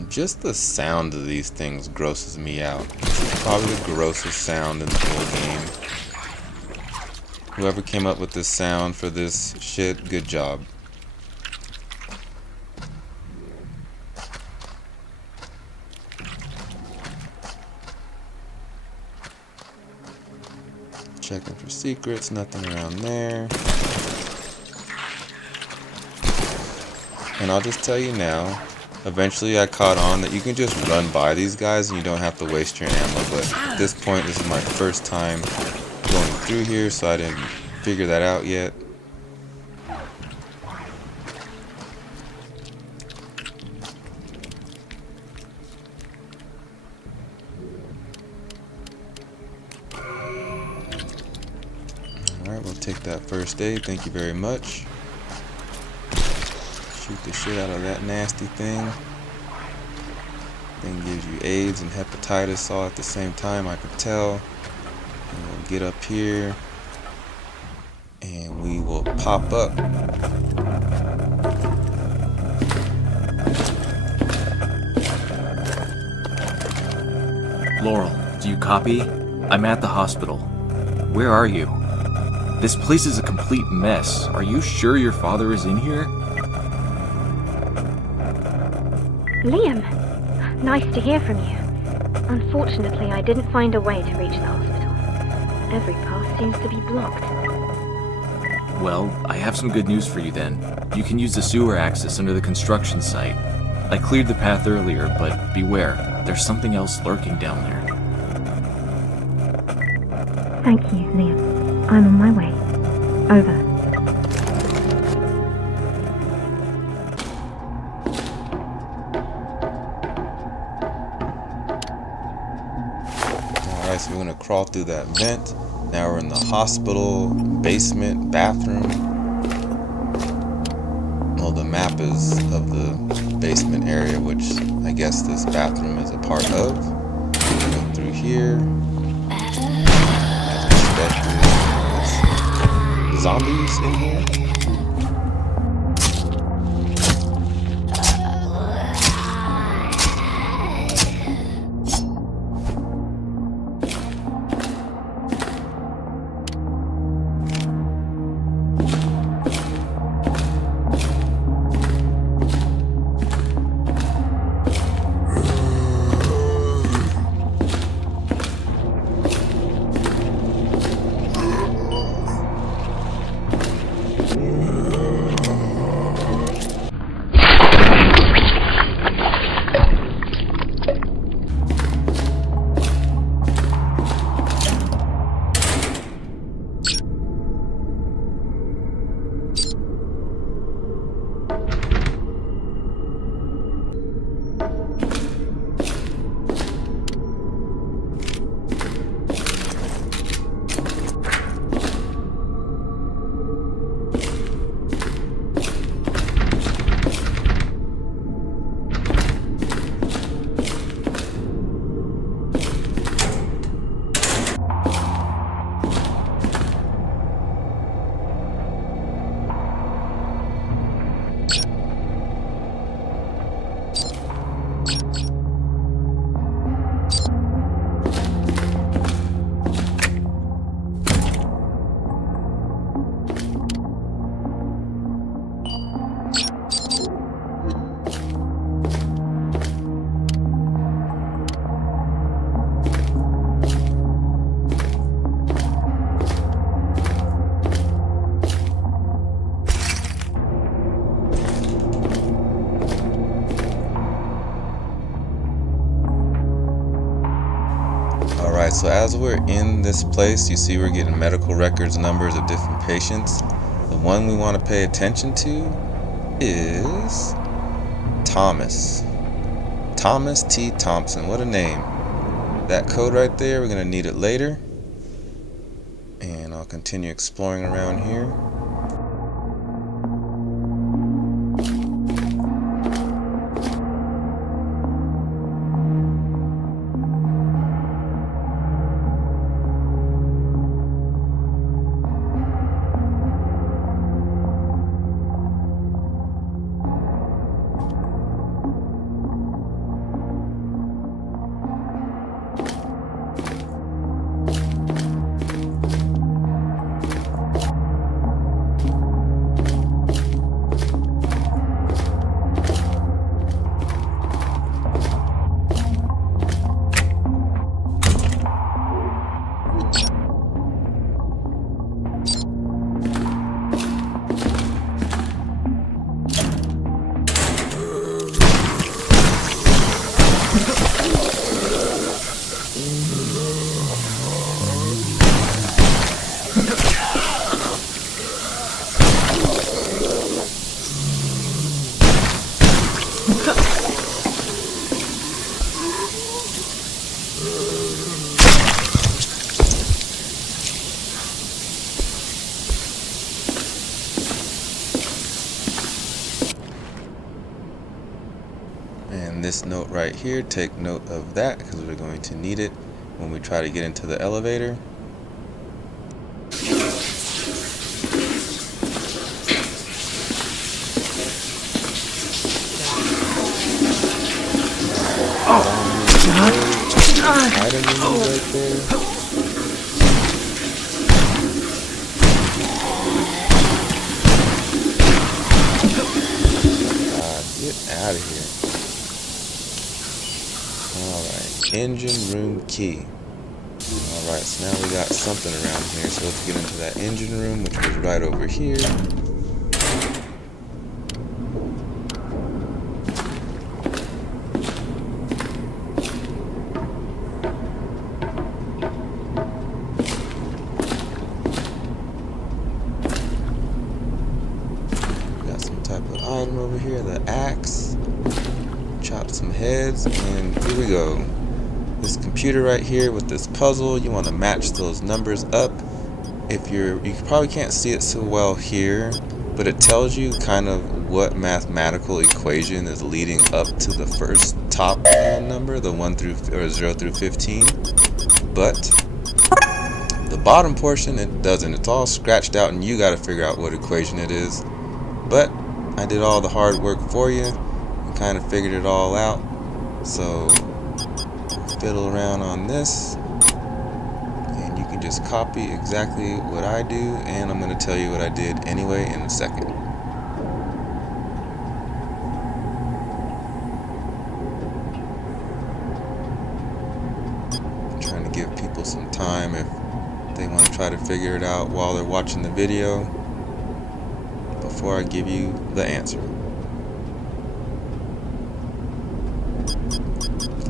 Just the sound of these things grosses me out. This is probably the grossest sound in the whole game. Whoever came up with this sound for this shit, good job. Checking for secrets, nothing around there. And I'll just tell you now, eventually I caught on that you can just run by these guys and you don't have to waste your ammo, but at this point this is my first time going through here, so I didn't figure that out yet. Alright, we'll take that first aid, thank you very much. Shoot the shit out of that nasty thing. Thing gives you AIDS and hepatitis all at the same time, I can tell. And we'll get up here and we will pop up. Laurel, do you copy? I'm at the hospital. Where are you? This place is a complete mess. Are you sure your father is in here? Liam, nice to hear from you. Unfortunately, I didn't find a way to reach the hospital. Every path seems to be blocked. Well, I have some good news for you then. You can use the sewer access under the construction site. I cleared the path earlier, but beware, there's something else lurking down there. Thank you, Liam. I'm on my way. Over. Alright, so we're gonna crawl through that vent. Now we're in the hospital, basement, bathroom. Well, the map is of the basement area, which I guess this bathroom is a part of. We'll go through here. As expected, there's zombies in here. Alright, so as we're in this place, you see we're getting medical records numbers of different patients. The one we want to pay attention to is Thomas. Thomas T. Thompson, what a name. That code right there, we're going to need it later. And I'll continue exploring around here. And this note right here, take note of that because we're going to need it when we try to get into the elevator. Item right there. Get out of here. Alright, engine room key. Alright, so now we got something around here, so let's get into that engine room, which was right over here. Got some type of item over here, the axe. Chop some heads, and here we go. This computer right here with this puzzle, you want to match those numbers up. You probably can't see it so well here, but it tells you kind of what mathematical equation is leading up to the first top number, the 0 through 15. But the bottom portion, it doesn't. It's all scratched out, and you got to figure out what equation it is. But I did all the hard work for you and kind of figured it all out. So fiddle around on this, and you can just copy exactly what I do, and I'm going to tell you what I did anyway in a second. I'm trying to give people some time if they want to try to figure it out while they're watching the video before I give you the answer.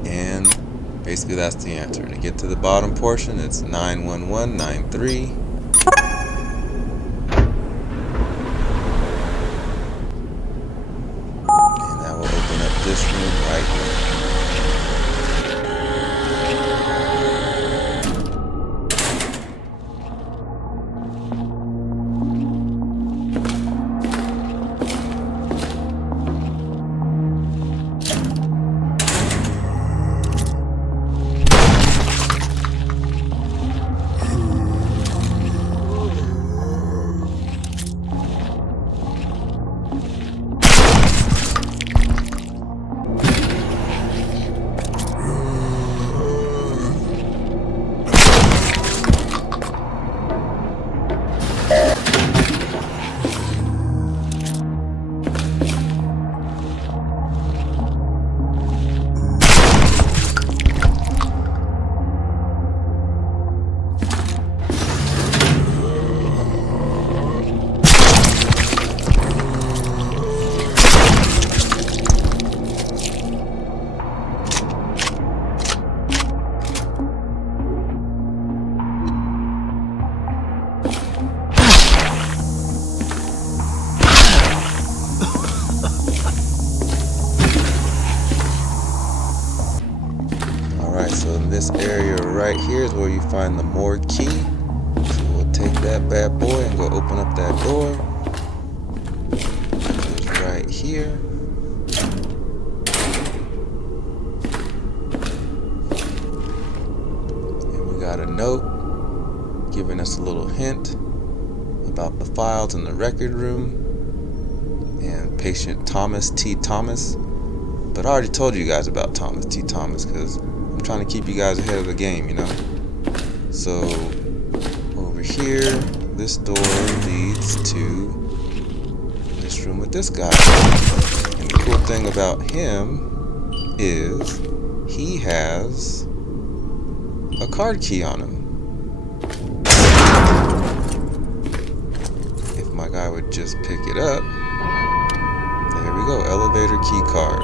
And basically that's the answer. To get to the bottom portion, it's 91193. And that will open up this room right here. This area right here is where you find the more key. So we'll take that bad boy and go open up that door. It's right here. And we got a note giving us a little hint about the files in the record room and patient Thomas T. Thomas. But I already told you guys about Thomas T. Thomas because I'm trying to keep you guys ahead of the game, you know. So over here, this door leads to this room with this guy. And the cool thing about him is he has a card key on him. If my guy would just pick it up, there we go, elevator key card.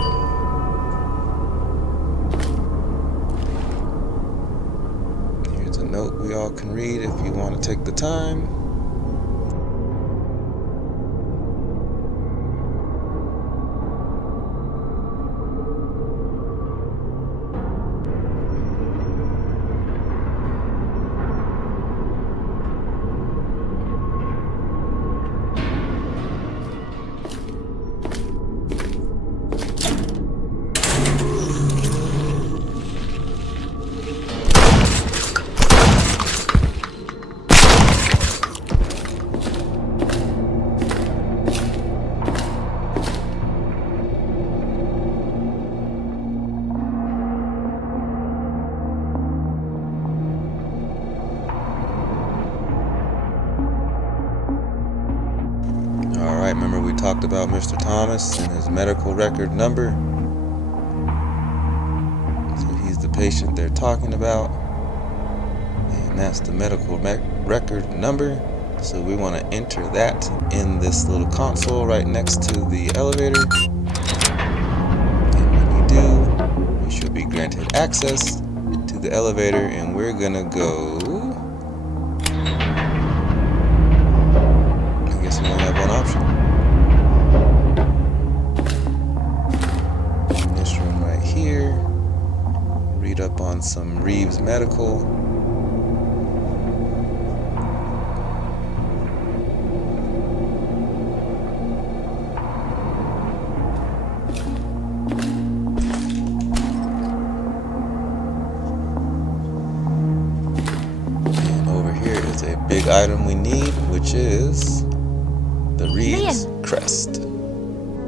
Note we all can read if you want to take the time. talked about Mr. Thomas and his medical record number. So he's the patient they're talking about. And that's the medical record number. So we want to enter that in this little console right next to the elevator. And when you do, you should be granted access to the elevator, and we're gonna go. I guess we only have one option. In this room right here, read up on some Reaves medical. Big item we need, which is the Reaves Crest.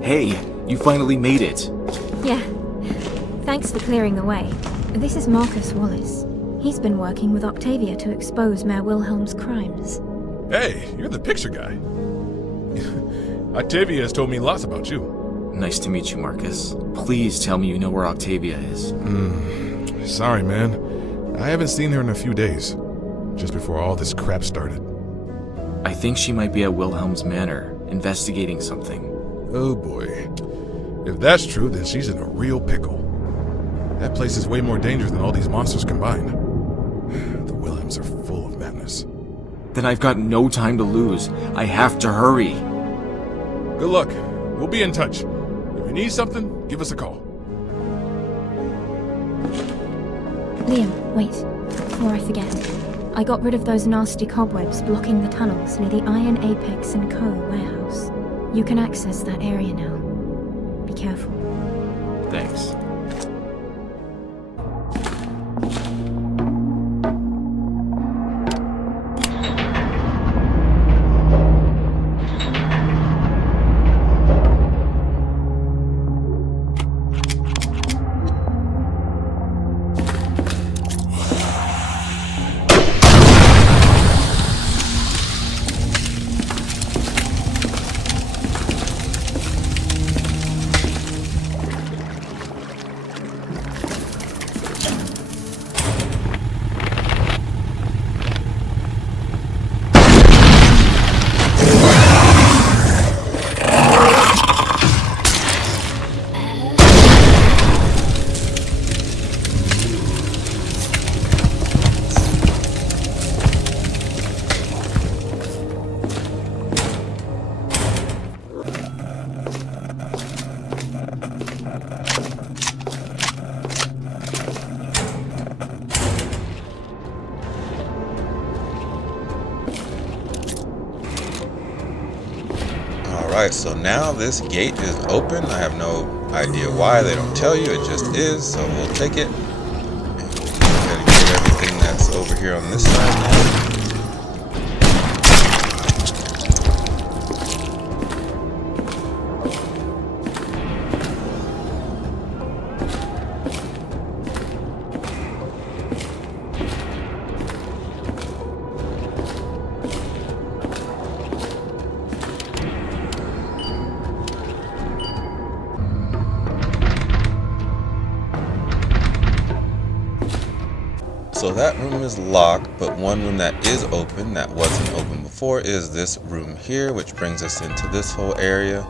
Hey, you finally made it. Yeah. Thanks for clearing the way. This is Marcus Wallace. He's been working with Octavia to expose Mayor Wilhelm's crimes. Hey, you're the picture guy. Octavia has told me lots about you. Nice to meet you, Marcus. Please tell me you know where Octavia is. Sorry, man. I haven't seen her in a few days. Just before all this crap started. I think she might be at Wilhelm's Manor, investigating something. Oh boy. If that's true, then she's in a real pickle. That place is way more dangerous than all these monsters combined. The Wilhelms are full of madness. Then I've got no time to lose. I have to hurry. Good luck. We'll be in touch. If you need something, give us a call. Liam, wait. Before I forget. I got rid of those nasty cobwebs blocking the tunnels near the Iron Apex & Co. warehouse. You can access that area now. Be careful. Thanks. Alright, so now this gate is open. I have no idea why, they don't tell you, it just is, so we'll take it. And go ahead and get everything that's over here on this side now. So that room is locked, but one room that is open, that wasn't open before, is this room here, which brings us into this whole area.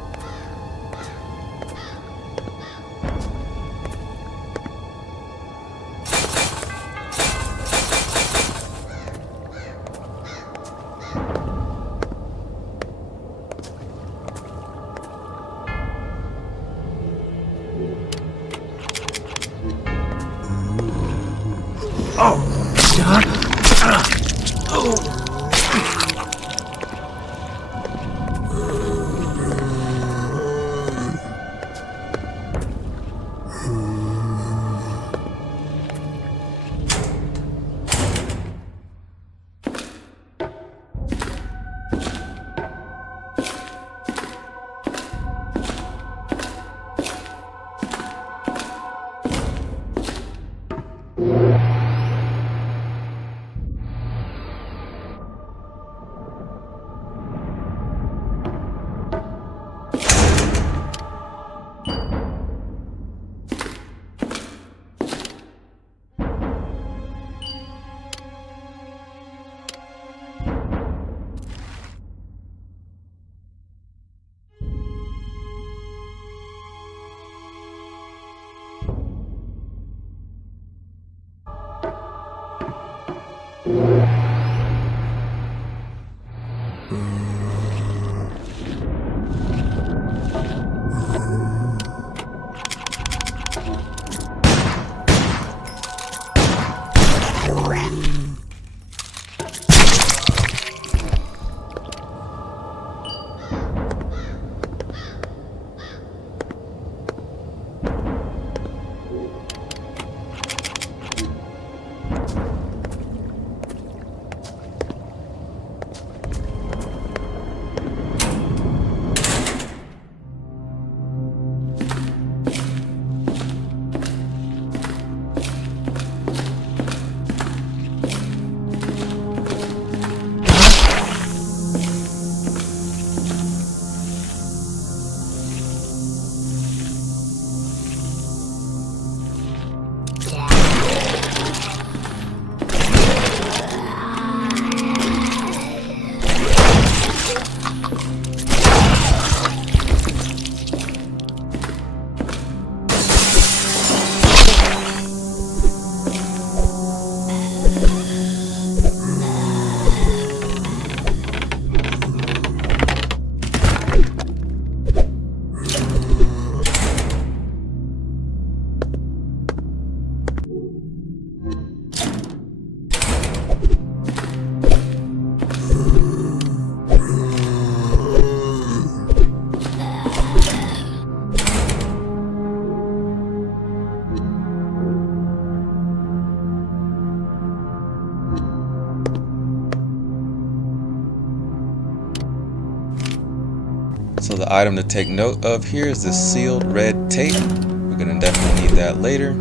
the item to take note of here is the sealed red tape. We're gonna definitely need that later.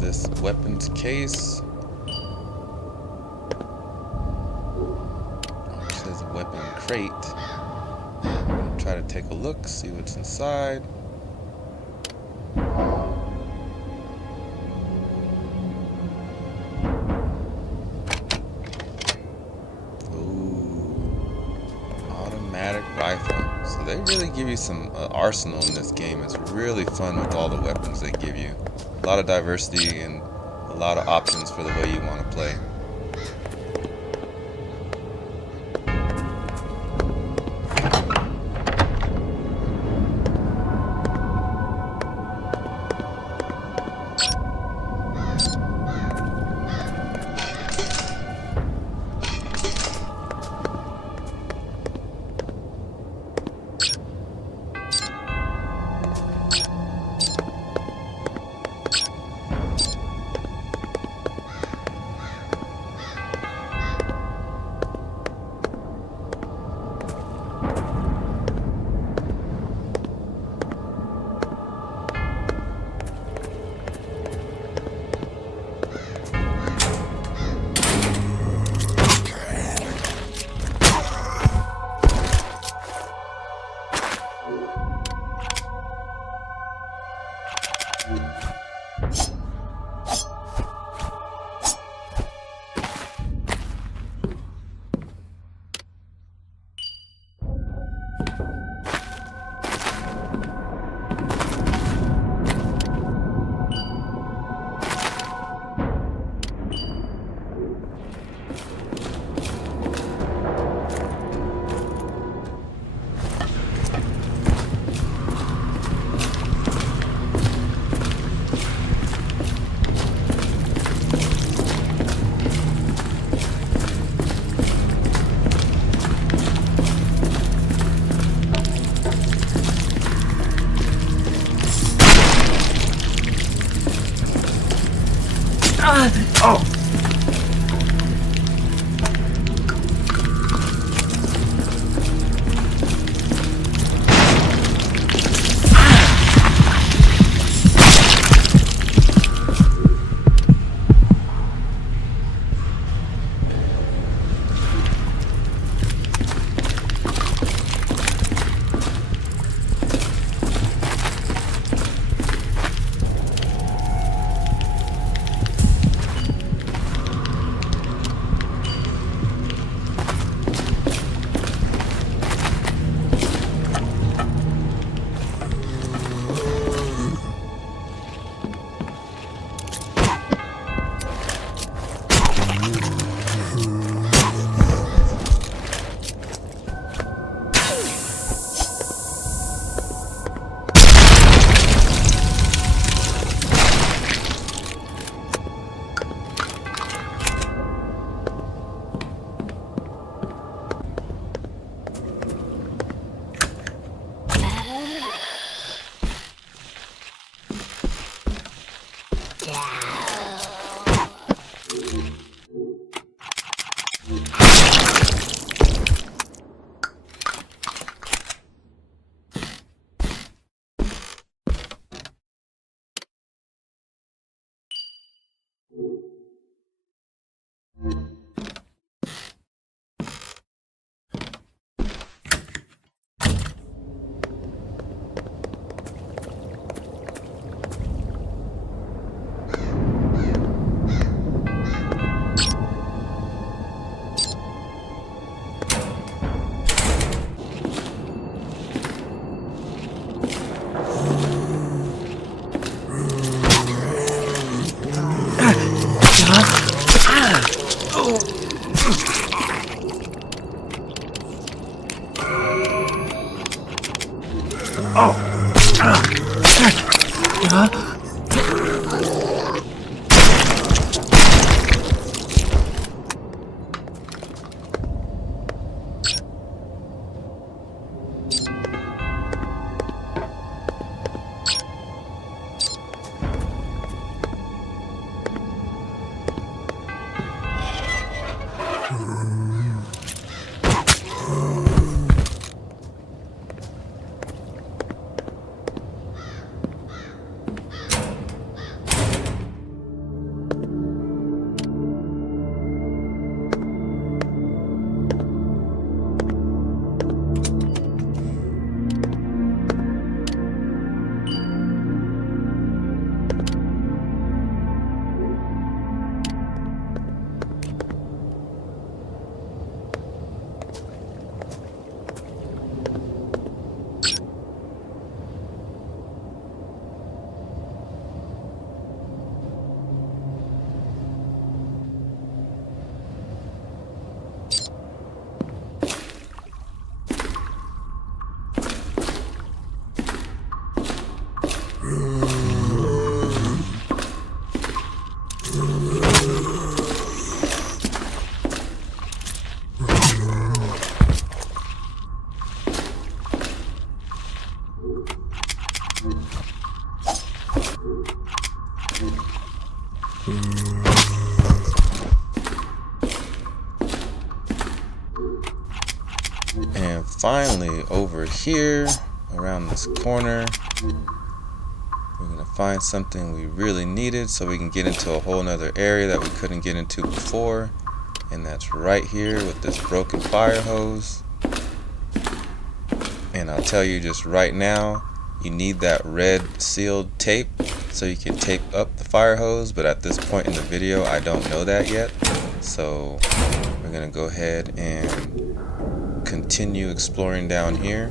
This weapons case. It says weapon crate. I'm gonna try to take a look, see what's inside. Ooh, automatic rifle. So they really give you some arsenal in this game. It's really fun with all the weapons they give you. A lot of diversity and a lot of options for the way you want to play. Oh! finally, over here, around this corner, we're gonna find something we really needed so we can get into a whole nother area that we couldn't get into before. And that's right here with this broken fire hose. And I'll tell you just right now, you need that red sealed tape so you can tape up the fire hose, but at this point in the video I don't know that yet. So we're gonna go ahead and continue exploring down here.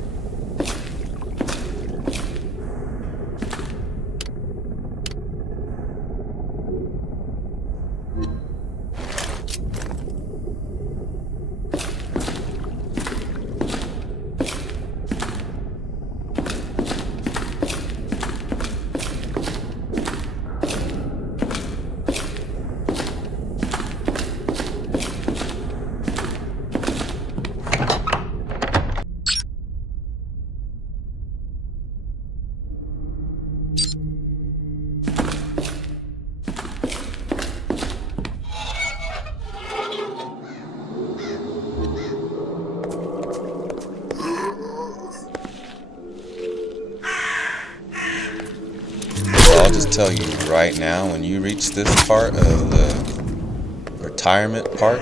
I'll just tell you right now, when you reach this part of the retirement park,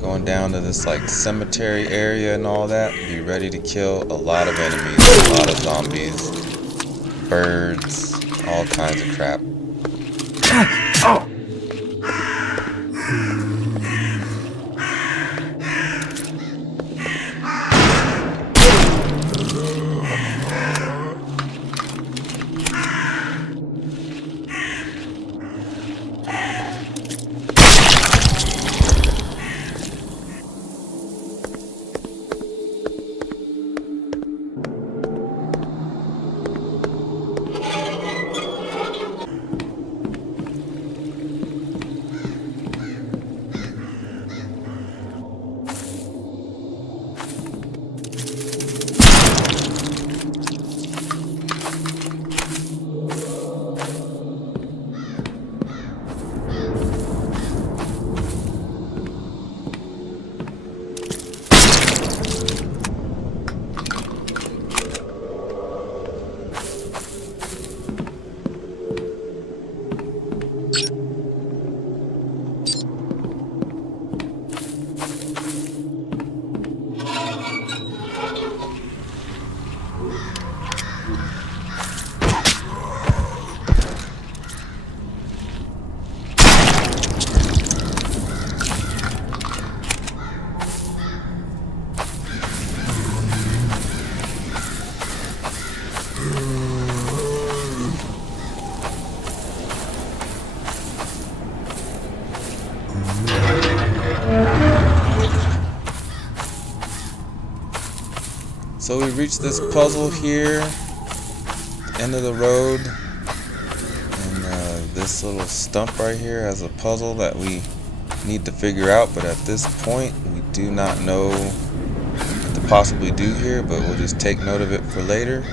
going down to this like cemetery area and all that, be ready to kill a lot of enemies, a lot of zombies, birds, all kinds of crap. Oh! So we reached this puzzle here, end of the road, and this little stump right here has a puzzle that we need to figure out, but at this point we do not know what to possibly do here, but we'll just take note of it for later.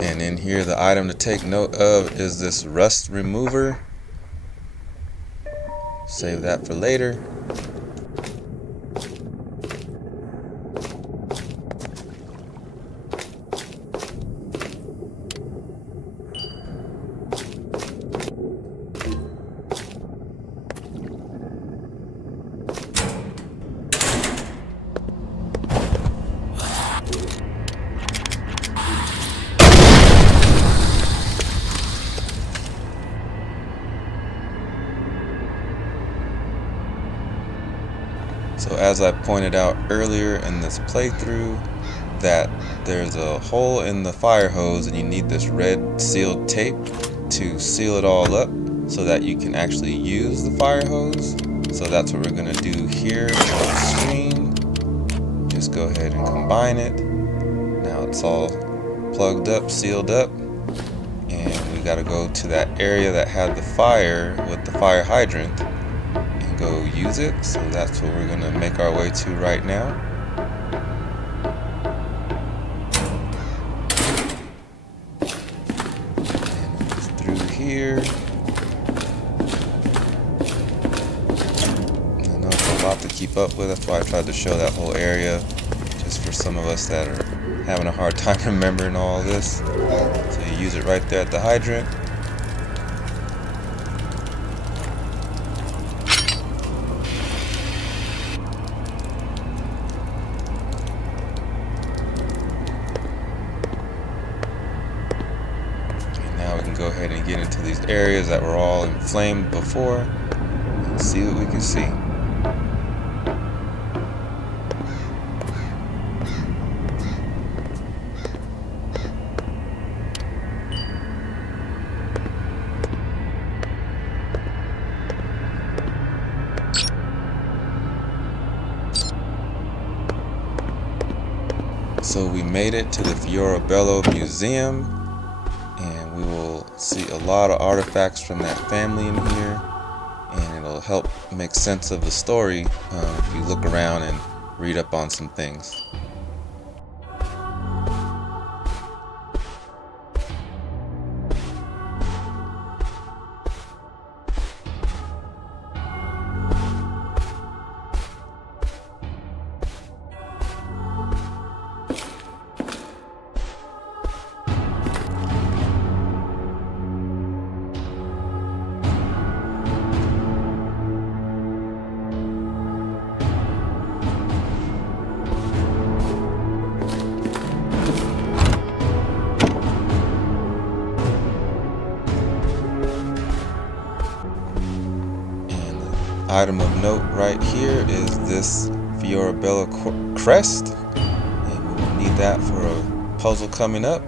And in here, the item to take note of is this rust remover. Save that for later. So as I pointed out earlier in this playthrough, that there's a hole in the fire hose and you need this red sealed tape to seal it all up so that you can actually use the fire hose. So that's what we're going to do here on the screen. Just go ahead and combine it. Now it's all plugged up, sealed up, and we got to go to that area that had the fire with the fire hydrant and go use it. So that's what we're going to make our way to right now. And it's through here. I know it's a lot to keep up with, that's why I tried to show that whole area, just for some of us that are having a hard time remembering all this. So you use it right there at the hydrant. And now we can go ahead and get into these areas that were all inflamed before and see what we can see. So we made it to the Fioribello Museum, and we will see a lot of artifacts from that family in here, and it'll help make sense of the story if you look around and read up on some things. Item of note right here is this Fioribello Crest, and we will need that for a puzzle coming up.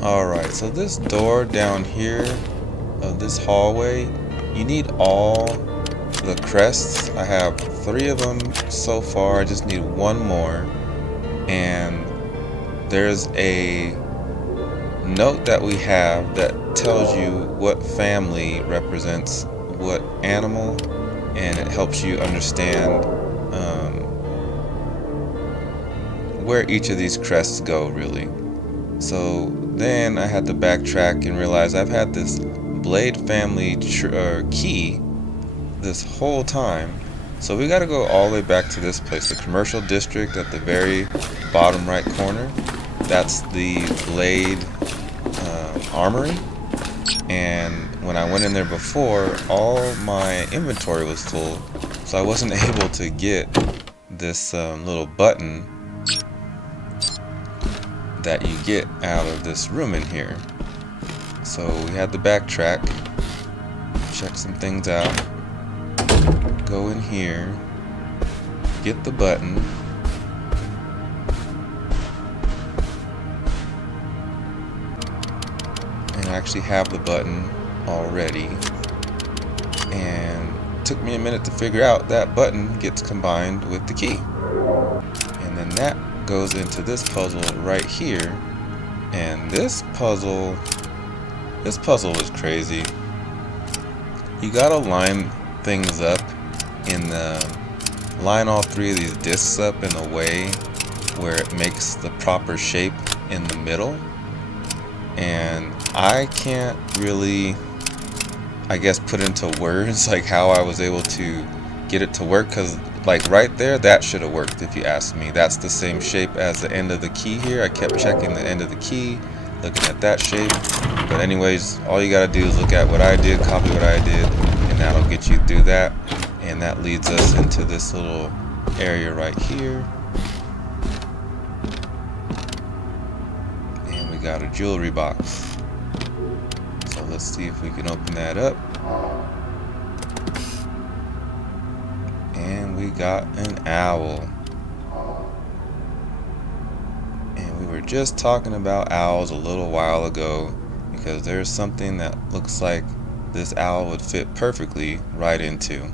Alright, so this door down here of this hallway, you need all the crests. I have 3 of them so far, I just need 1 more. And there's a note that we have that tells you what family represents what animal, and it helps you understand where each of these crests go, really. So then I had to backtrack and realize I've had this Blade family key this whole time. So we got to go all the way back to this place, the commercial district at the very bottom right corner. That's the Blade Armory. And when I went in there before, all my inventory was full, so I wasn't able to get this little button that you get out of this room in here. So we had to backtrack, check some things out, go in here, get the button, and I actually have the button already. And it took me a minute to figure out that button gets combined with the key. And then that goes into this puzzle right here. And this puzzle was crazy. You gotta line things up in the line all three of these discs up in a way where it makes the proper shape in the middle. And I can't really, I guess, put into words like how I was able to get it to work, because like right there, that should have worked if you ask me. That's the same shape as the end of the key here. I kept checking the end of the key, looking at that shape. But anyways, all you gotta do is look at what I did, copy what I did, and that'll get you through that. And that leads us into this little area right here. And we got a jewelry box. So let's see if we can open that up. And we got an owl. And we were just talking about owls a little while ago, because there's something that looks like this owl would fit perfectly right into.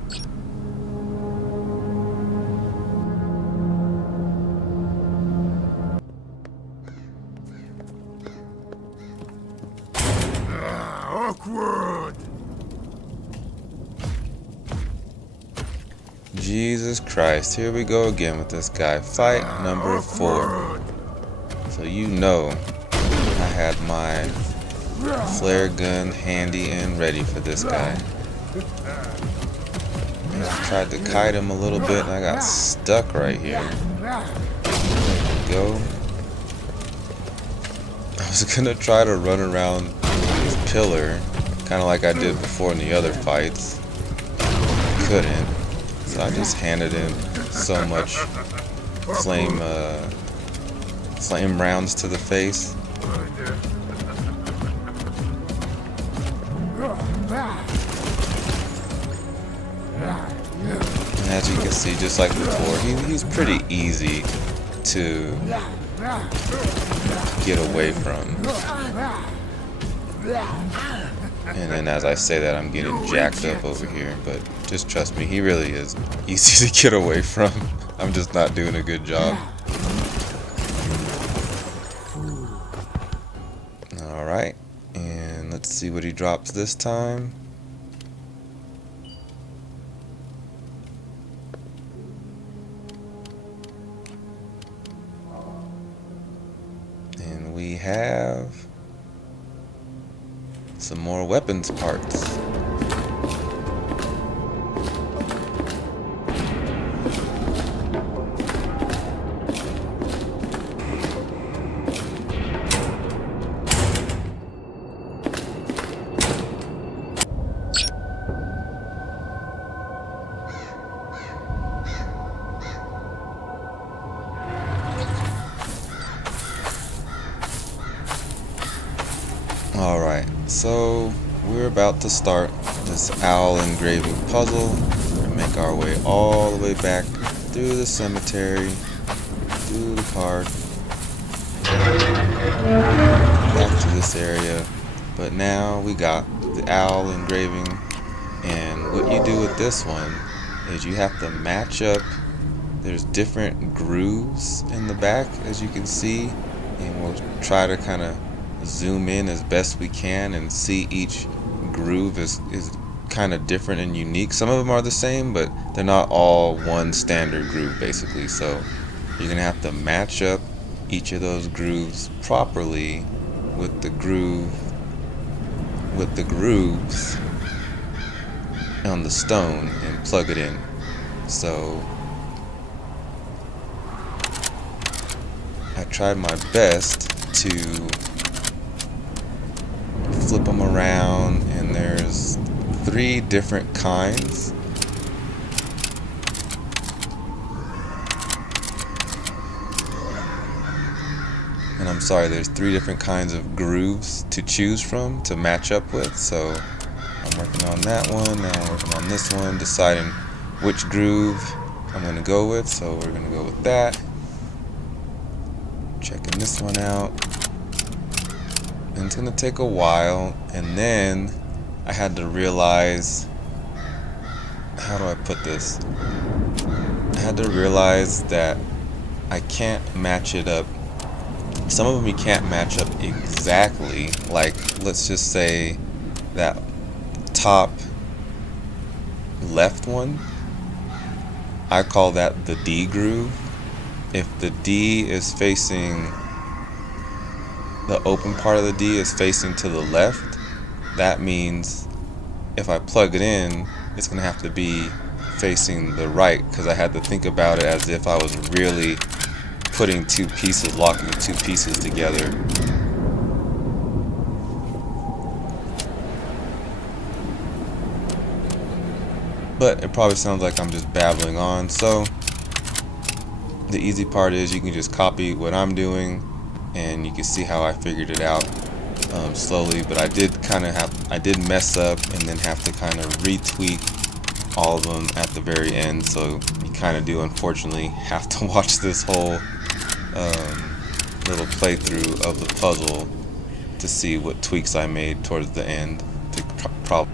Awkward. Jesus Christ, here we go again with this guy. Fight number 4. So you know I had my Flair Gun handy and ready for this guy. And I tried to kite him a little bit and I got stuck right here. There we go. I was gonna try to run around this pillar, kind of like I did before in the other fights. Couldn't. So I just handed him so much flame rounds to the face. And as you can see, just like before, he's pretty easy to get away from. And then as I say that, I'm getting jacked up over here, but just trust me, he really is easy to get away from. I'm just not doing a good job. Alright, and let's see what he drops this time. And we have some more weapons parts. Alright, so we're about to start this owl engraving puzzle. We're going to make our way all the way back through the cemetery, through the card, back to this area. But now we got the owl engraving, and what you do with this one is you have to match up. There's different grooves in the back, as you can see, and we'll try to kind of zoom in as best we can and see each groove is kind of different and unique. Some of them are the same, but they're not all one standard groove basically. So you're gonna have to match up each of those grooves properly with the groove with the grooves on the stone and plug it in. So I tried my best to flip them around, and there's 3 different kinds. And I'm sorry, there's 3 different kinds of grooves to choose from to match up with. So I'm working on that one, now I'm working on this one, deciding which groove I'm going to go with. So we're going to go with that. Checking this one out. And it's going to take a while. And then I had to realize, how do I put this? I had to realize that I can't match it up. Some of them you can't match up exactly. Like, let's just say that top left one, I call that the D groove. If the D is facing, the open part of the D is facing to the left, that means if I plug it in, it's gonna have to be facing the right, because I had to think about it as if I was really putting 2 pieces, locking 2 pieces together. But it probably sounds like I'm just babbling on, so the easy part is you can just copy what I'm doing and you can see how I figured it out slowly. But I did mess up and then have to kind of retweak all of them at the very end, so you kind of do unfortunately have to watch this whole little playthrough of the puzzle to see what tweaks I made towards the end to probably.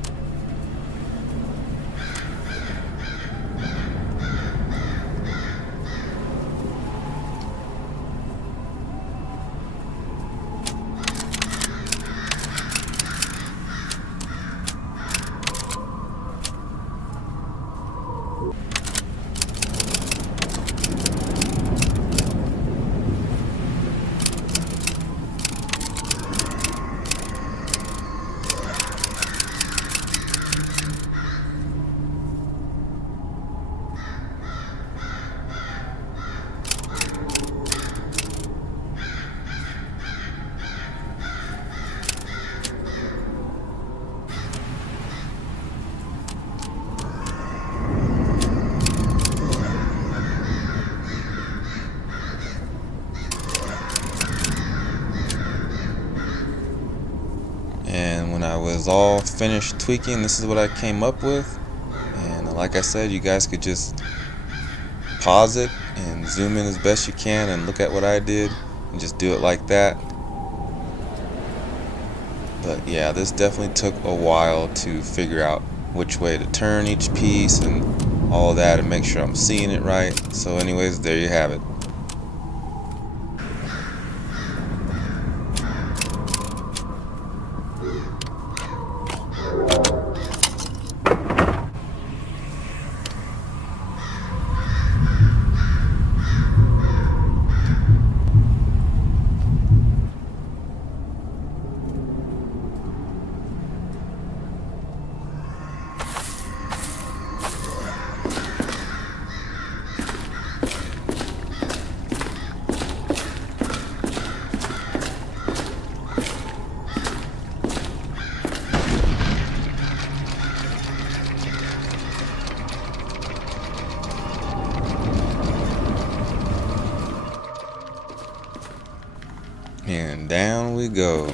When I was all finished tweaking, this is what I came up with. And like I said, you guys could just pause it and zoom in as best you can and look at what I did and just do it like that. But yeah, this definitely took a while to figure out which way to turn each piece and all that and make sure I'm seeing it right. So anyways, there you have it. And down we go.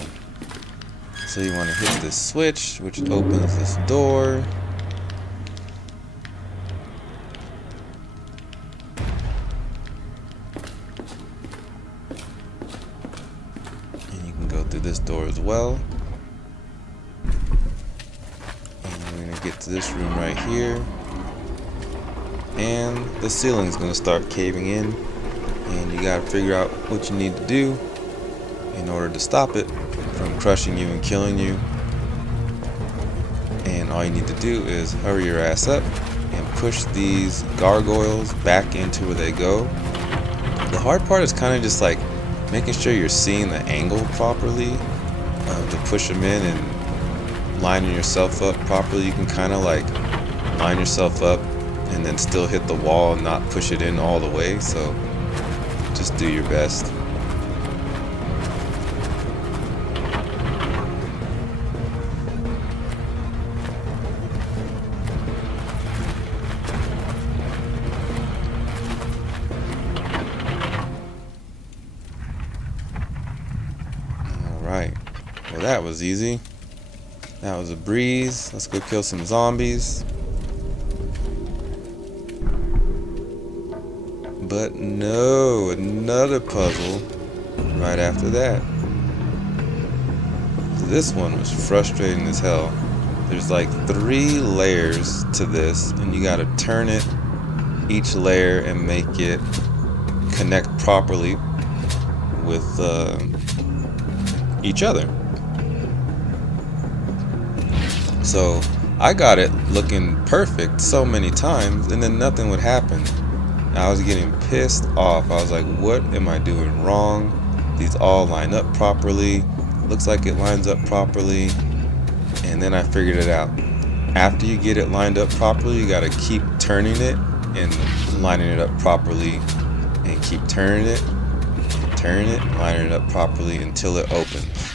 So you want to hit this switch, which opens this door. And you can go through this door as well. And we're going to get to this room right here. And the ceiling's going to start caving in. And you got to figure out what you need to do in order to stop it from crushing you and killing you. And all you need to do is hurry your ass up and push these gargoyles back into where they go. The hard part is kind of just like making sure you're seeing the angle properly to push them in and lining yourself up properly, you can kind of like line yourself up and then still hit the wall and not push it in all the way. So just do your best. Alright, well that was easy. That was a breeze. Let's go kill some zombies. But no, another puzzle right after that. This one was frustrating as hell. There's like 3 layers to this, and you gotta turn it, each layer, and make it connect properly with each other. So I got it looking perfect so many times, and then nothing would happen. I was getting pissed off. I was like, what am I doing wrong? These all line up properly. Looks like it lines up properly. And then I figured it out. After you get it lined up properly, you gotta keep turning it and lining it up properly, and keep turning it, lining it up properly until it opens.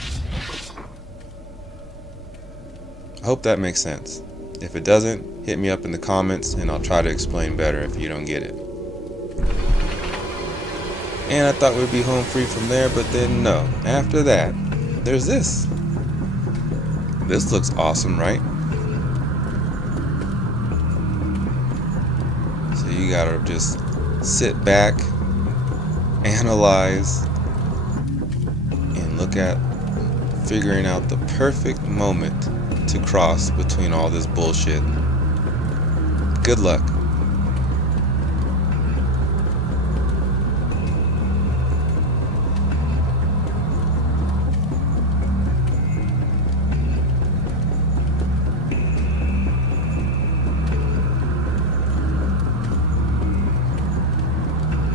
I hope that makes sense. If it doesn't, hit me up in the comments and I'll try to explain better if you don't get it. And I thought we'd be home free from there, but then no. After that, there's this. This looks awesome, right? So you gotta just sit back, analyze, and look at figuring out the perfect moment to cross between all this bullshit. Good luck.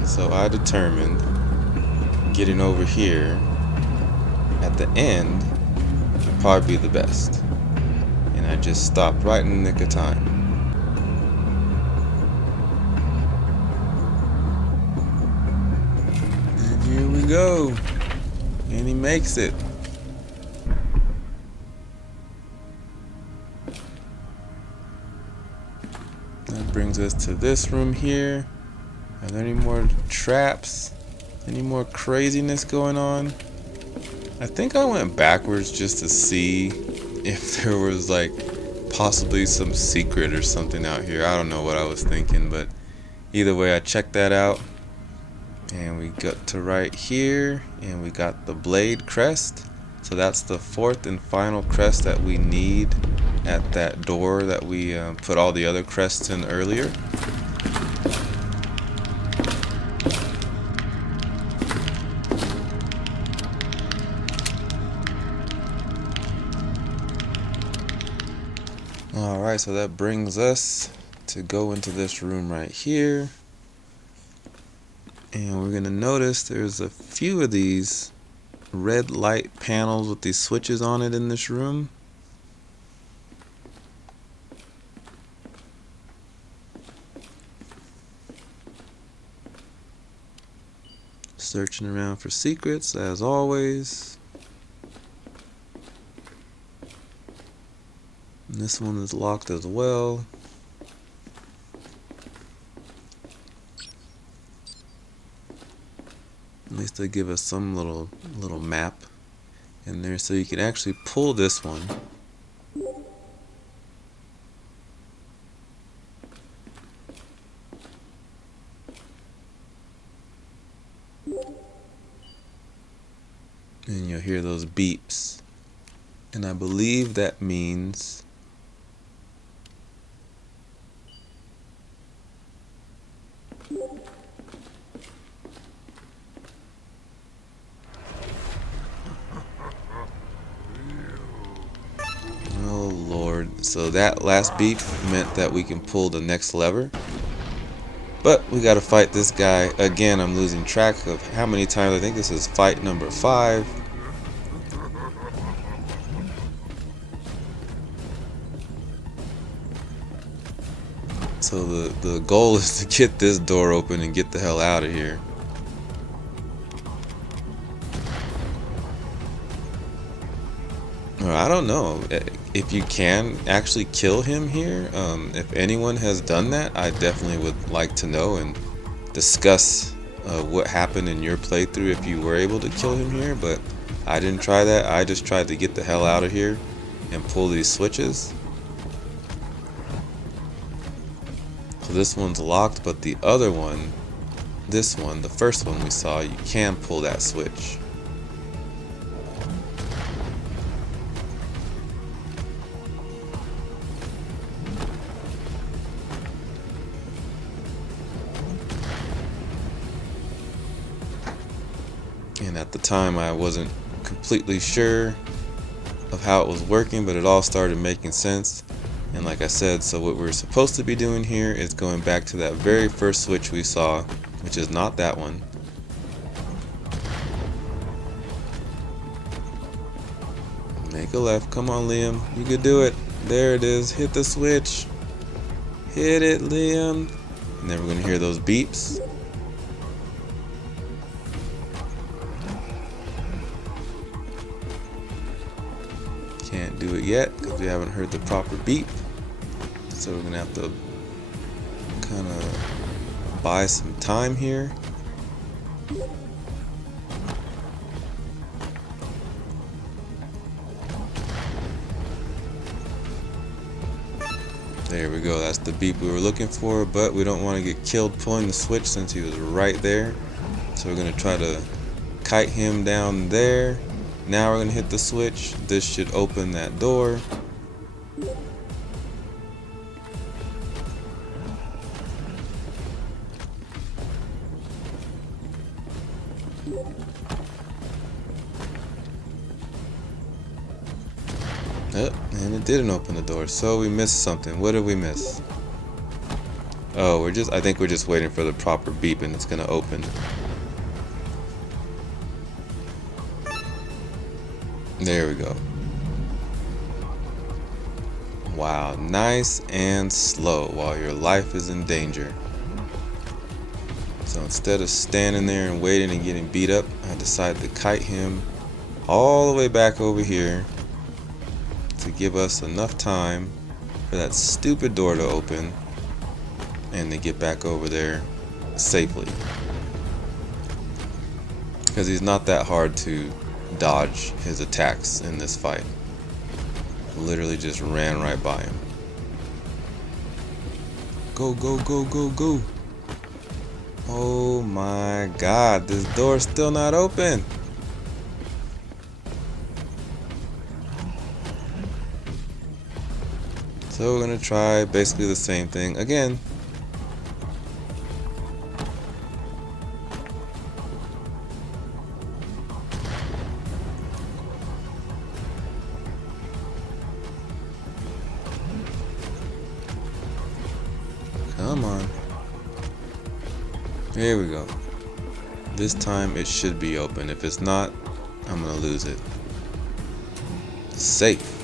So I determined getting over here at the end would probably be the best. And I just stopped right in the nick of time. And here we go. And he makes it. That brings us to this room here. Are there any more traps? Any more craziness going on? I think I went backwards just to see if there was like possibly some secret or something out here. I don't know what I was thinking, but either way I checked that out. And we got to right here and we got the blade crest. So that's the 4th and final crest that we need at that door that we put all the other crests in earlier. Alright, so that brings us to go into this room right here. And we're going to notice there's a few of these red light panels with these switches on it in this room. Searching around for secrets as always. And this one is locked as well. At least they give us some little map in there, so you can actually pull this one. And you'll hear those beeps. And I believe that means so that last beep meant that we can pull the next lever. But we gotta fight this guy. Again, I'm losing track of how many times. I think this is fight number 5. So the goal is to get this door open and get the hell out of here. Or I don't know if you can actually kill him here. If anyone has done that, I definitely would like to know and discuss what happened in your playthrough if you were able to kill him here. But I didn't try that. I just tried to get the hell out of here and pull these switches. So this one's locked, but the other one, this one, the first one we saw, you can pull that switch. And at the time I wasn't completely sure of how it was working, but it all started making sense. And like I said, so what we're supposed to be doing here is going back to that very first switch we saw, which is not that one. Make a left. Come on, Liam. You could do it. There it is. Hit the switch. Hit it, Liam. And then we're going to hear those beeps. Can't do it yet because we haven't heard the proper beep. So we're gonna have to kind of buy some time here. There we go, that's the beep we were looking for, but we don't want to get killed pulling the switch since he was right there. So we're gonna try to kite him down there. Now we're gonna hit the switch. This should open that door. And it didn't open the door, so we missed something. What did we miss? Oh, I think we're just waiting for the proper beep and it's gonna open. There we go. Wow, nice and slow while your life is in danger. So instead of standing there and waiting and getting beat up, I decided to kite him all the way back over here to give us enough time for that stupid door to open and to get back over there safely. Because he's not that hard to dodge his attacks in this fight. Literally just ran right by him. Go, go, go, go, go. Oh my god, this door's still not open. So we're gonna try basically the same thing again. Come on. Here we go. This time it should be open. If it's not, I'm gonna lose it. Safe.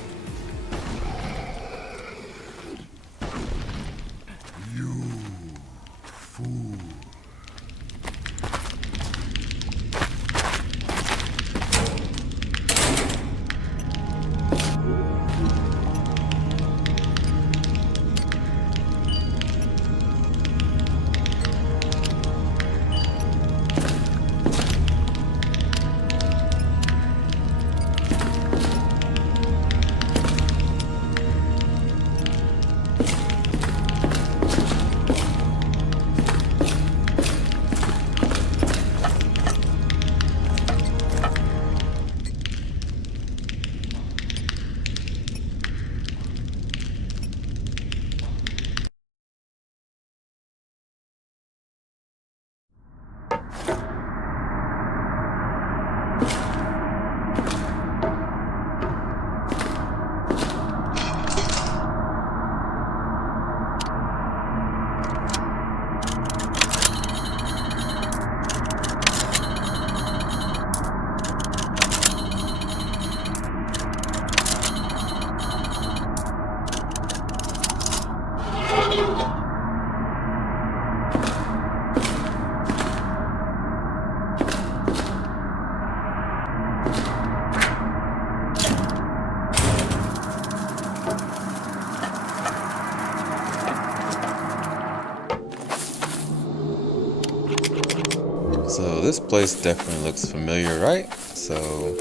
So this place definitely looks familiar, right? So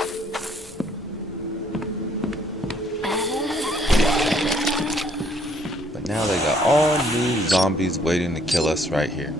but now they got all new zombies waiting to kill us right here.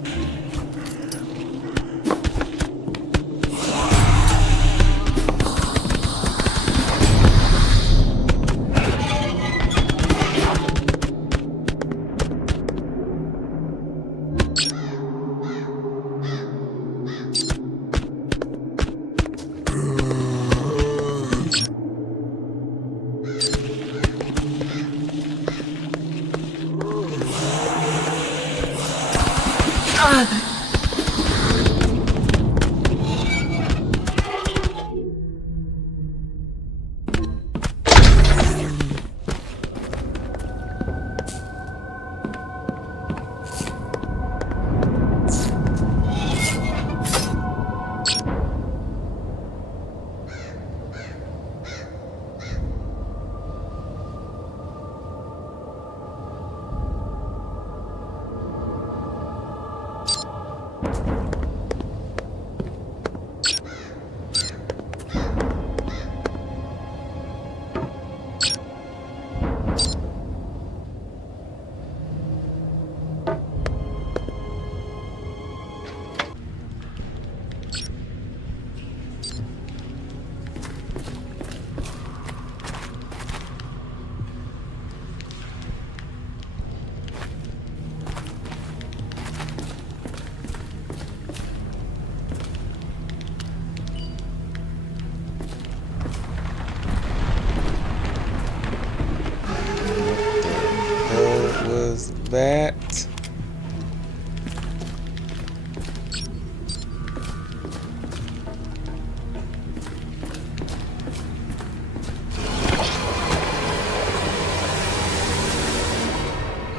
That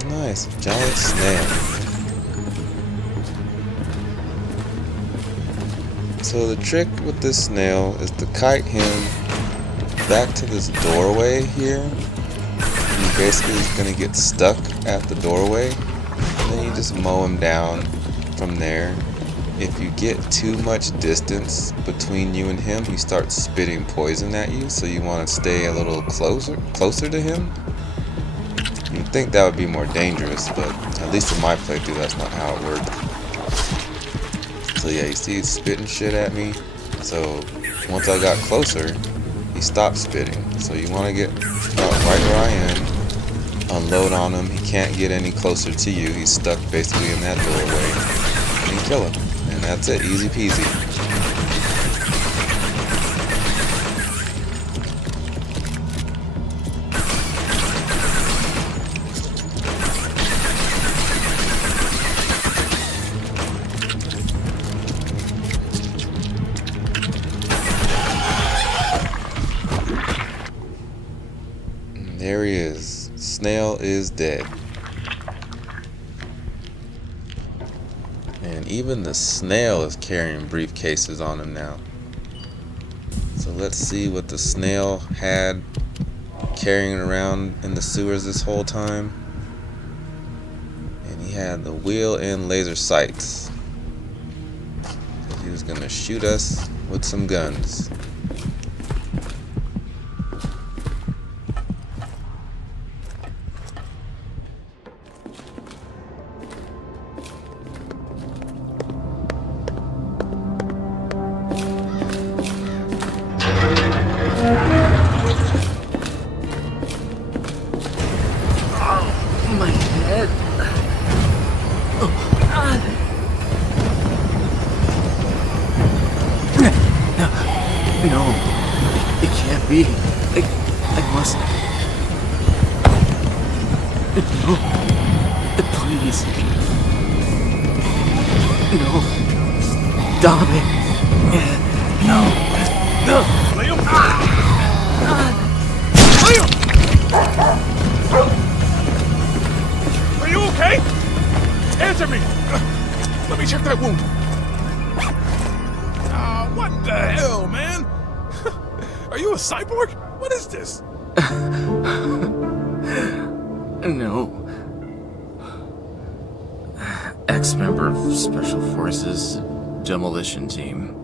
nice giant snail. So the trick with this snail is to kite him back to this doorway here. Basically he's gonna get stuck at the doorway, and then you just mow him down from there. If you get too much distance between you and him, he starts spitting poison at you, so you want to stay a little closer to him. You'd think that would be more dangerous, but at least in my playthrough that's not how it worked. So yeah, you see he's spitting shit at me, so once I got closer he stopped spitting. So you want to get right where I am, unload on him. He can't get any closer to you. He's stuck basically in that doorway, and kill him. And that's it, easy peasy. And there he is. Snail is dead. And even the snail is carrying briefcases on him now. So let's see what the snail had carrying around in the sewers this whole time. And he had the wheel and laser sights. So he was gonna shoot us with some guns. No, it can't be. I must. No, please. No, stop it. No. William! William! Are you okay? Answer me! Let me check that wound. What the hell, man? Are you a cyborg? What is this? No. Ex-member of Special Forces. demolition team.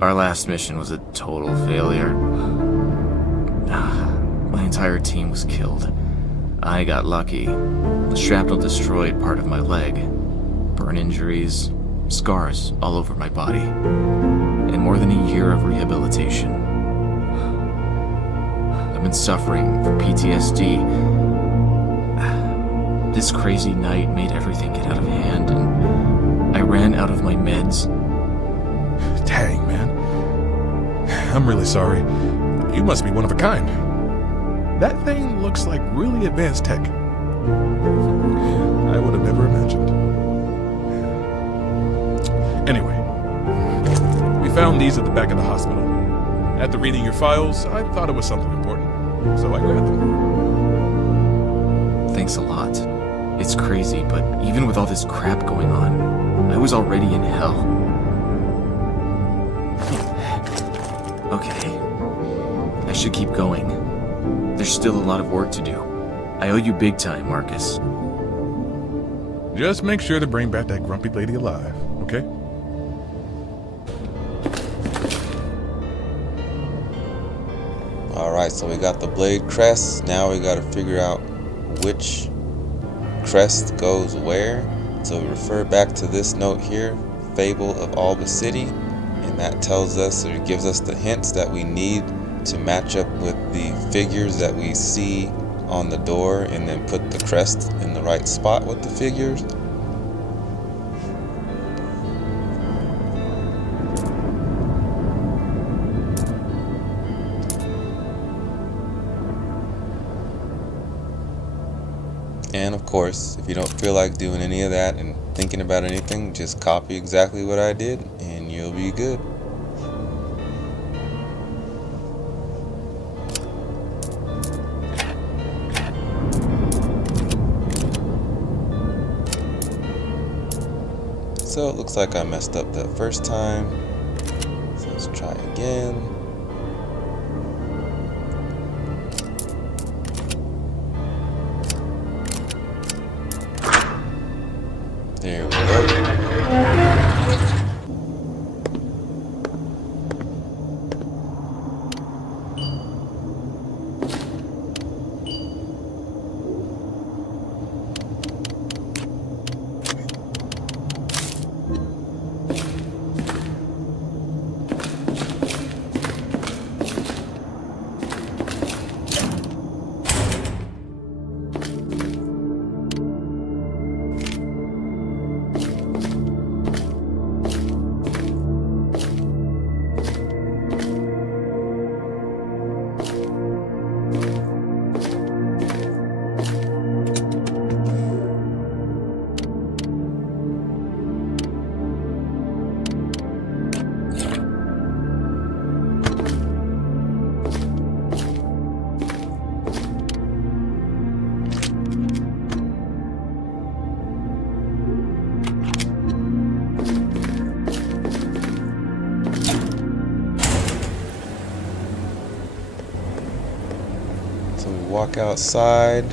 Our last mission was a total failure. My entire team was killed. I got lucky. The shrapnel destroyed part of my leg. Burn injuries, scars all over my body, and more than a year of rehabilitation. I've been suffering from PTSD. This crazy night made everything get out of hand, and I ran out of my meds. Dang, man. I'm really sorry. You must be one of a kind. That thing looks like really advanced tech. I would have never imagined. Anyway, we found these at the back of the hospital. After reading your files, I thought it was something important, so I grabbed them. Thanks a lot. It's crazy, but even with all this crap going on, I was already in hell. Okay, I should keep going. There's still a lot of work to do. I owe you big time, Marcus. Just make sure to bring back that grumpy lady alive, okay? Alright, so we got the blade crest. Now we got to figure out which crest goes where. So we refer back to this note here, Fable of Alba City, and that tells us, or gives us the hints that we need to match up with the figures that we see on the door, and then put the crest in the right spot with the figures. And of course, if you don't feel like doing any of that and thinking about anything, just copy exactly what I did and you'll be good. So it looks like I messed up that first time. So let's try again. There we go. Walk outside,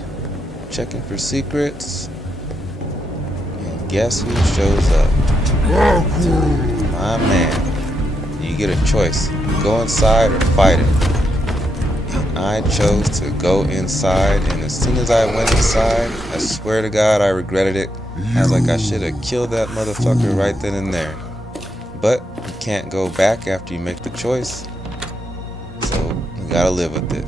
checking for secrets, and guess who shows up? My man. You get a choice, go inside or fight him. And I chose to go inside, and as soon as I went inside, I swear to God I regretted it. I was like, I should have killed that motherfucker right then and there. But you can't go back after you make the choice, so you gotta live with it.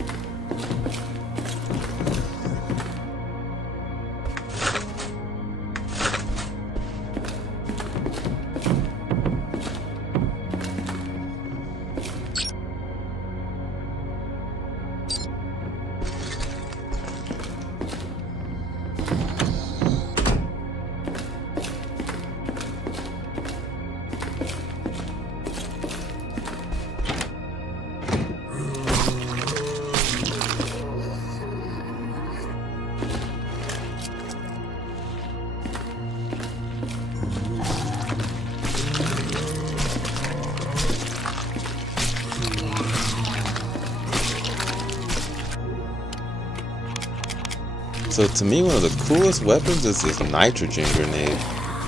So to me, one of the coolest weapons is this nitrogen grenade.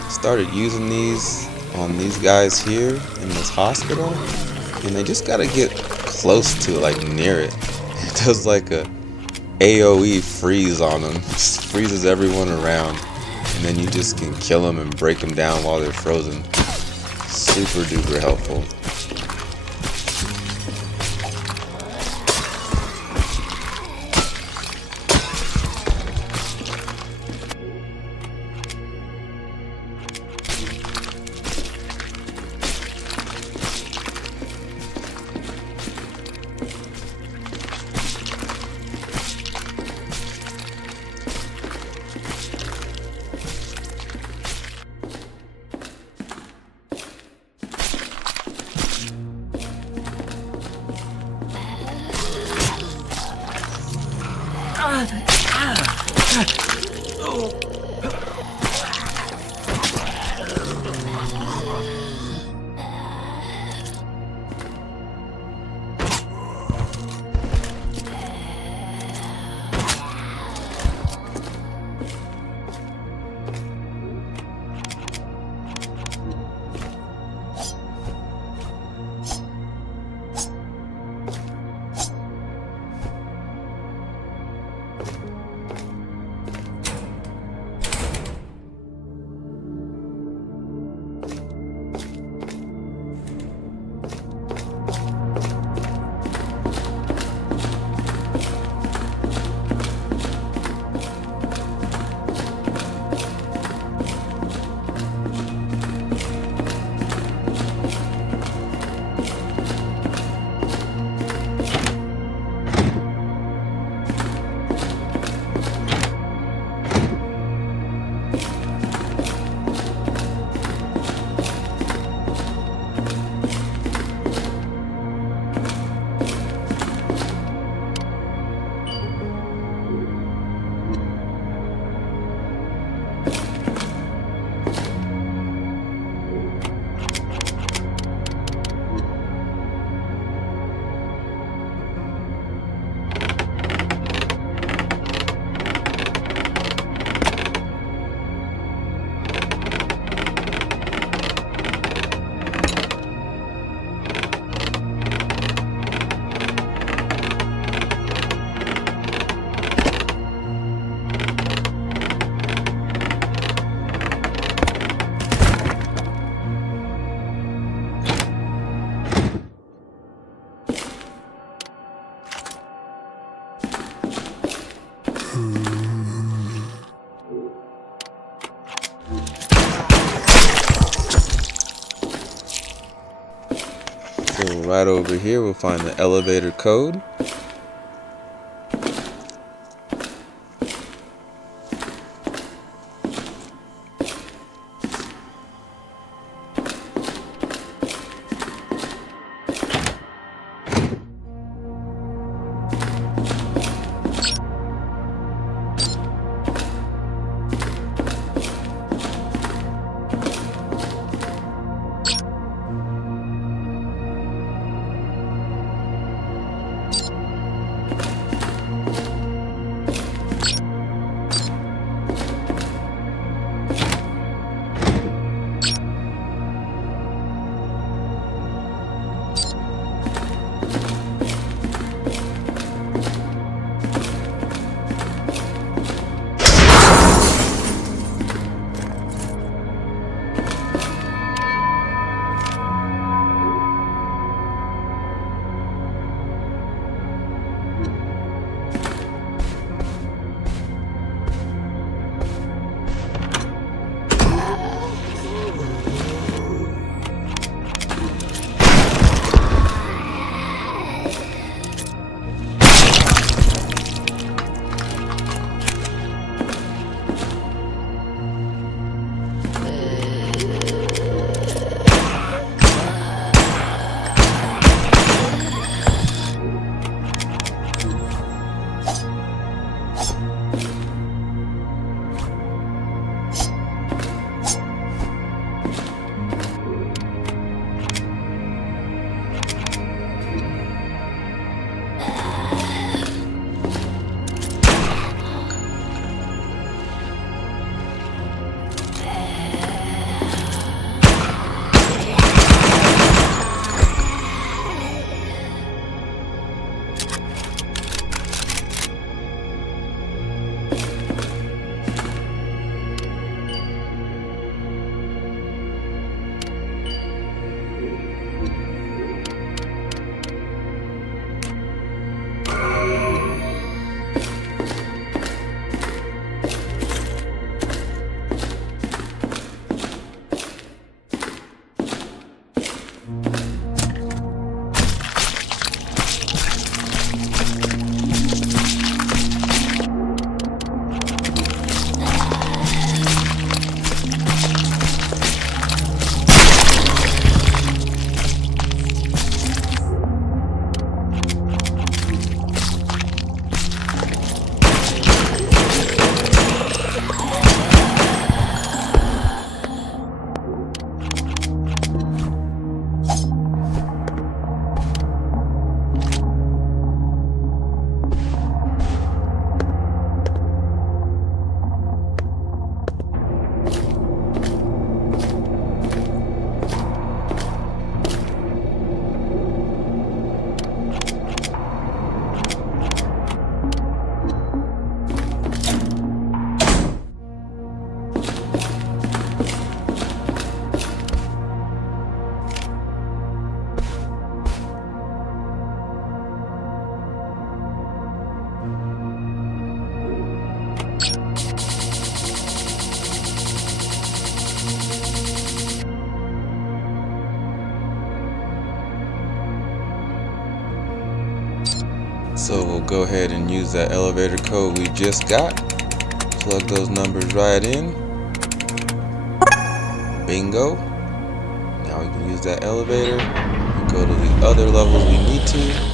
Started using these on these guys here in this hospital, and they just gotta get close to it, like near it. It does like a AoE freeze on them, just freezes everyone around, and then you just can kill them and break them down while they're frozen. Super duper helpful. So right over here we'll find the elevator code. So we'll go ahead and use that elevator code we just got. Plug those numbers right in. Bingo. Now we can use that elevator and go to the other levels we need to.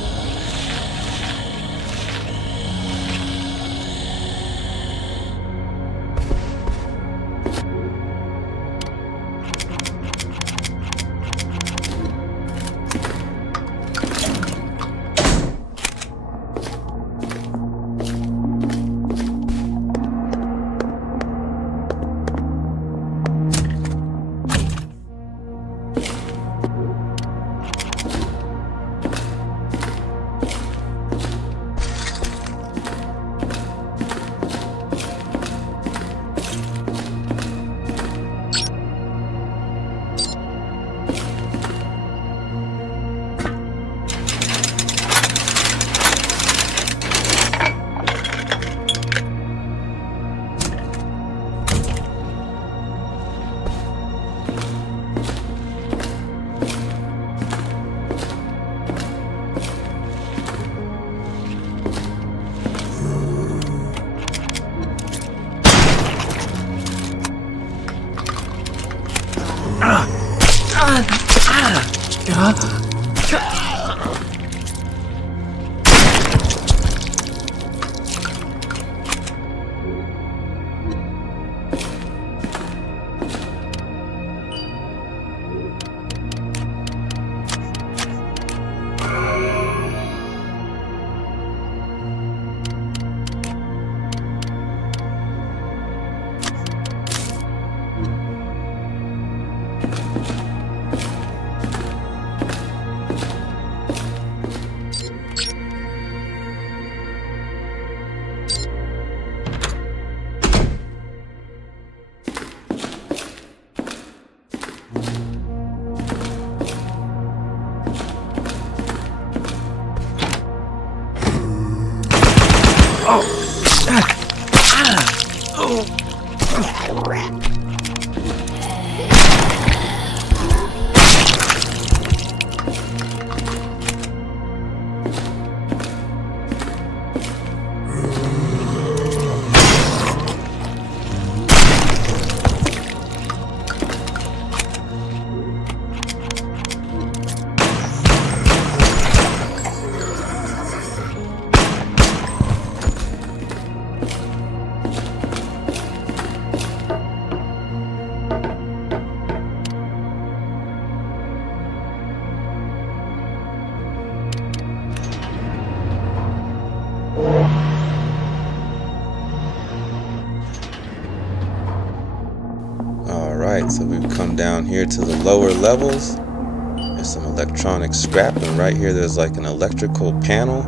Alright, so we've come down here to the lower levels. There's some electronic scrap, and right here there's like an electrical panel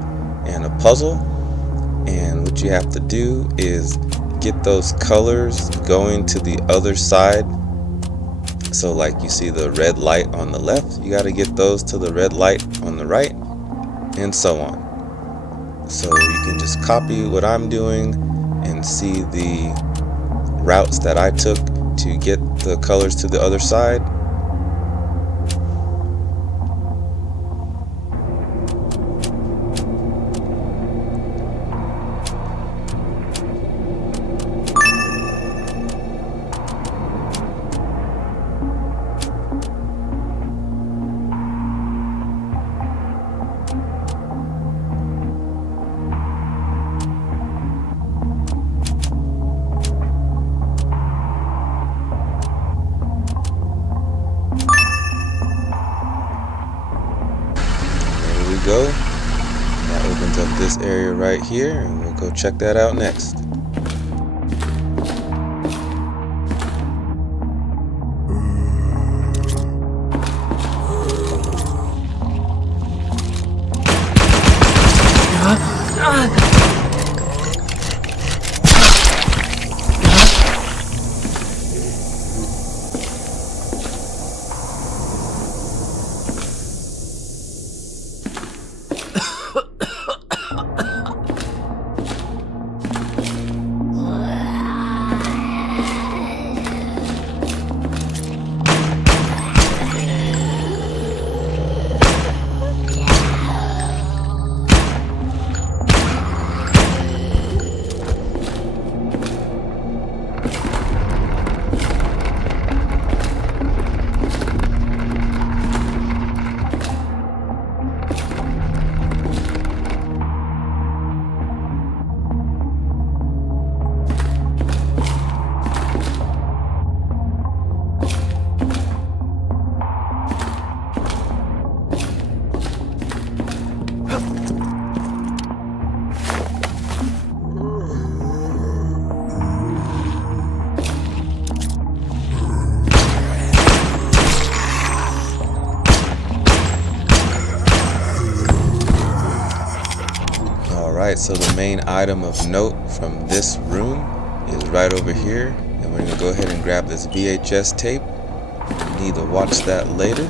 and a puzzle. And what you have to do is get those colors going to the other side. So like you see the red light on the left, you got to get those to the red light on the right, and so on. So you can just copy what I'm doing and see the routes that I took to get the colors to the other side. Go. That opens up this area right here, and we'll go check that out next. Alright, so the main item of note from this room is right over here, and we're going to go ahead and grab this VHS tape. We need to watch that later.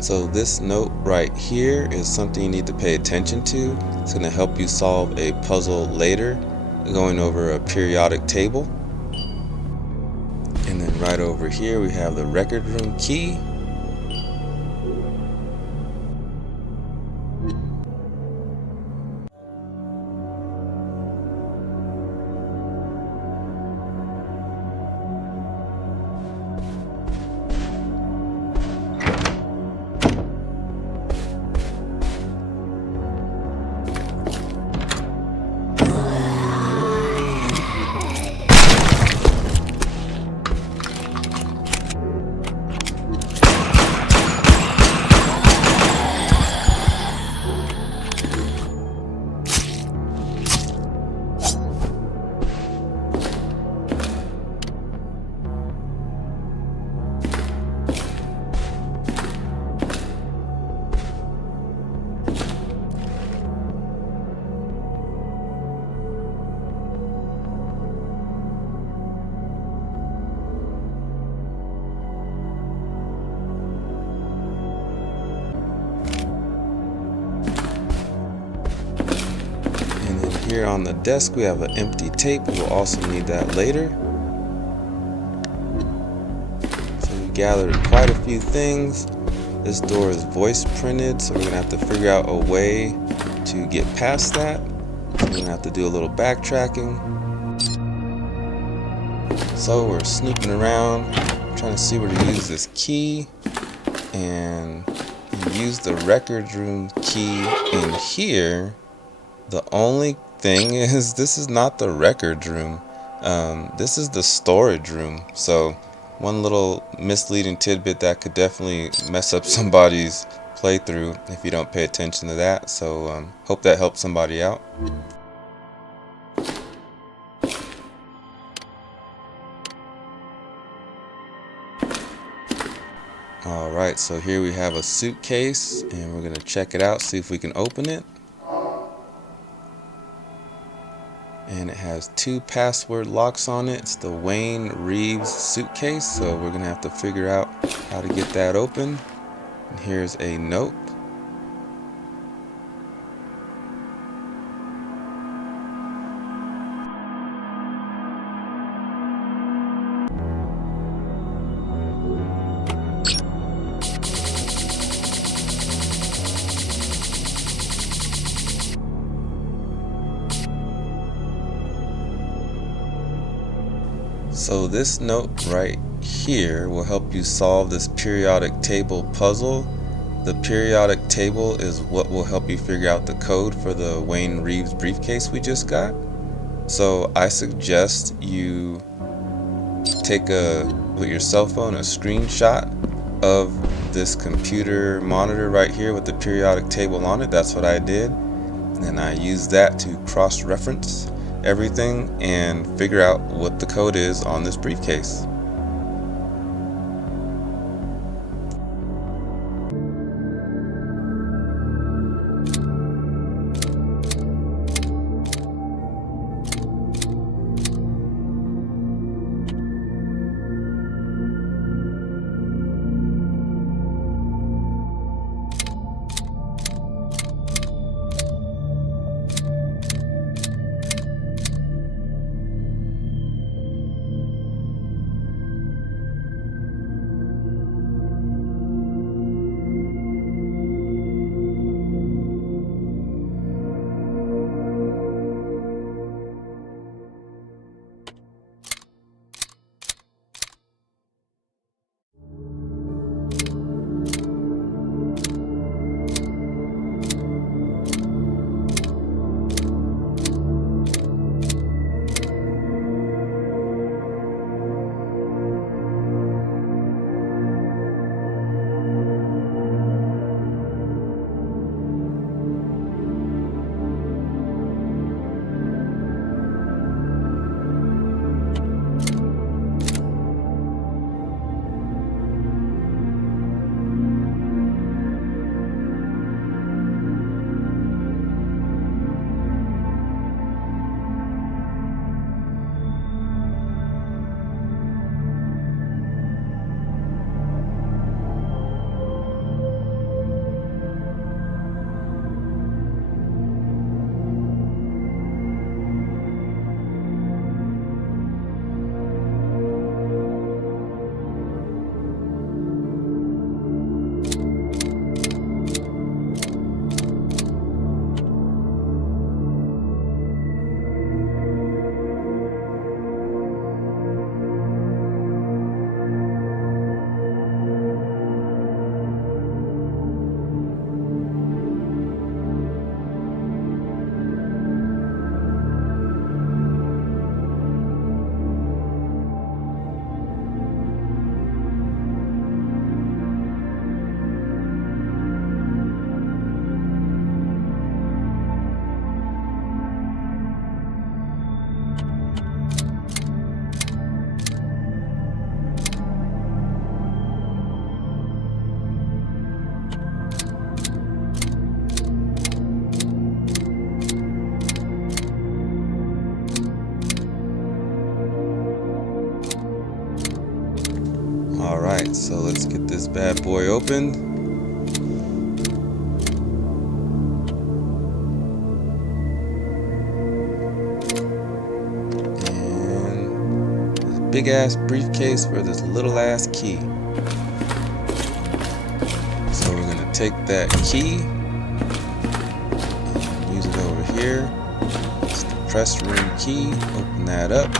So this note right here is something you need to pay attention to. It's going to help you solve a puzzle later, going over a periodic table. And then right over here we have the record room key. Here on the desk we have an empty tape. We will also need that later. So we gathered quite a few things. This door is voice printed, so we're gonna have to figure out a way to get past that. So we're gonna have to do a little backtracking. So we're snooping around, trying to see where to use this key, and you use the record room key in here. The only thing is, this is not the record room. This is the storage room. So one little misleading tidbit that could definitely mess up somebody's playthrough if you don't pay attention to that. So hope that helps somebody out. Alright, so here we have a suitcase, and we're going to check it out, see if we can open it. And it has 2 password locks on it. It's the Wayne Reaves suitcase, so we're going to have to figure out how to get that open. And here's a note. So this note right here will help you solve this periodic table puzzle. The periodic table is what will help you figure out the code for the Wayne Reaves briefcase we just got. So I suggest you take with your cell phone a screenshot of this computer monitor right here with the periodic table on it. That's what I did, and I used that to cross-reference everything and figure out what the code is on this briefcase. Alright, so let's get this bad boy opened. And this big ass briefcase for this little ass key. So we're gonna take that key and use it over here. It's the press room key. Open that up.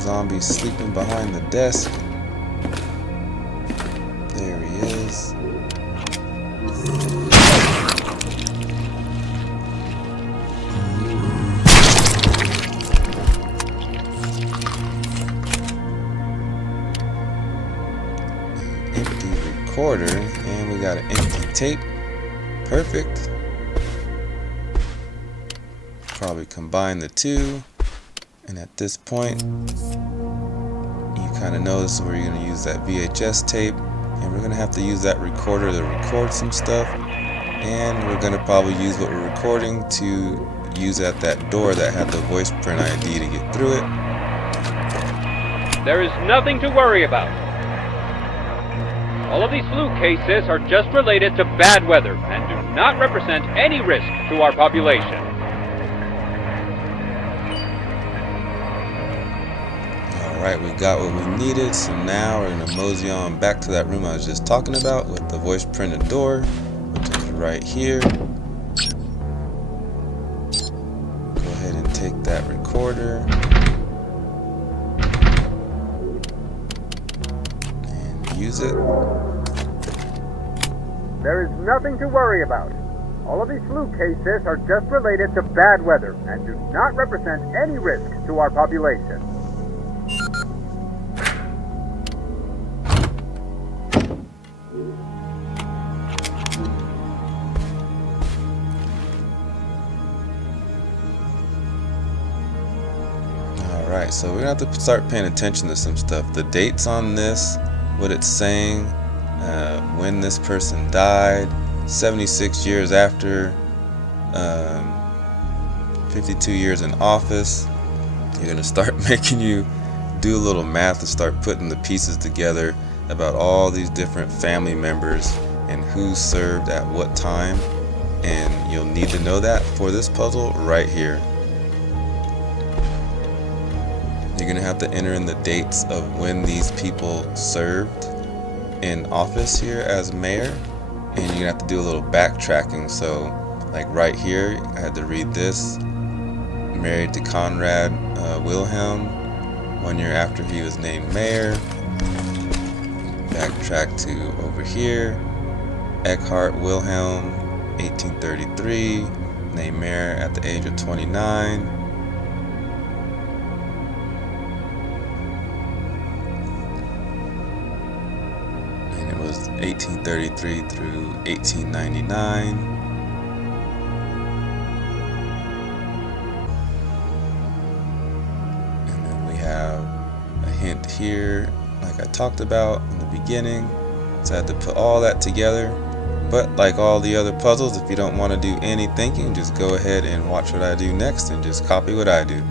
Zombie sleeping behind the desk. There he is. Empty recorder, and we got an empty tape. Perfect. Probably combine the two. And at this point, you kind of know this is where you're going to use that VHS tape, and we're going to have to use that recorder to record some stuff, and we're going to probably use what we're recording to use at that door that had the voice print ID to get through it. There is nothing to worry about. All of these flu cases are just related to bad weather and do not represent any risk to our population. Alright, we got what we needed, so now we're gonna mosey on back to that room I was just talking about with the voice printed door, which is right here. Go ahead and take that recorder and use it. There is nothing to worry about. All of these flu cases are just related to bad weather and do not represent any risk to our population. Alright, so we're gonna have to start paying attention to some stuff. The dates on this, what it's saying, when this person died, 76 years after, 52 years in office. You're gonna start making you do a little math and start putting the pieces together about all these different family members and who served at what time, and you'll need to know that for this puzzle right here. You're gonna have to enter in the dates of when these people served in office here as mayor, and you're gonna have to do a little backtracking. So like right here, I had to read this: married to Conrad Wilhelm 1 year after he was named mayor. Backtrack to over here, Eckhart Wilhelm 1833, named mayor at the age of 29. And it was 1833 through 1899. And then we have a hint here, like I talked about in the beginning. So I had to put all that together. But like all the other puzzles, if you don't want to do any thinking, just go ahead and watch what I do next and just copy what I do.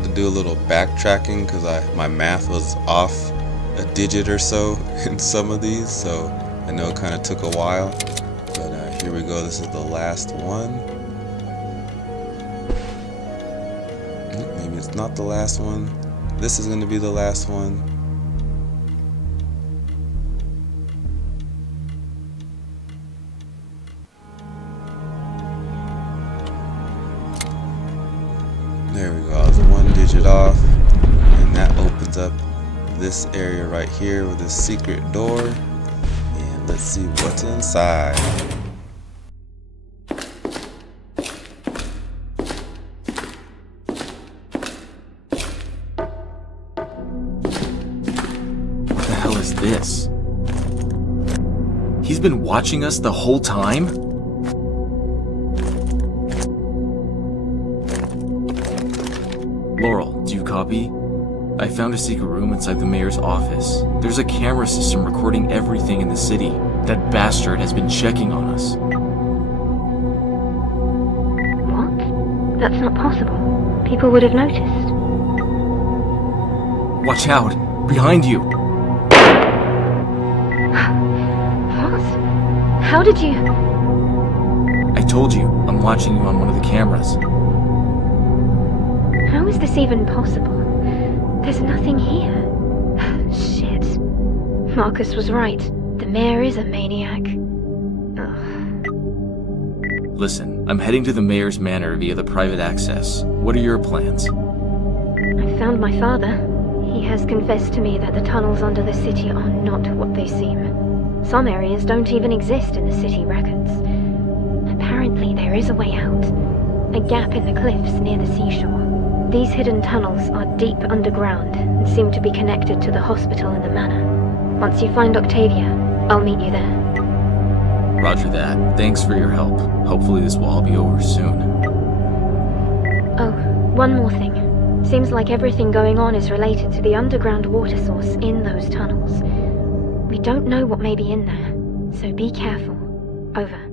had to do a little backtracking because my math was off a digit or so in some of these, so I know it kind of took a while. But here we go. This is the last one. Maybe it's not the last one. This is going to be the last one. There we go. I was 1 digit off, and that opens up this area right here with this secret door. And let's see what's inside. What the hell is this? He's been watching us the whole time? Laurel, do you copy? I found a secret room inside the mayor's office. There's a camera system recording everything in the city. That bastard has been checking on us. What? That's not possible. People would have noticed. Watch out! Behind you! What? How did you... I told you, I'm watching you on one of the cameras. How is this even possible? There's nothing here. Shit. Marcus was right. The mayor is a maniac. Ugh. Listen, I'm heading to the mayor's manor via the private access. What are your plans? I found my father. He has confessed to me that the tunnels under the city are not what they seem. Some areas don't even exist in the city records. Apparently there is a way out. A gap in the cliffs near the seashore. These hidden tunnels are deep underground and seem to be connected to the hospital and the manor. Once you find Octavia, I'll meet you there. Roger that. Thanks for your help. Hopefully this will all be over soon. Oh, one more thing. Seems like everything going on is related to the underground water source in those tunnels. We don't know what may be in there, so be careful. Over.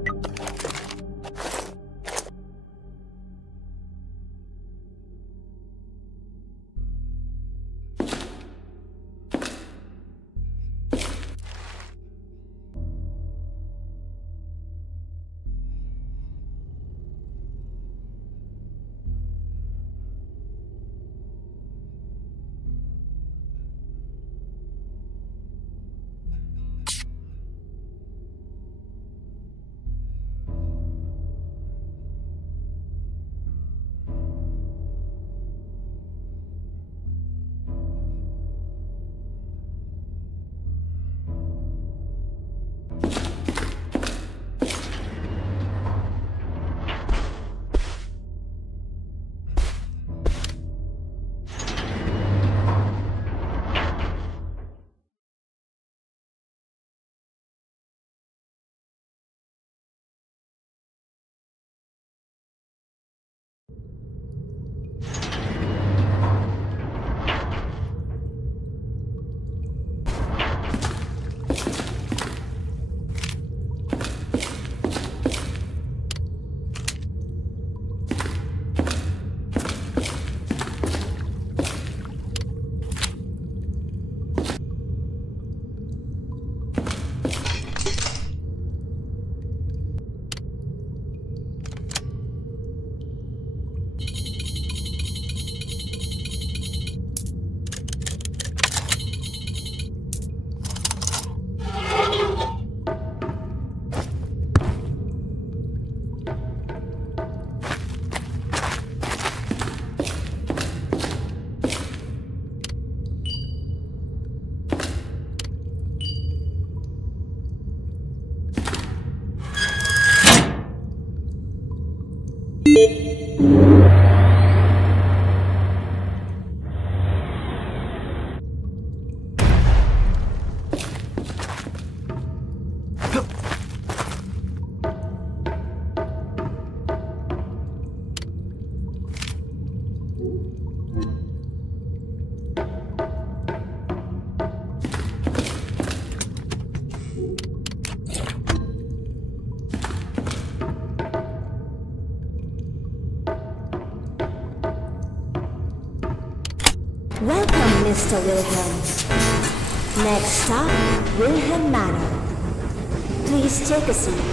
Welcome, Mr. Wilhelm. Next stop, Wilhelm Manor. Please take a seat.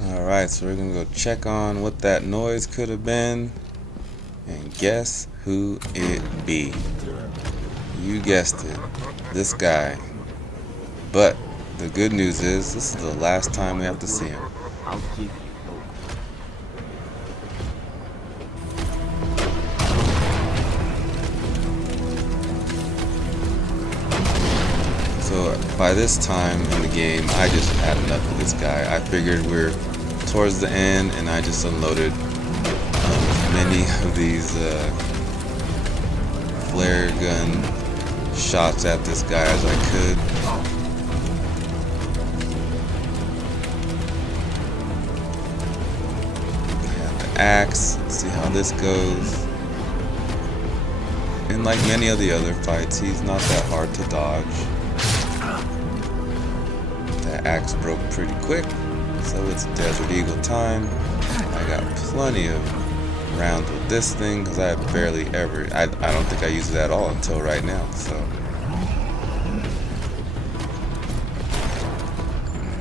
Alright, so we're gonna go check on what that noise could have been. And guess who it be? You guessed it. This guy. But the good news is this is the last time we have to see him. I'll give you So by this time in the game, I just had enough of this guy. I figured we're towards the end, and I just unloaded as many of these Flair Gun shots at this guy as I could. Got the axe. Let's see how this goes. And like many of the other fights, he's not that hard to dodge. That axe broke pretty quick, so it's Desert Eagle time. I got plenty of rounds with this thing because I barely ever, I don't think I used it at all until right now. So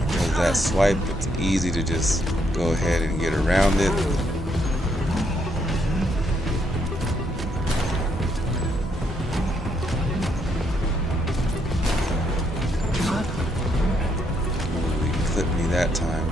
because that swipe, it's easy to just go ahead and get around it. That time.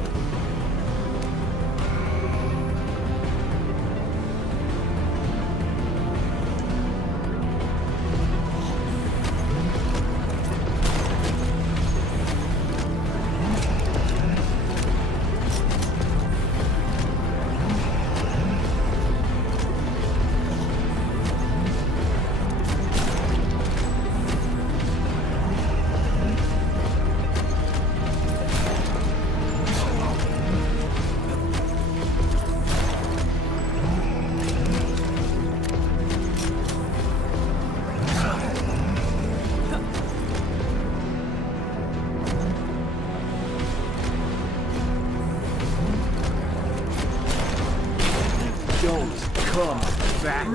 Don't come back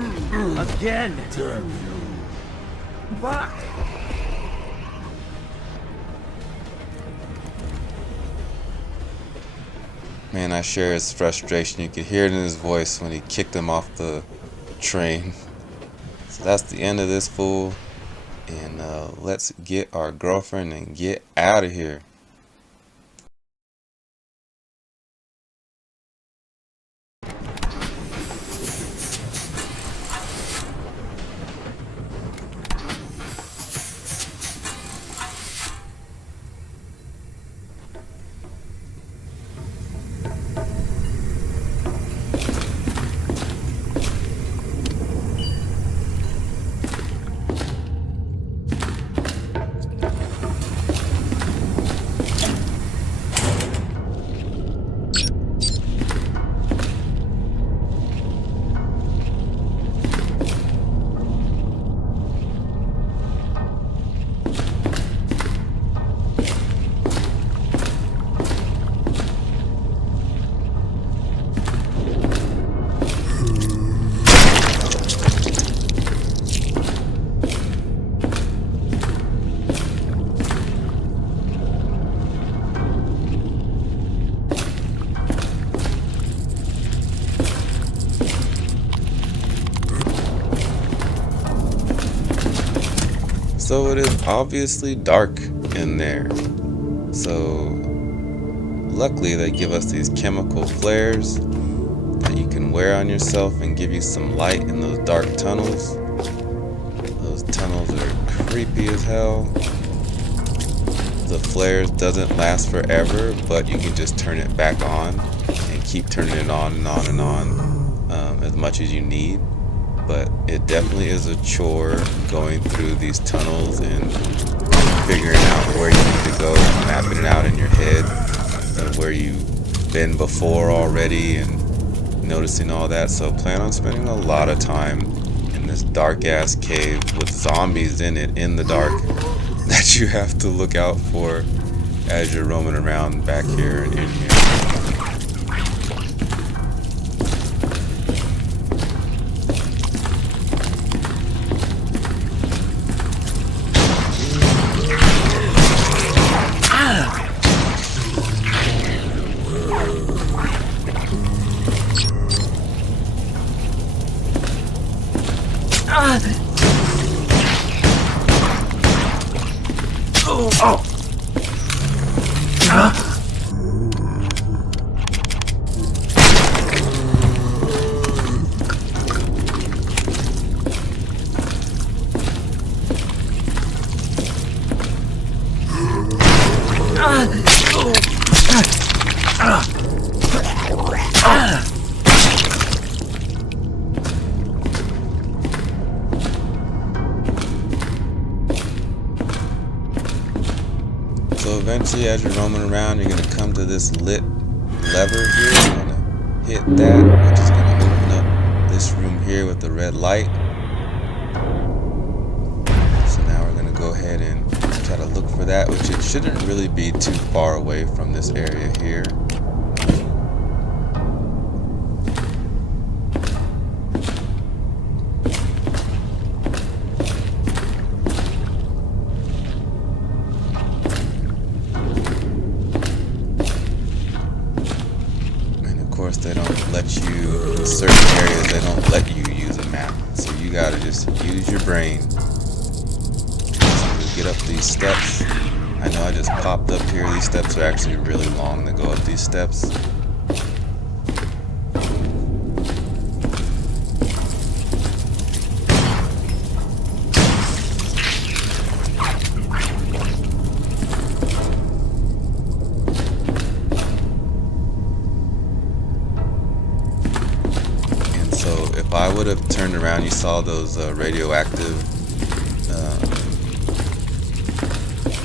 again. Back. Man, I share his frustration. You could hear it in his voice when he kicked him off the train. So that's the end of this fool. And let's get our girlfriend and get out of here. So it is obviously dark in there. So luckily they give us these chemical flares that you can wear on yourself and give you some light in those dark tunnels. Those tunnels are creepy as hell. The flares doesn't last forever, but you can just turn it back on and keep turning it on and on and on as much as you need. But it definitely is a chore going through these tunnels and figuring out where you need to go, mapping it out in your head, and where you've been before already, and noticing all that. So plan on spending a lot of time in this dark ass cave with zombies in it, in the dark, that you have to look out for as you're roaming around back here and in here. So eventually, as you're roaming around, you're going to come to this lit lever here. You're going to hit that, which is going to open up this room here with the red light. So now we're going to go ahead and try to look for that, which it shouldn't really be too far away from this area here. They don't let you, in certain areas, they don't let you use a map. So you gotta just use your brain. So we get up these steps. I know I just popped up here. These steps are actually really long to go up these steps. If I would have turned around, you saw those radioactive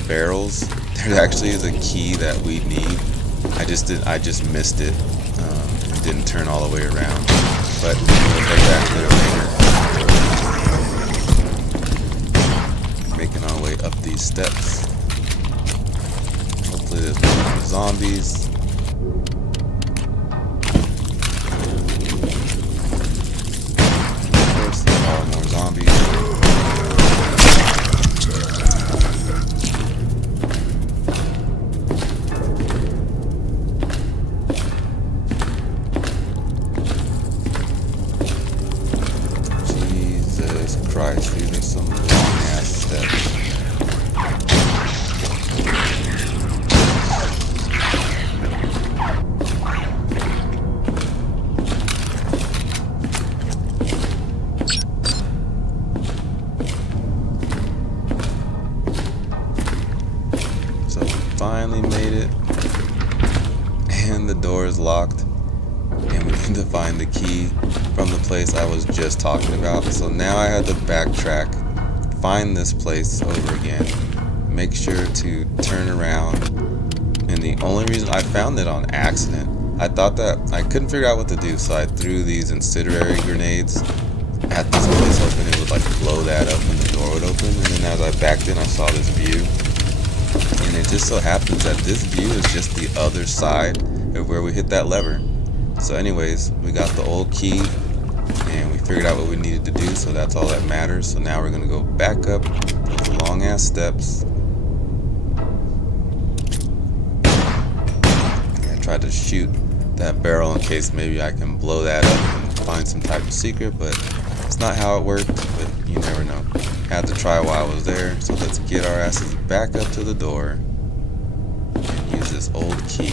barrels. There actually is a key that we need. I just missed it. And didn't turn all the way around. But we'll head back there later. Making our way up these steps. Hopefully there's no more zombies. Christ, these are some long ass steps. So we finally made it, and the door is locked, and we need to find the key from the place I was just talking about. So now I had to backtrack, find this place over again, make sure to turn around, and the only reason I found it on accident, I thought that I couldn't figure out what to do, so I threw these incendiary grenades at this place hoping it would like blow that up when the door would open. And then as I backed in, I saw this view, and it just so happens that this view is just the other side of where we hit that lever. So anyways, we got the old key and we figured out what we needed to do, so that's all that matters. So now we're gonna go back up those long ass steps. I tried to shoot that barrel in case maybe I can blow that up and find some type of secret, but it's not how it worked, but you never know. Had to try while I was there, so let's get our asses back up to the door and use this old key.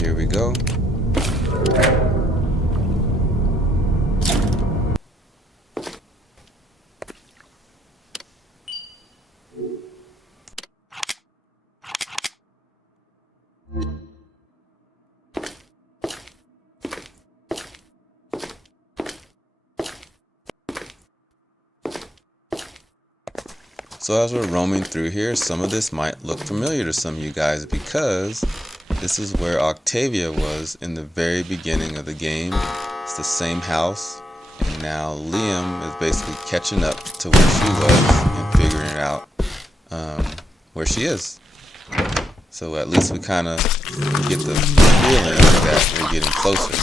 Here we go. So as we're roaming through here, some of this might look familiar to some of you guys because this is where Octavia was in the very beginning of the game. It's the same house, and now Liam is basically catching up to where she was and figuring out where she is. So at least we kind of get the feeling that we're getting closer.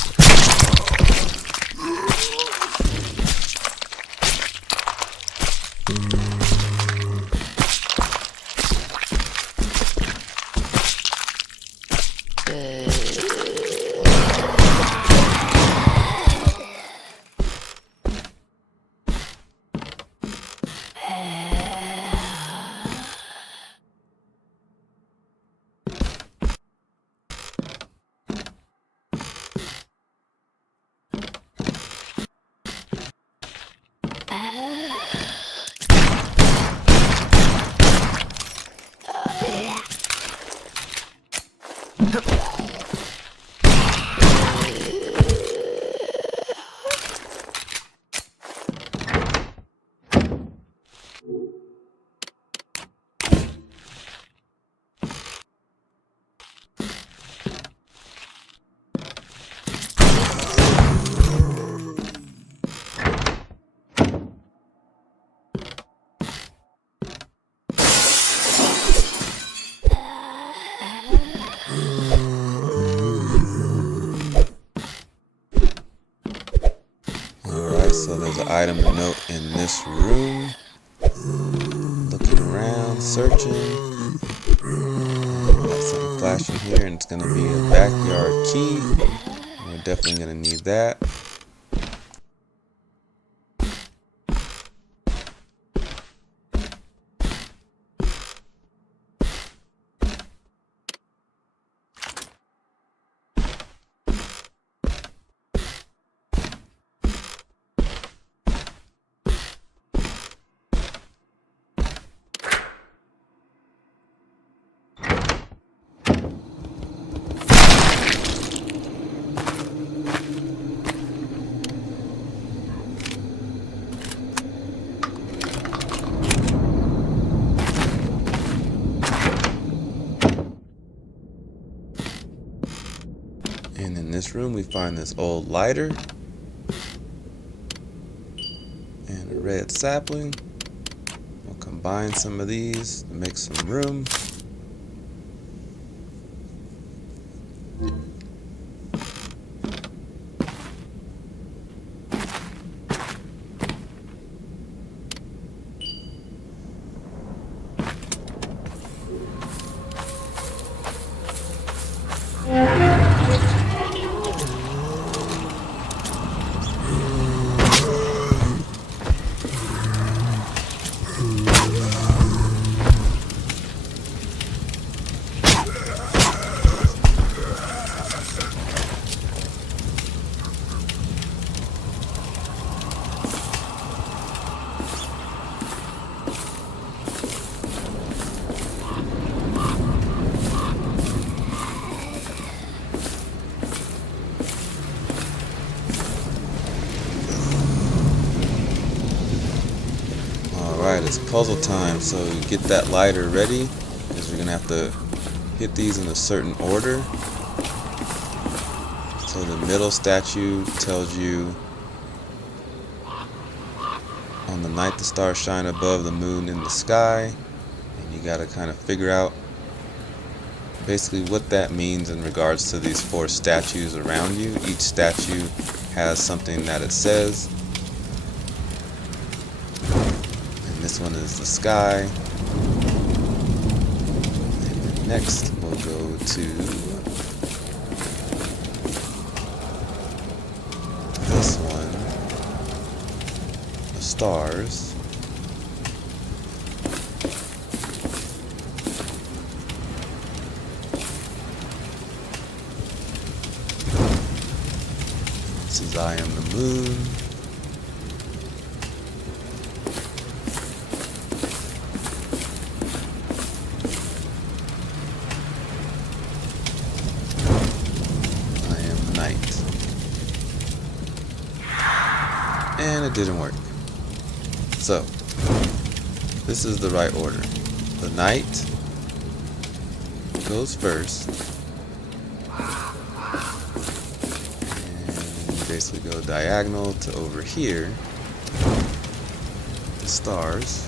So there's an item to note in this room. Looking around, searching. Got something flashing here, and it's going to be a backyard key. We're definitely going to need that. And in this room we find this old lighter and a red sapling. We'll combine some of these to make some room. Alright, it's puzzle time, so get that lighter ready, because we're going to have to hit these in a certain order. So the middle statue tells you, on the night the stars shine above the moon in the sky, and you got to kind of figure out basically what that means in regards to these 4 statues around you. Each statue has something that it says. And this one is the sky. And then next we'll go to this one, the stars. This is I am the moon. I am the night. And it didn't work. So, this is the right order. The night goes first. Basically go diagonal to over here, the stars,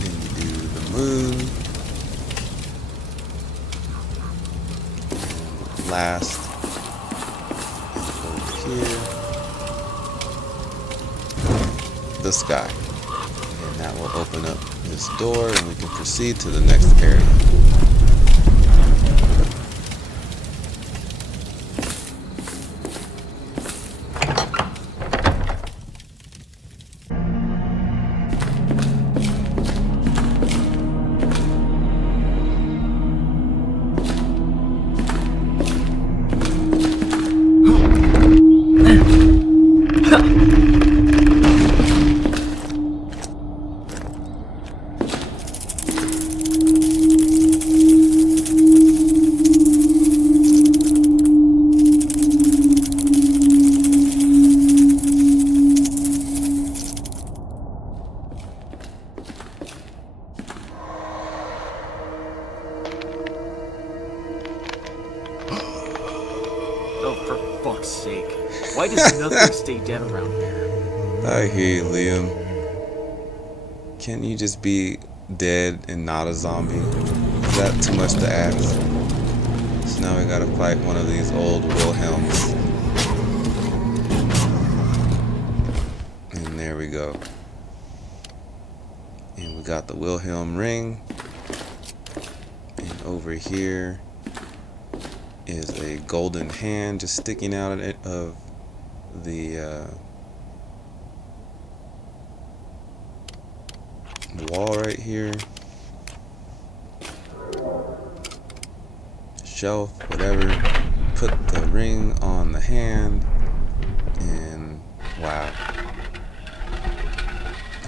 then you do the moon, and last, and over here, the sky. That will open up this door and we can proceed to the next area. Why does nothing stay dead around here? I hear you, Liam. Can't you just be dead and not a zombie? Is that too much to ask? So now we gotta fight one of these old Wilhelms. And there we go. And we got the Wilhelm ring. And over here is a golden hand just sticking out of the wall right here. Shelf, whatever. Put the ring on the hand, and wow.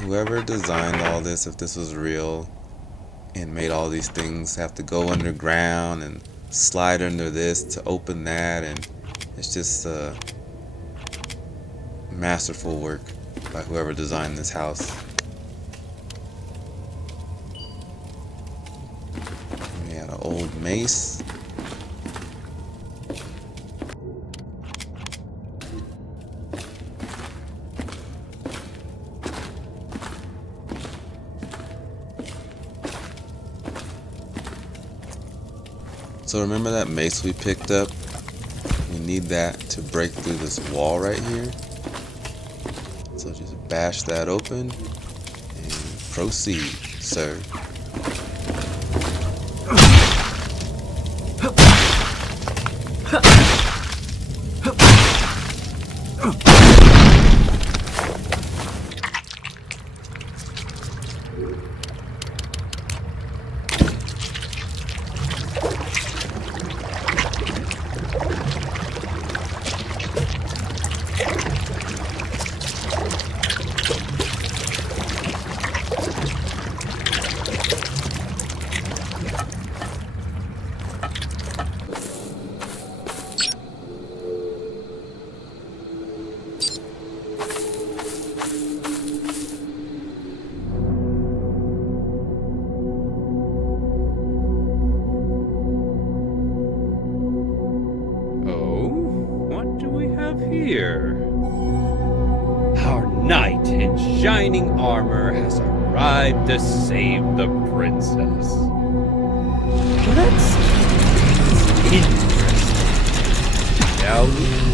Whoever designed all this, if this was real and made all these things have to go underground and slide under this to open that, and it's just masterful work by whoever designed this house. We had an old mace. So remember that mace we picked up? We need that to break through this wall right here. So just bash that open and proceed, sir. Here. knight in shining armor has arrived to save the princess. Let's get interesting, shall we?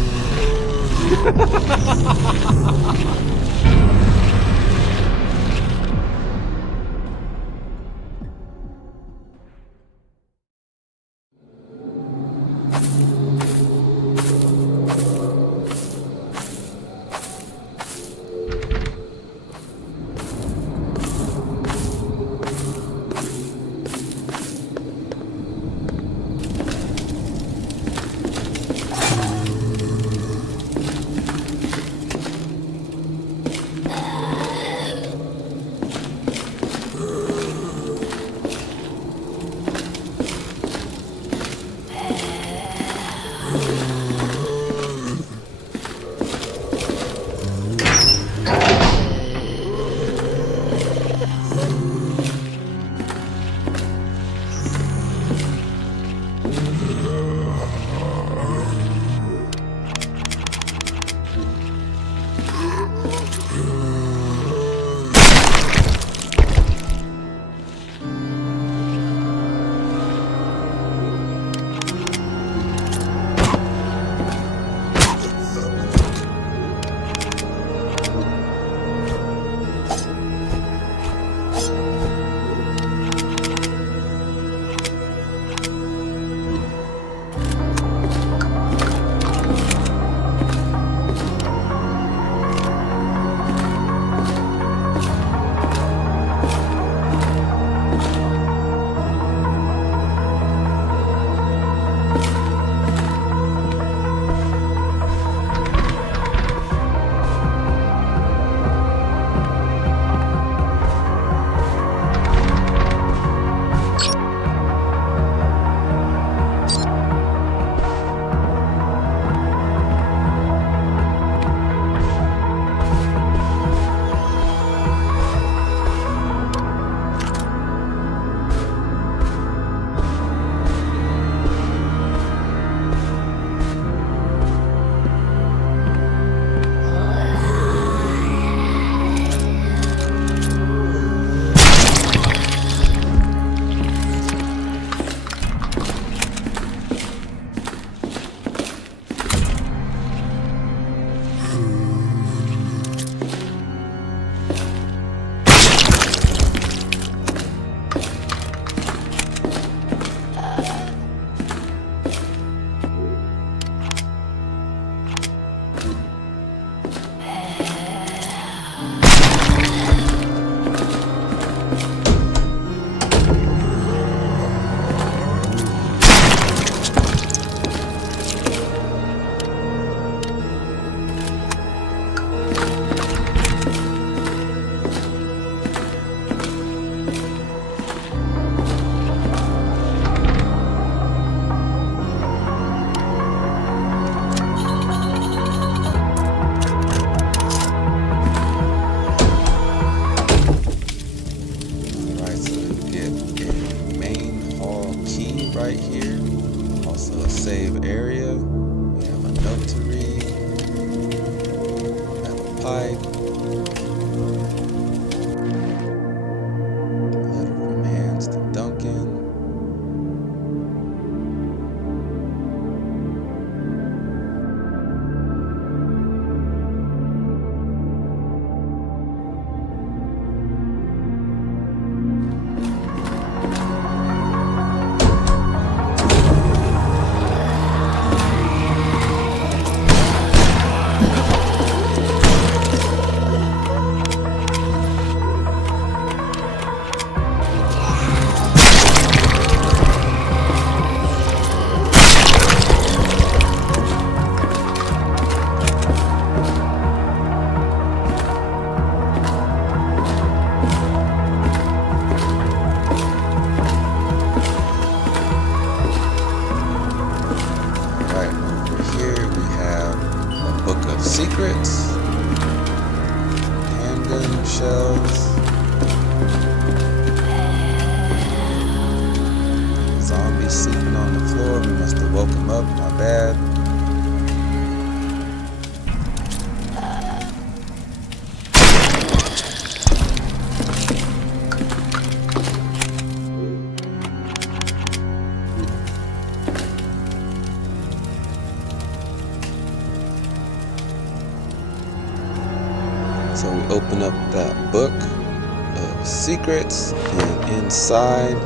So we open up that book of secrets, and inside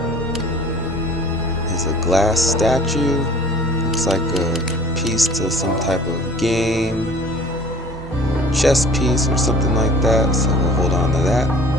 is a glass statue. Looks like a piece to some type of game, chess piece or something like that. So we'll hold on to that.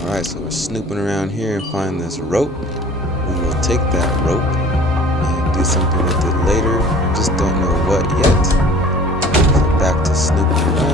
Alright, so we're snooping around here and find this rope. We will take that rope and do something with it later. Just don't know what yet. So back to snooping around.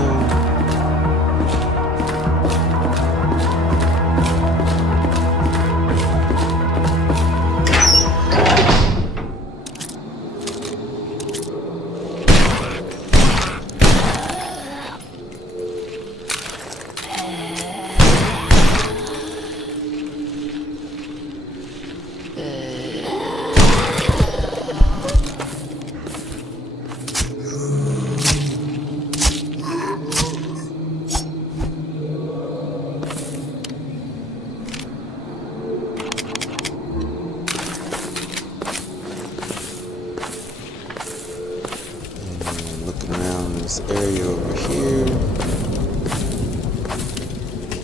Area over here,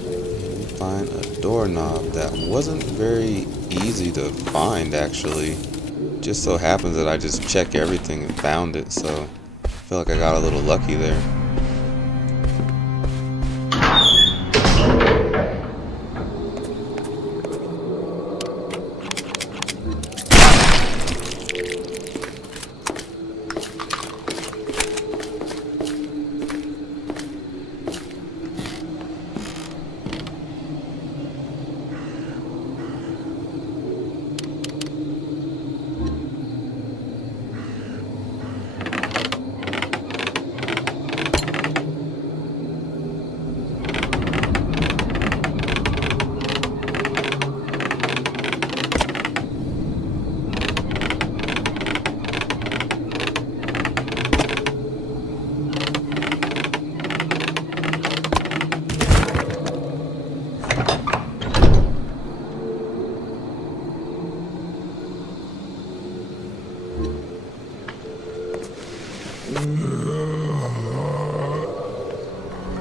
and we find a doorknob that wasn't very easy to find, actually. Just so happens that I just checked everything and found it, so I feel like I got a little lucky there.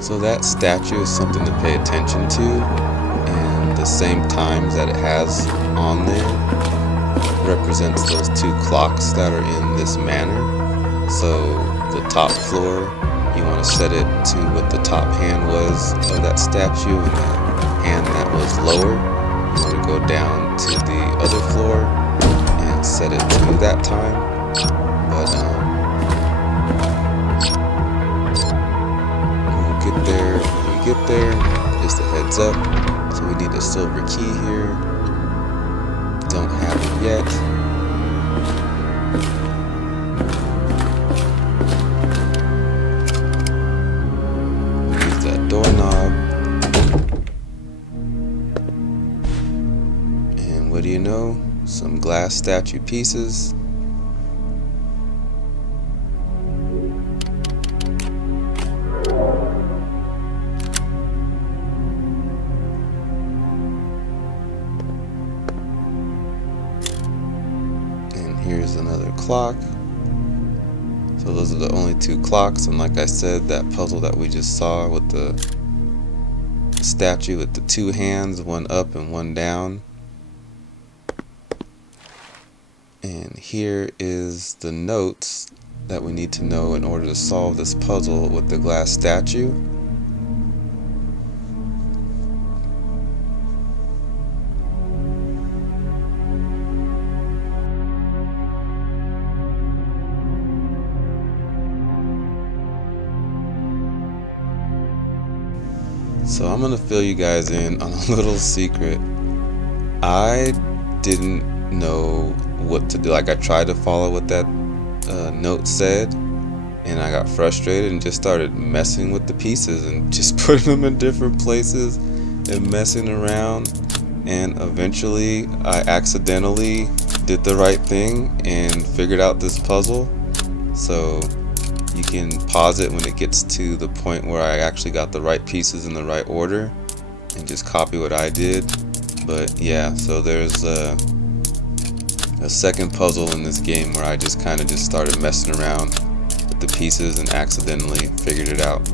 So that statue is something to pay attention to, and the same times that it has on there represents those two clocks that are in this manor. So the top floor, you want to set it to what the top hand was of that statue, and the hand that was lower, you want to go down to the other floor and set it to that time. But when we get there, just a heads up. So we need a silver key here. Don't have it yet. Use that doorknob. And what do you know? Some glass statue pieces. Here's another clock. So those are the only two clocks, and like I said, that puzzle that we just saw with the statue with the two hands, one up and one down. And here is the notes that we need to know in order to solve this puzzle with the glass statue. So I'm gonna fill you guys in on a little secret. I didn't know what to do. Like, I tried to follow what that note said, and I got frustrated and just started messing with the pieces and just putting them in different places and messing around. And eventually I accidentally did the right thing and figured out this puzzle. So you can pause it when it gets to the point where I actually got the right pieces in the right order and just copy what I did. But yeah, so there's a second puzzle in this game where I just kind of just started messing around with the pieces and accidentally figured it out.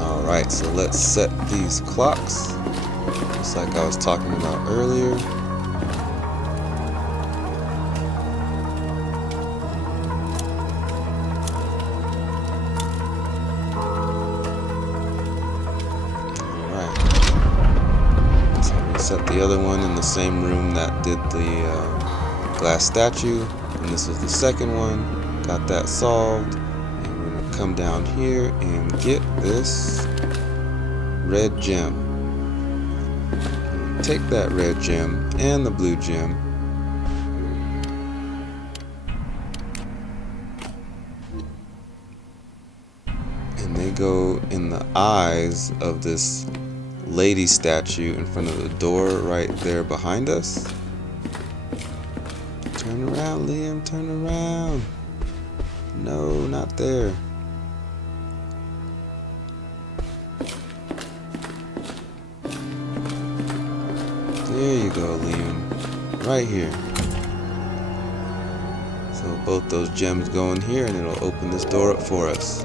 Alright, so let's set these clocks, just like I was talking about earlier. Alright, so we set the other one in the same room that did the glass statue, and this is the second one. Got that solved. Come down here and get this red gem. Take that red gem and the blue gem, and they go in the eyes of this lady statue in front of the door right there behind us. Turn around, Liam, turn around. No, not there. There you go, Liam. Right here. So both those gems go in here and it'll open this door up for us.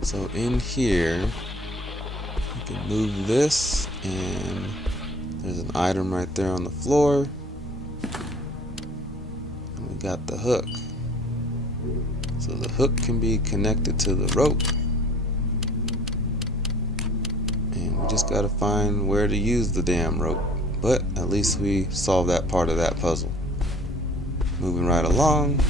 So in here, you can move this, and there's an item right there on the floor. And we got the hook. So the hook can be connected to the rope. And we just gotta find where to use the damn rope. But at least we solved that part of that puzzle. Moving right along.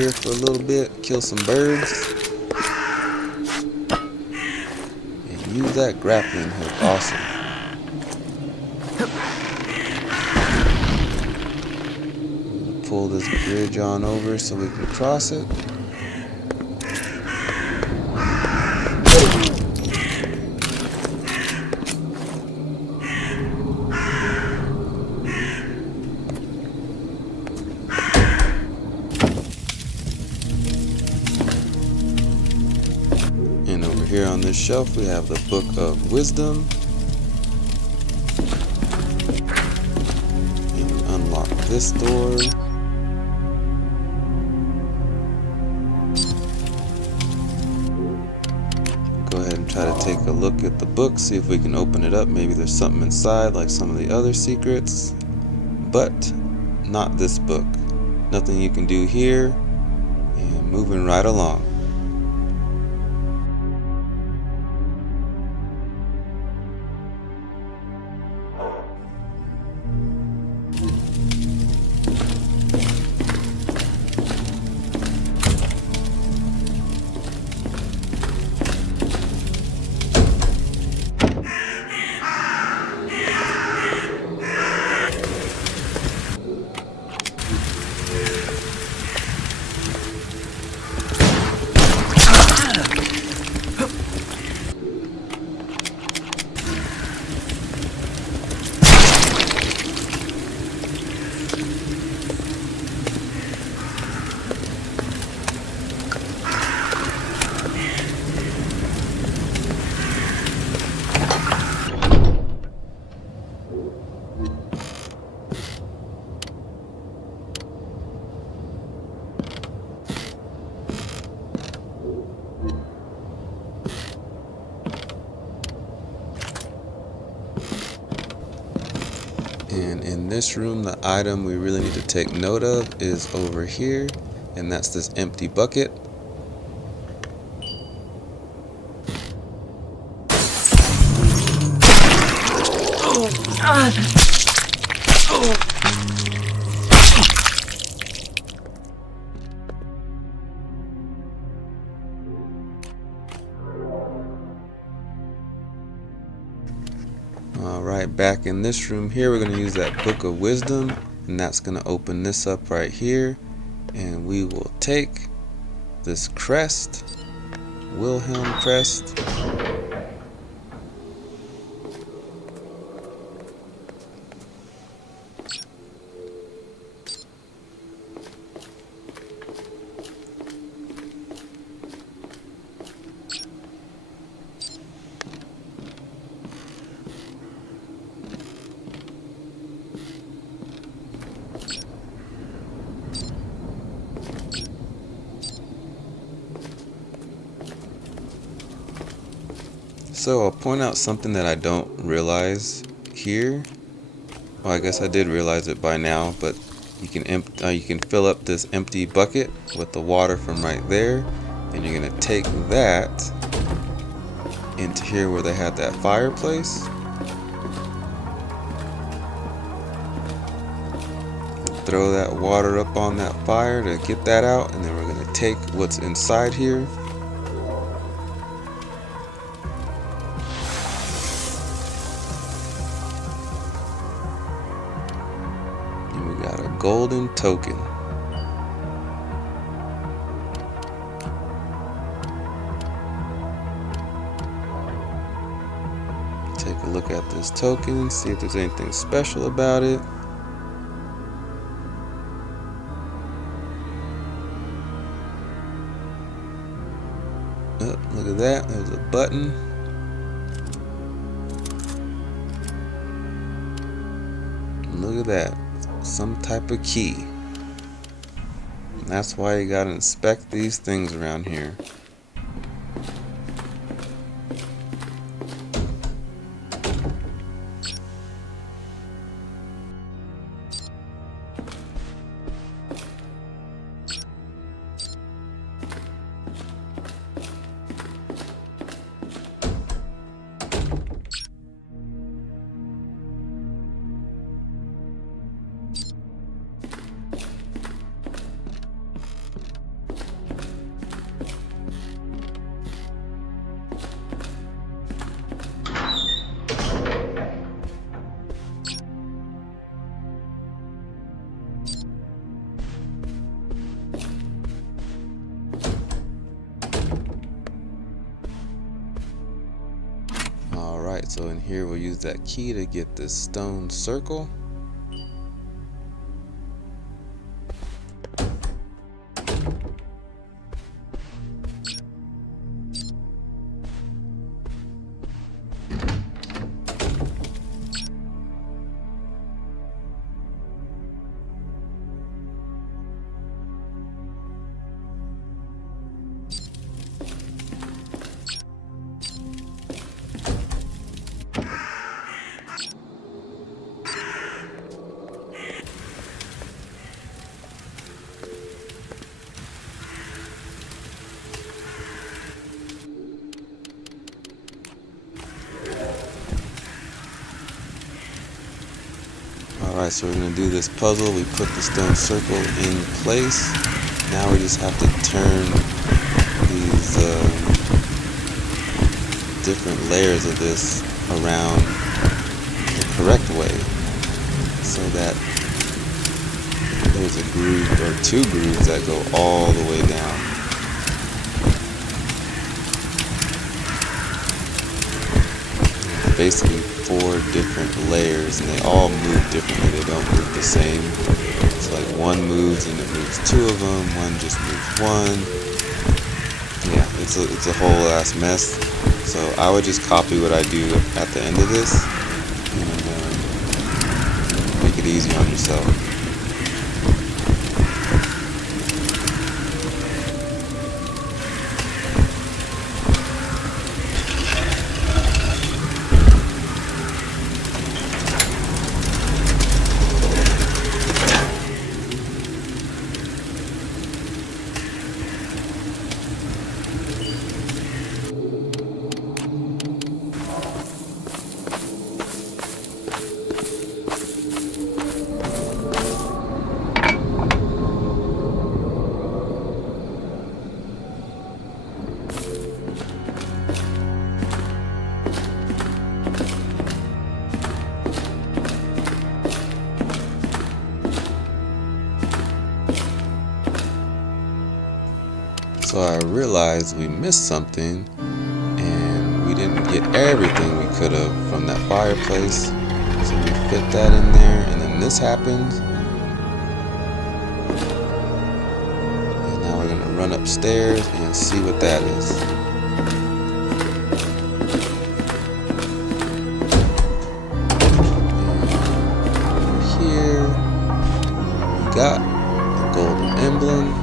here for a little bit, kill some birds, and use that grappling hook. Awesome. Pull this bridge on over so we can cross it. And over here on this shelf we have the Book of Wisdom. And unlock this door. Try to take a look at the book, see if we can open it up. Maybe there's something inside like some of the other secrets, but not this book. Nothing you can do here, and moving right along. And in this room, the item we really need to take note of is over here, and that's this empty bucket. Alright, back in this room here, we're going to use that Book of Wisdom, and that's going to open this up right here, and we will take this crest, Wilhelm Crest. So I'll point out something that I don't realize here. Well, I guess I did realize it by now, but you can fill up this empty bucket with the water from right there, and you're gonna take that into here where they had that fireplace. Throw that water up on that fire to get that out, and then we're gonna take what's inside here. Golden token. Take a look at this token, see if there's anything special about it. Oh, look at that, there's a button. Look at that. Some type of key. And that's why you gotta inspect these things around here. So in here we'll use that key to get this stone circle. Alright, so we're going to do this puzzle. We put the stone circle in place. Now we just have to turn these different layers of this around the correct way so that there's a groove or two grooves that go all the way down. Basically 4 different layers, and they all move differently. They don't move the same. It's like one moves and it moves 2 of them, one just moves 1. Yeah, it's a whole ass mess. So I would just copy what I do at the end of this and make it easy on yourself. So I realized we missed something and we didn't get everything we could have from that fireplace. So we fit that in there, and then this happened. And now we're going to run upstairs and see what that is. And here we got the golden emblem.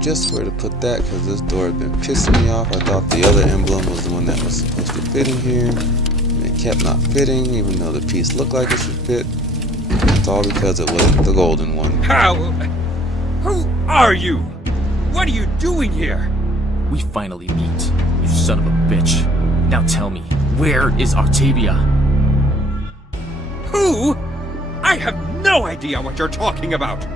Just where to put that, because this door had been pissing me off. I thought the other emblem was the one that was supposed to fit in here, and it kept not fitting even though the piece looked like it should fit. It's all because it wasn't the golden one. How? Who are you? What are you doing here? We finally meet, you son of a bitch. Now tell me, where is Octavia? Who? I have no idea what you're talking about.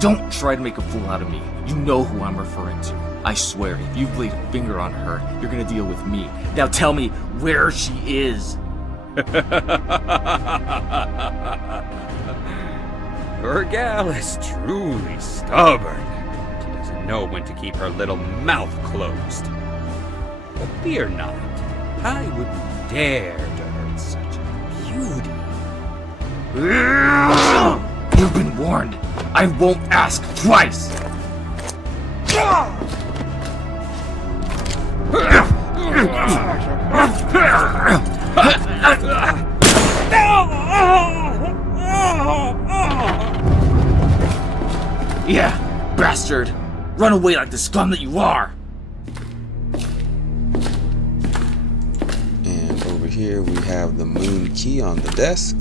Don't try to make a fool out of me. You know who I'm referring to. I swear, if you've laid a finger on her, you're gonna deal with me. Now tell me where she is. Her gal is truly stubborn. She doesn't know when to keep her little mouth closed. But fear not. I wouldn't dare to hurt such a beauty. You've been warned. I won't ask twice. Yeah, bastard. Run away like the scum that you are. And over here we have the moon key on the desk.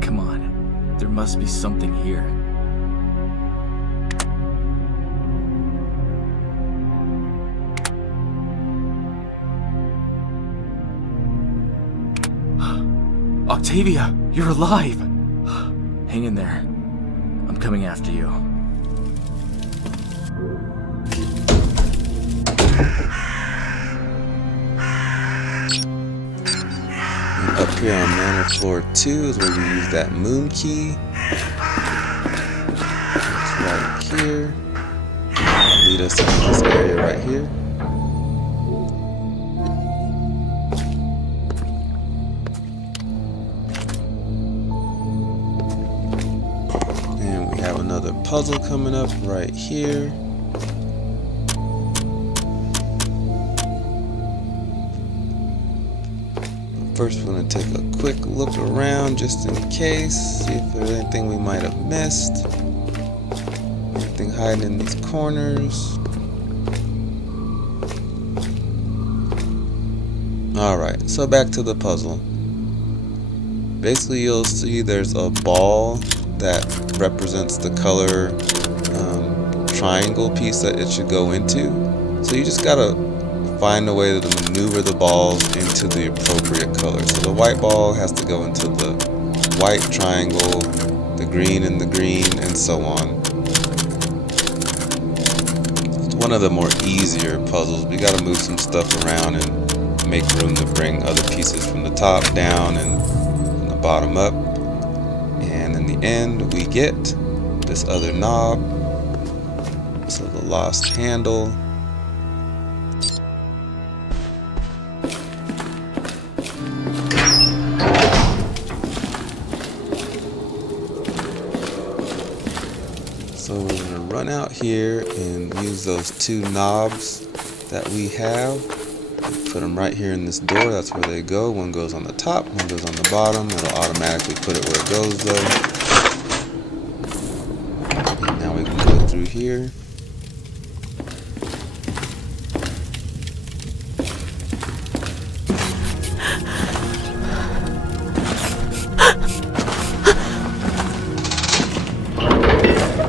Come on. There must be something here. Octavia, you're alive! Hang in there. I'm coming after you. And up here on Manor floor 2 is where you use that moon key. It's right here. Lead us into this area right here. And we have another puzzle coming up right here. First, we're going to take a quick look around just in case, see if there's anything we might have missed. Anything hiding in these corners. Alright, so back to the puzzle. Basically, you'll see there's a ball that represents the color triangle piece that it should go into. So you just gotta find a way to maneuver the balls into the appropriate color. So the white ball has to go into the white triangle, the green in the green, and so on. It's one of the more easier puzzles. We gotta move some stuff around and make room to bring other pieces from the top down and from the bottom up. And in the end, we get this other knob. So the lost handle. So we're going to run out here and use those two knobs that we have. Put them right here in this door. That's where they go. One goes on the top, one goes on the bottom. It'll automatically put it where it goes though. And now we can go through here.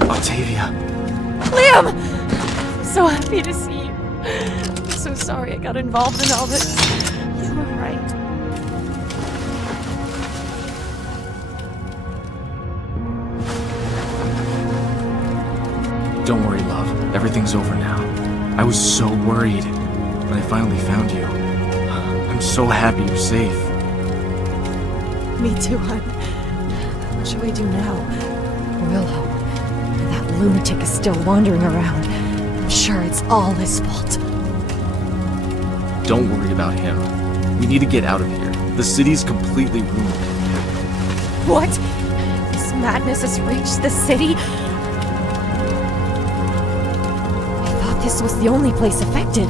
Octavia. Liam! So happy to see you. I'm so sorry I got involved in all this. You were right. Don't worry, love. Everything's over now. I was so worried, but I finally found you. I'm so happy you're safe. Me too, hon. What should we do now? Wilhelm. That lunatic is still wandering around. I'm sure it's all his fault. Don't worry about him. We need to get out of here. The city's completely ruined. What? This madness has reached the city? I thought this was the only place affected.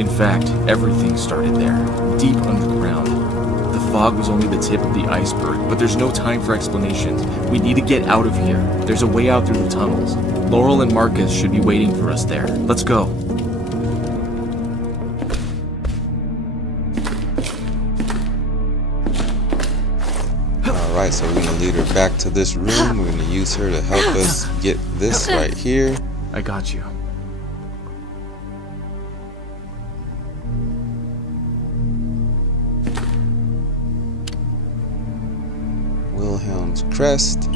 In fact, everything started there, deep underground. The fog was only the tip of the iceberg, but there's no time for explanations. We need to get out of here. There's a way out through the tunnels. Laurel and Marcus should be waiting for us there. Let's go. Alright, so we're going to lead her back to this room. We're going to use her to help us get this right here. I got you. Wilhelm's Crest.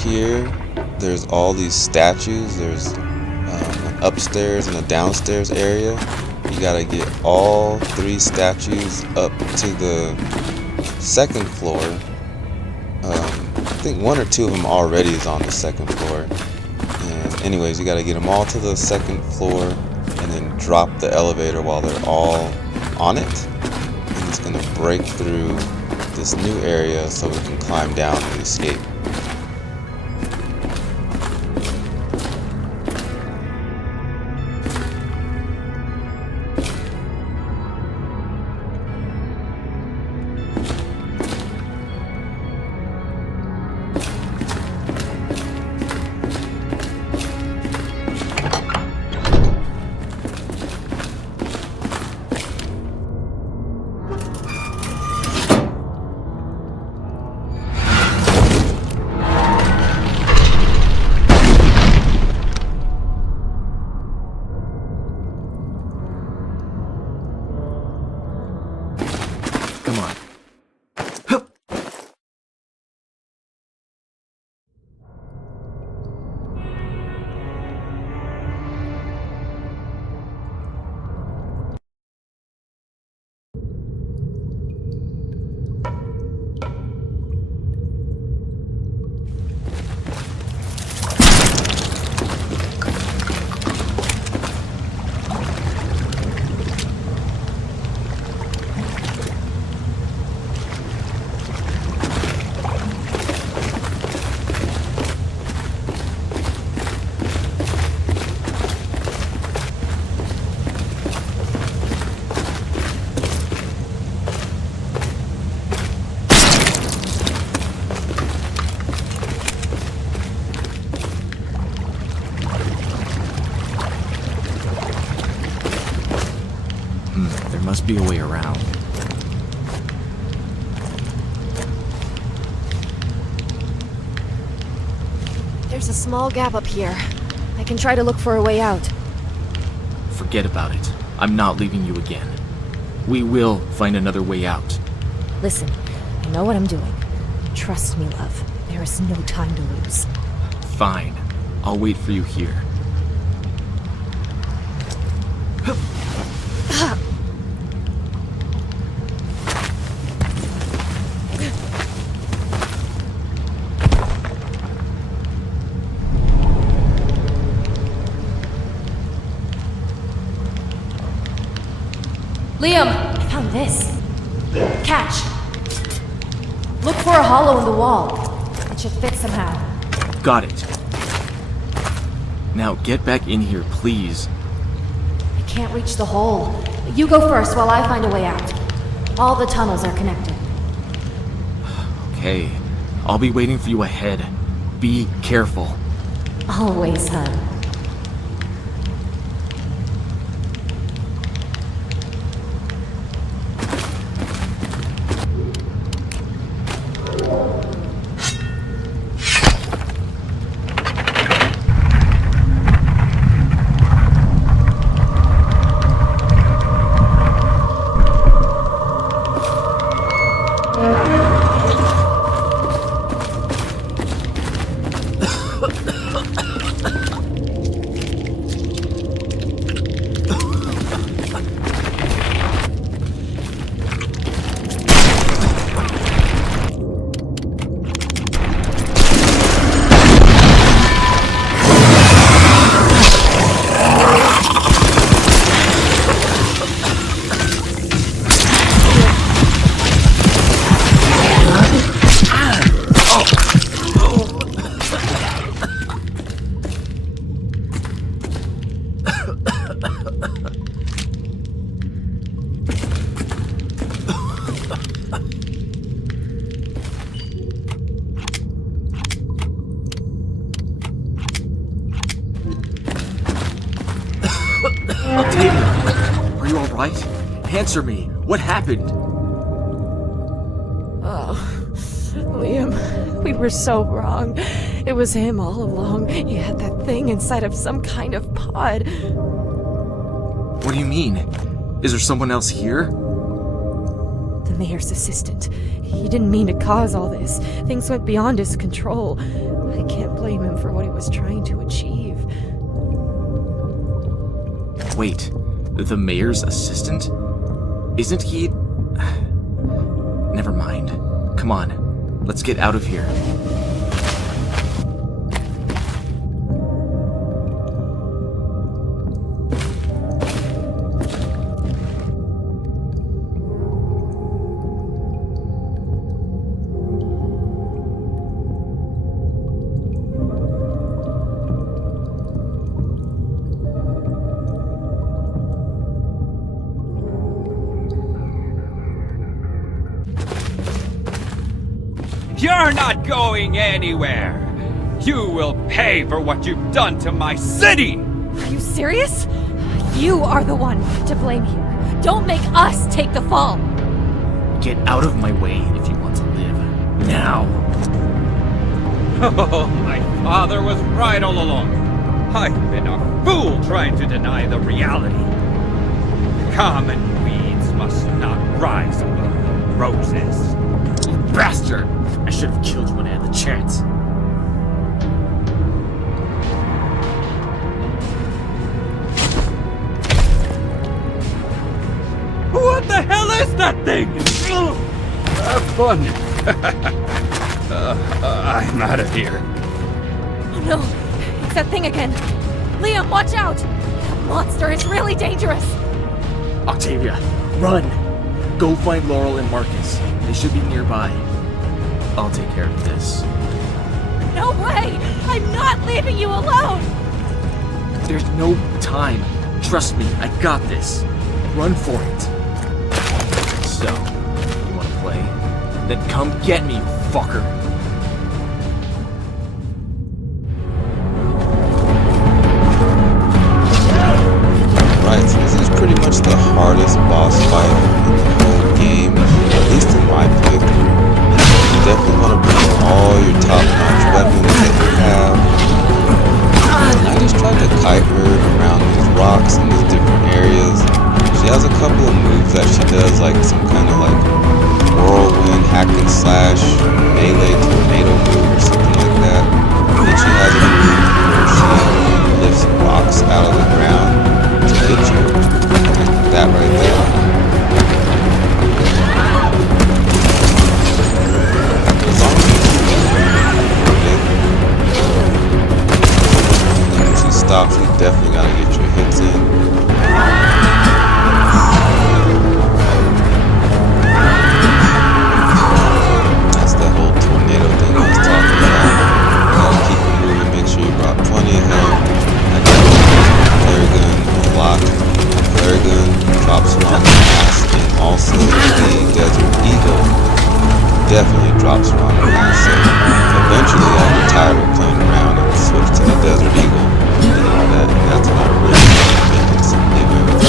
here, there's all these statues. There's an upstairs and a downstairs area. You gotta get all 3 statues up to the 2nd floor. I think 1 or 2 of them already is on the 2nd floor. And anyways, you gotta get them all to the 2nd floor and then drop the elevator while they're all on it. And it's gonna break through this new area so we can climb down and escape. Must be a way around. There's a small gap up here. I can try to look for a way out. Forget about it. I'm not leaving you again. We will find another way out. Listen, I know what I'm doing. Trust me, love. There is no time to lose. Fine. I'll wait for you here. Liam! I found this. Catch! Look for a hollow in the wall. It should fit somehow. Got it. Now get back in here, please. I can't reach the hole. You go first while I find a way out. All the tunnels are connected. Okay. I'll be waiting for you ahead. Be careful. Always, hun. Octavia, are you alright? Answer me. What happened? Oh, Liam, we were so wrong. It was him all along. He had that thing inside of some kind of pod. What do you mean? Is there someone else here? The mayor's assistant. He didn't mean to cause all this. Things went beyond his control. I can't blame him for what he was trying to achieve. Wait, the mayor's assistant? Isn't he... Never mind. Come on, let's get out of here. You're not going anywhere! You will pay for what you've done to my city! Are you serious? You are the one to blame here. Don't make us take the fall! Get out of my way if you want to live. Now! Oh, my father was right all along. I've been a fool trying to deny the reality. Common weeds must not rise above the roses. You bastard! I should have killed you when I had the chance. What the hell is that thing? Have fun. I'm out of here. Oh no, it's that thing again. Liam, watch out! That monster is really dangerous. Octavia, run! Go find Laurel and Marcus. They should be nearby. I'll take care of this. No way! I'm not leaving you alone! There's no time. Trust me, I got this. Run for it. So, you wanna play? Then come get me, fucker. Right, so this is pretty much the hardest boss fight in the whole game, at least in my playthrough. You definitely want to bring all your top-notch weapons that you have. I just tried to kite her around these rocks in these different areas. She has a couple of moves that she does, like some kind of like whirlwind, hack and slash, melee tornado move or something like that. And then she has a move where she lifts rocks out of the ground to hit you. Like that right there. As long as you and when she stops, you definitely gotta get your hits in. That's that whole tornado thing I was talking about. You gotta keep it moving, make sure you brought plenty of health. I got Flair Gun block. Flair Gun drops her on the ass, and also the Desert Eagle definitely drops her on the ass. So eventually I get tired of playing around and switch to the Desert Eagle and all that, and that's when I really started making some inroads.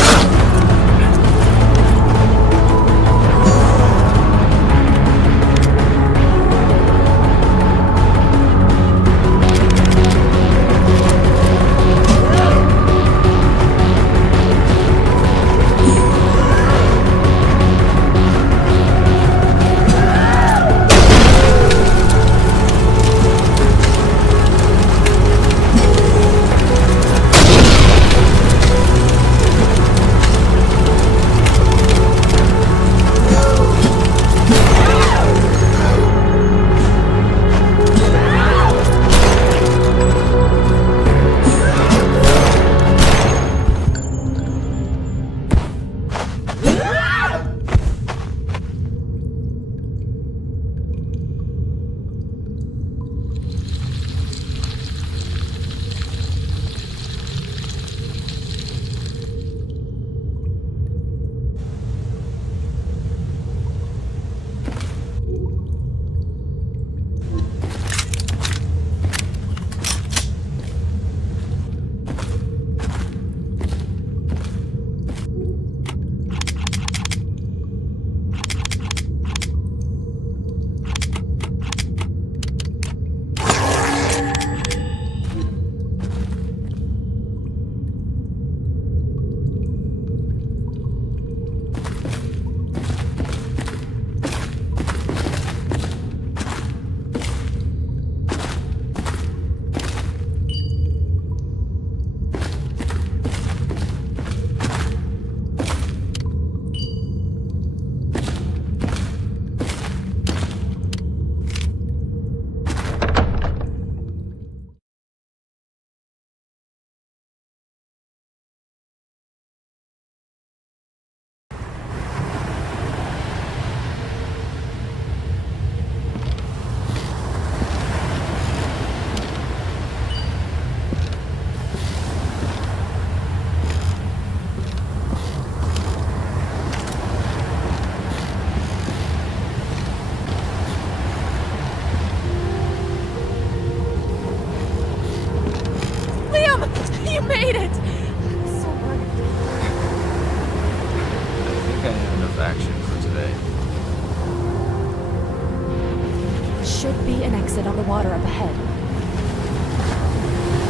posted on the water up ahead.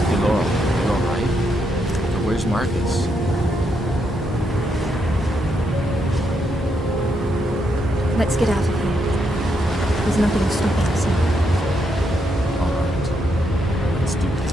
Hey Laurel, you alright? Or where's Marcus? Let's get out of here. There's nothing stopping us now. Alright. Let's do this.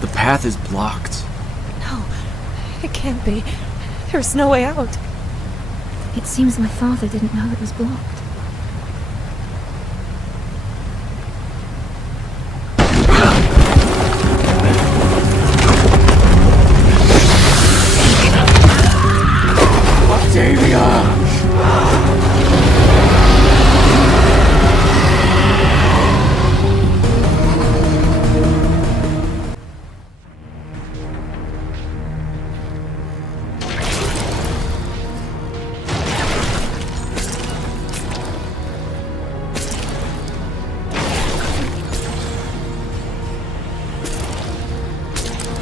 The path is blocked. No, it can't be. There's no way out. It seems my father didn't know it was blocked. Octavia!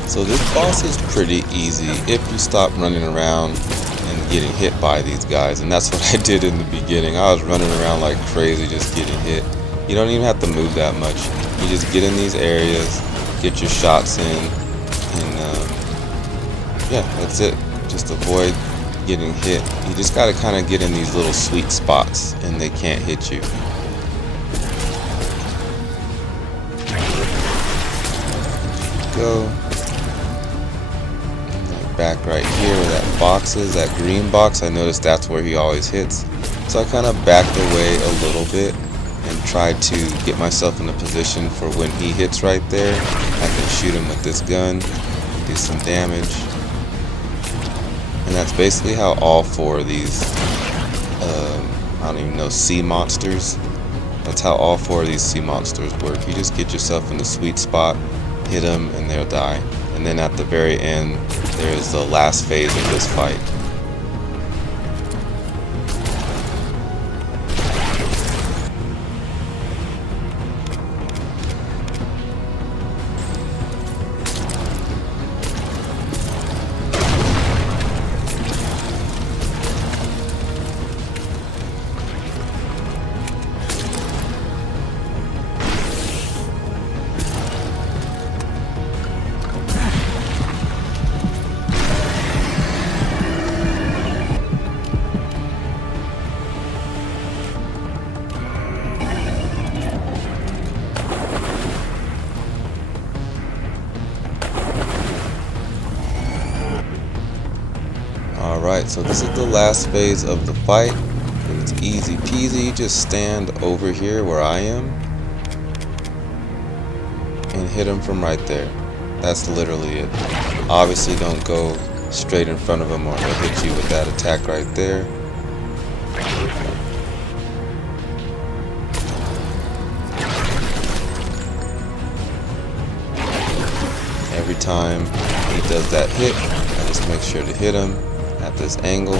So this boss is pretty easy if you stop running around and getting hit by these guys, and that's what I did in the beginning. I was running around like crazy just getting hit. You don't even have to move that much. You just get in these areas, get your shots in, and yeah, that's it. Just avoid getting hit. You just gotta kind of get in these little sweet spots and they can't hit you. Go. Back right here where that box is, that green box, I noticed that's where he always hits. So I kind of backed away a little bit and tried to get myself in a position for when he hits right there, I can shoot him with this gun, do some damage. And that's basically how all four of these, I don't even know, sea monsters, that's how all four of these sea monsters work. You just get yourself in the sweet spot, hit them, and they'll die. And then at the very end, there is the last phase of this fight. Alright, so this is the last phase of the fight. It's easy peasy. You just stand over here where I am and hit him from right there. That's literally it. Obviously don't go straight in front of him or he'll hit you with that attack right there. Every time he does that hit, I just make sure to hit him at this angle.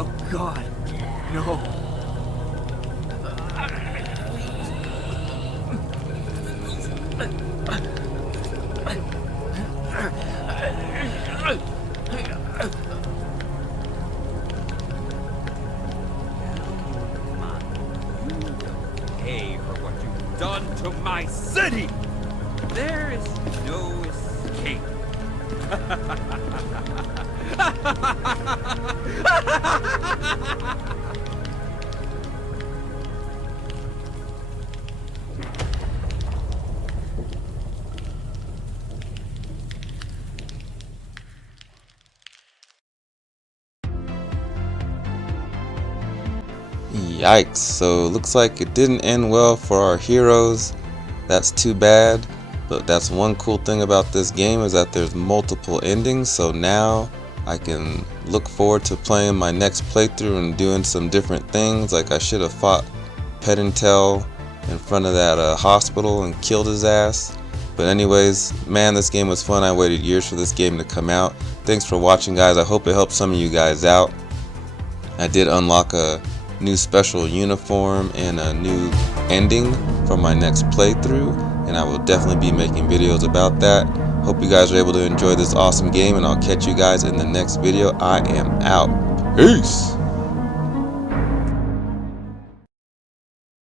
Oh God, no. Pay for what you've done to my city! There is no escape. Yikes, so looks like it didn't end well for our heroes. That's too bad, but that's one cool thing about this game is that there's multiple endings, so now I can look forward to playing my next playthrough and doing some different things. Like I should have fought Pedantel in front of that hospital and killed his ass. But anyways, man, this game was fun. I waited years for this game to come out. Thanks for watching, guys. I hope it helped some of you guys out. I did unlock a new special uniform and a new ending for my next playthrough, and I will definitely be making videos about that. Hope you guys are able to enjoy this awesome game, and I'll catch you guys in the next video. I am out. Peace.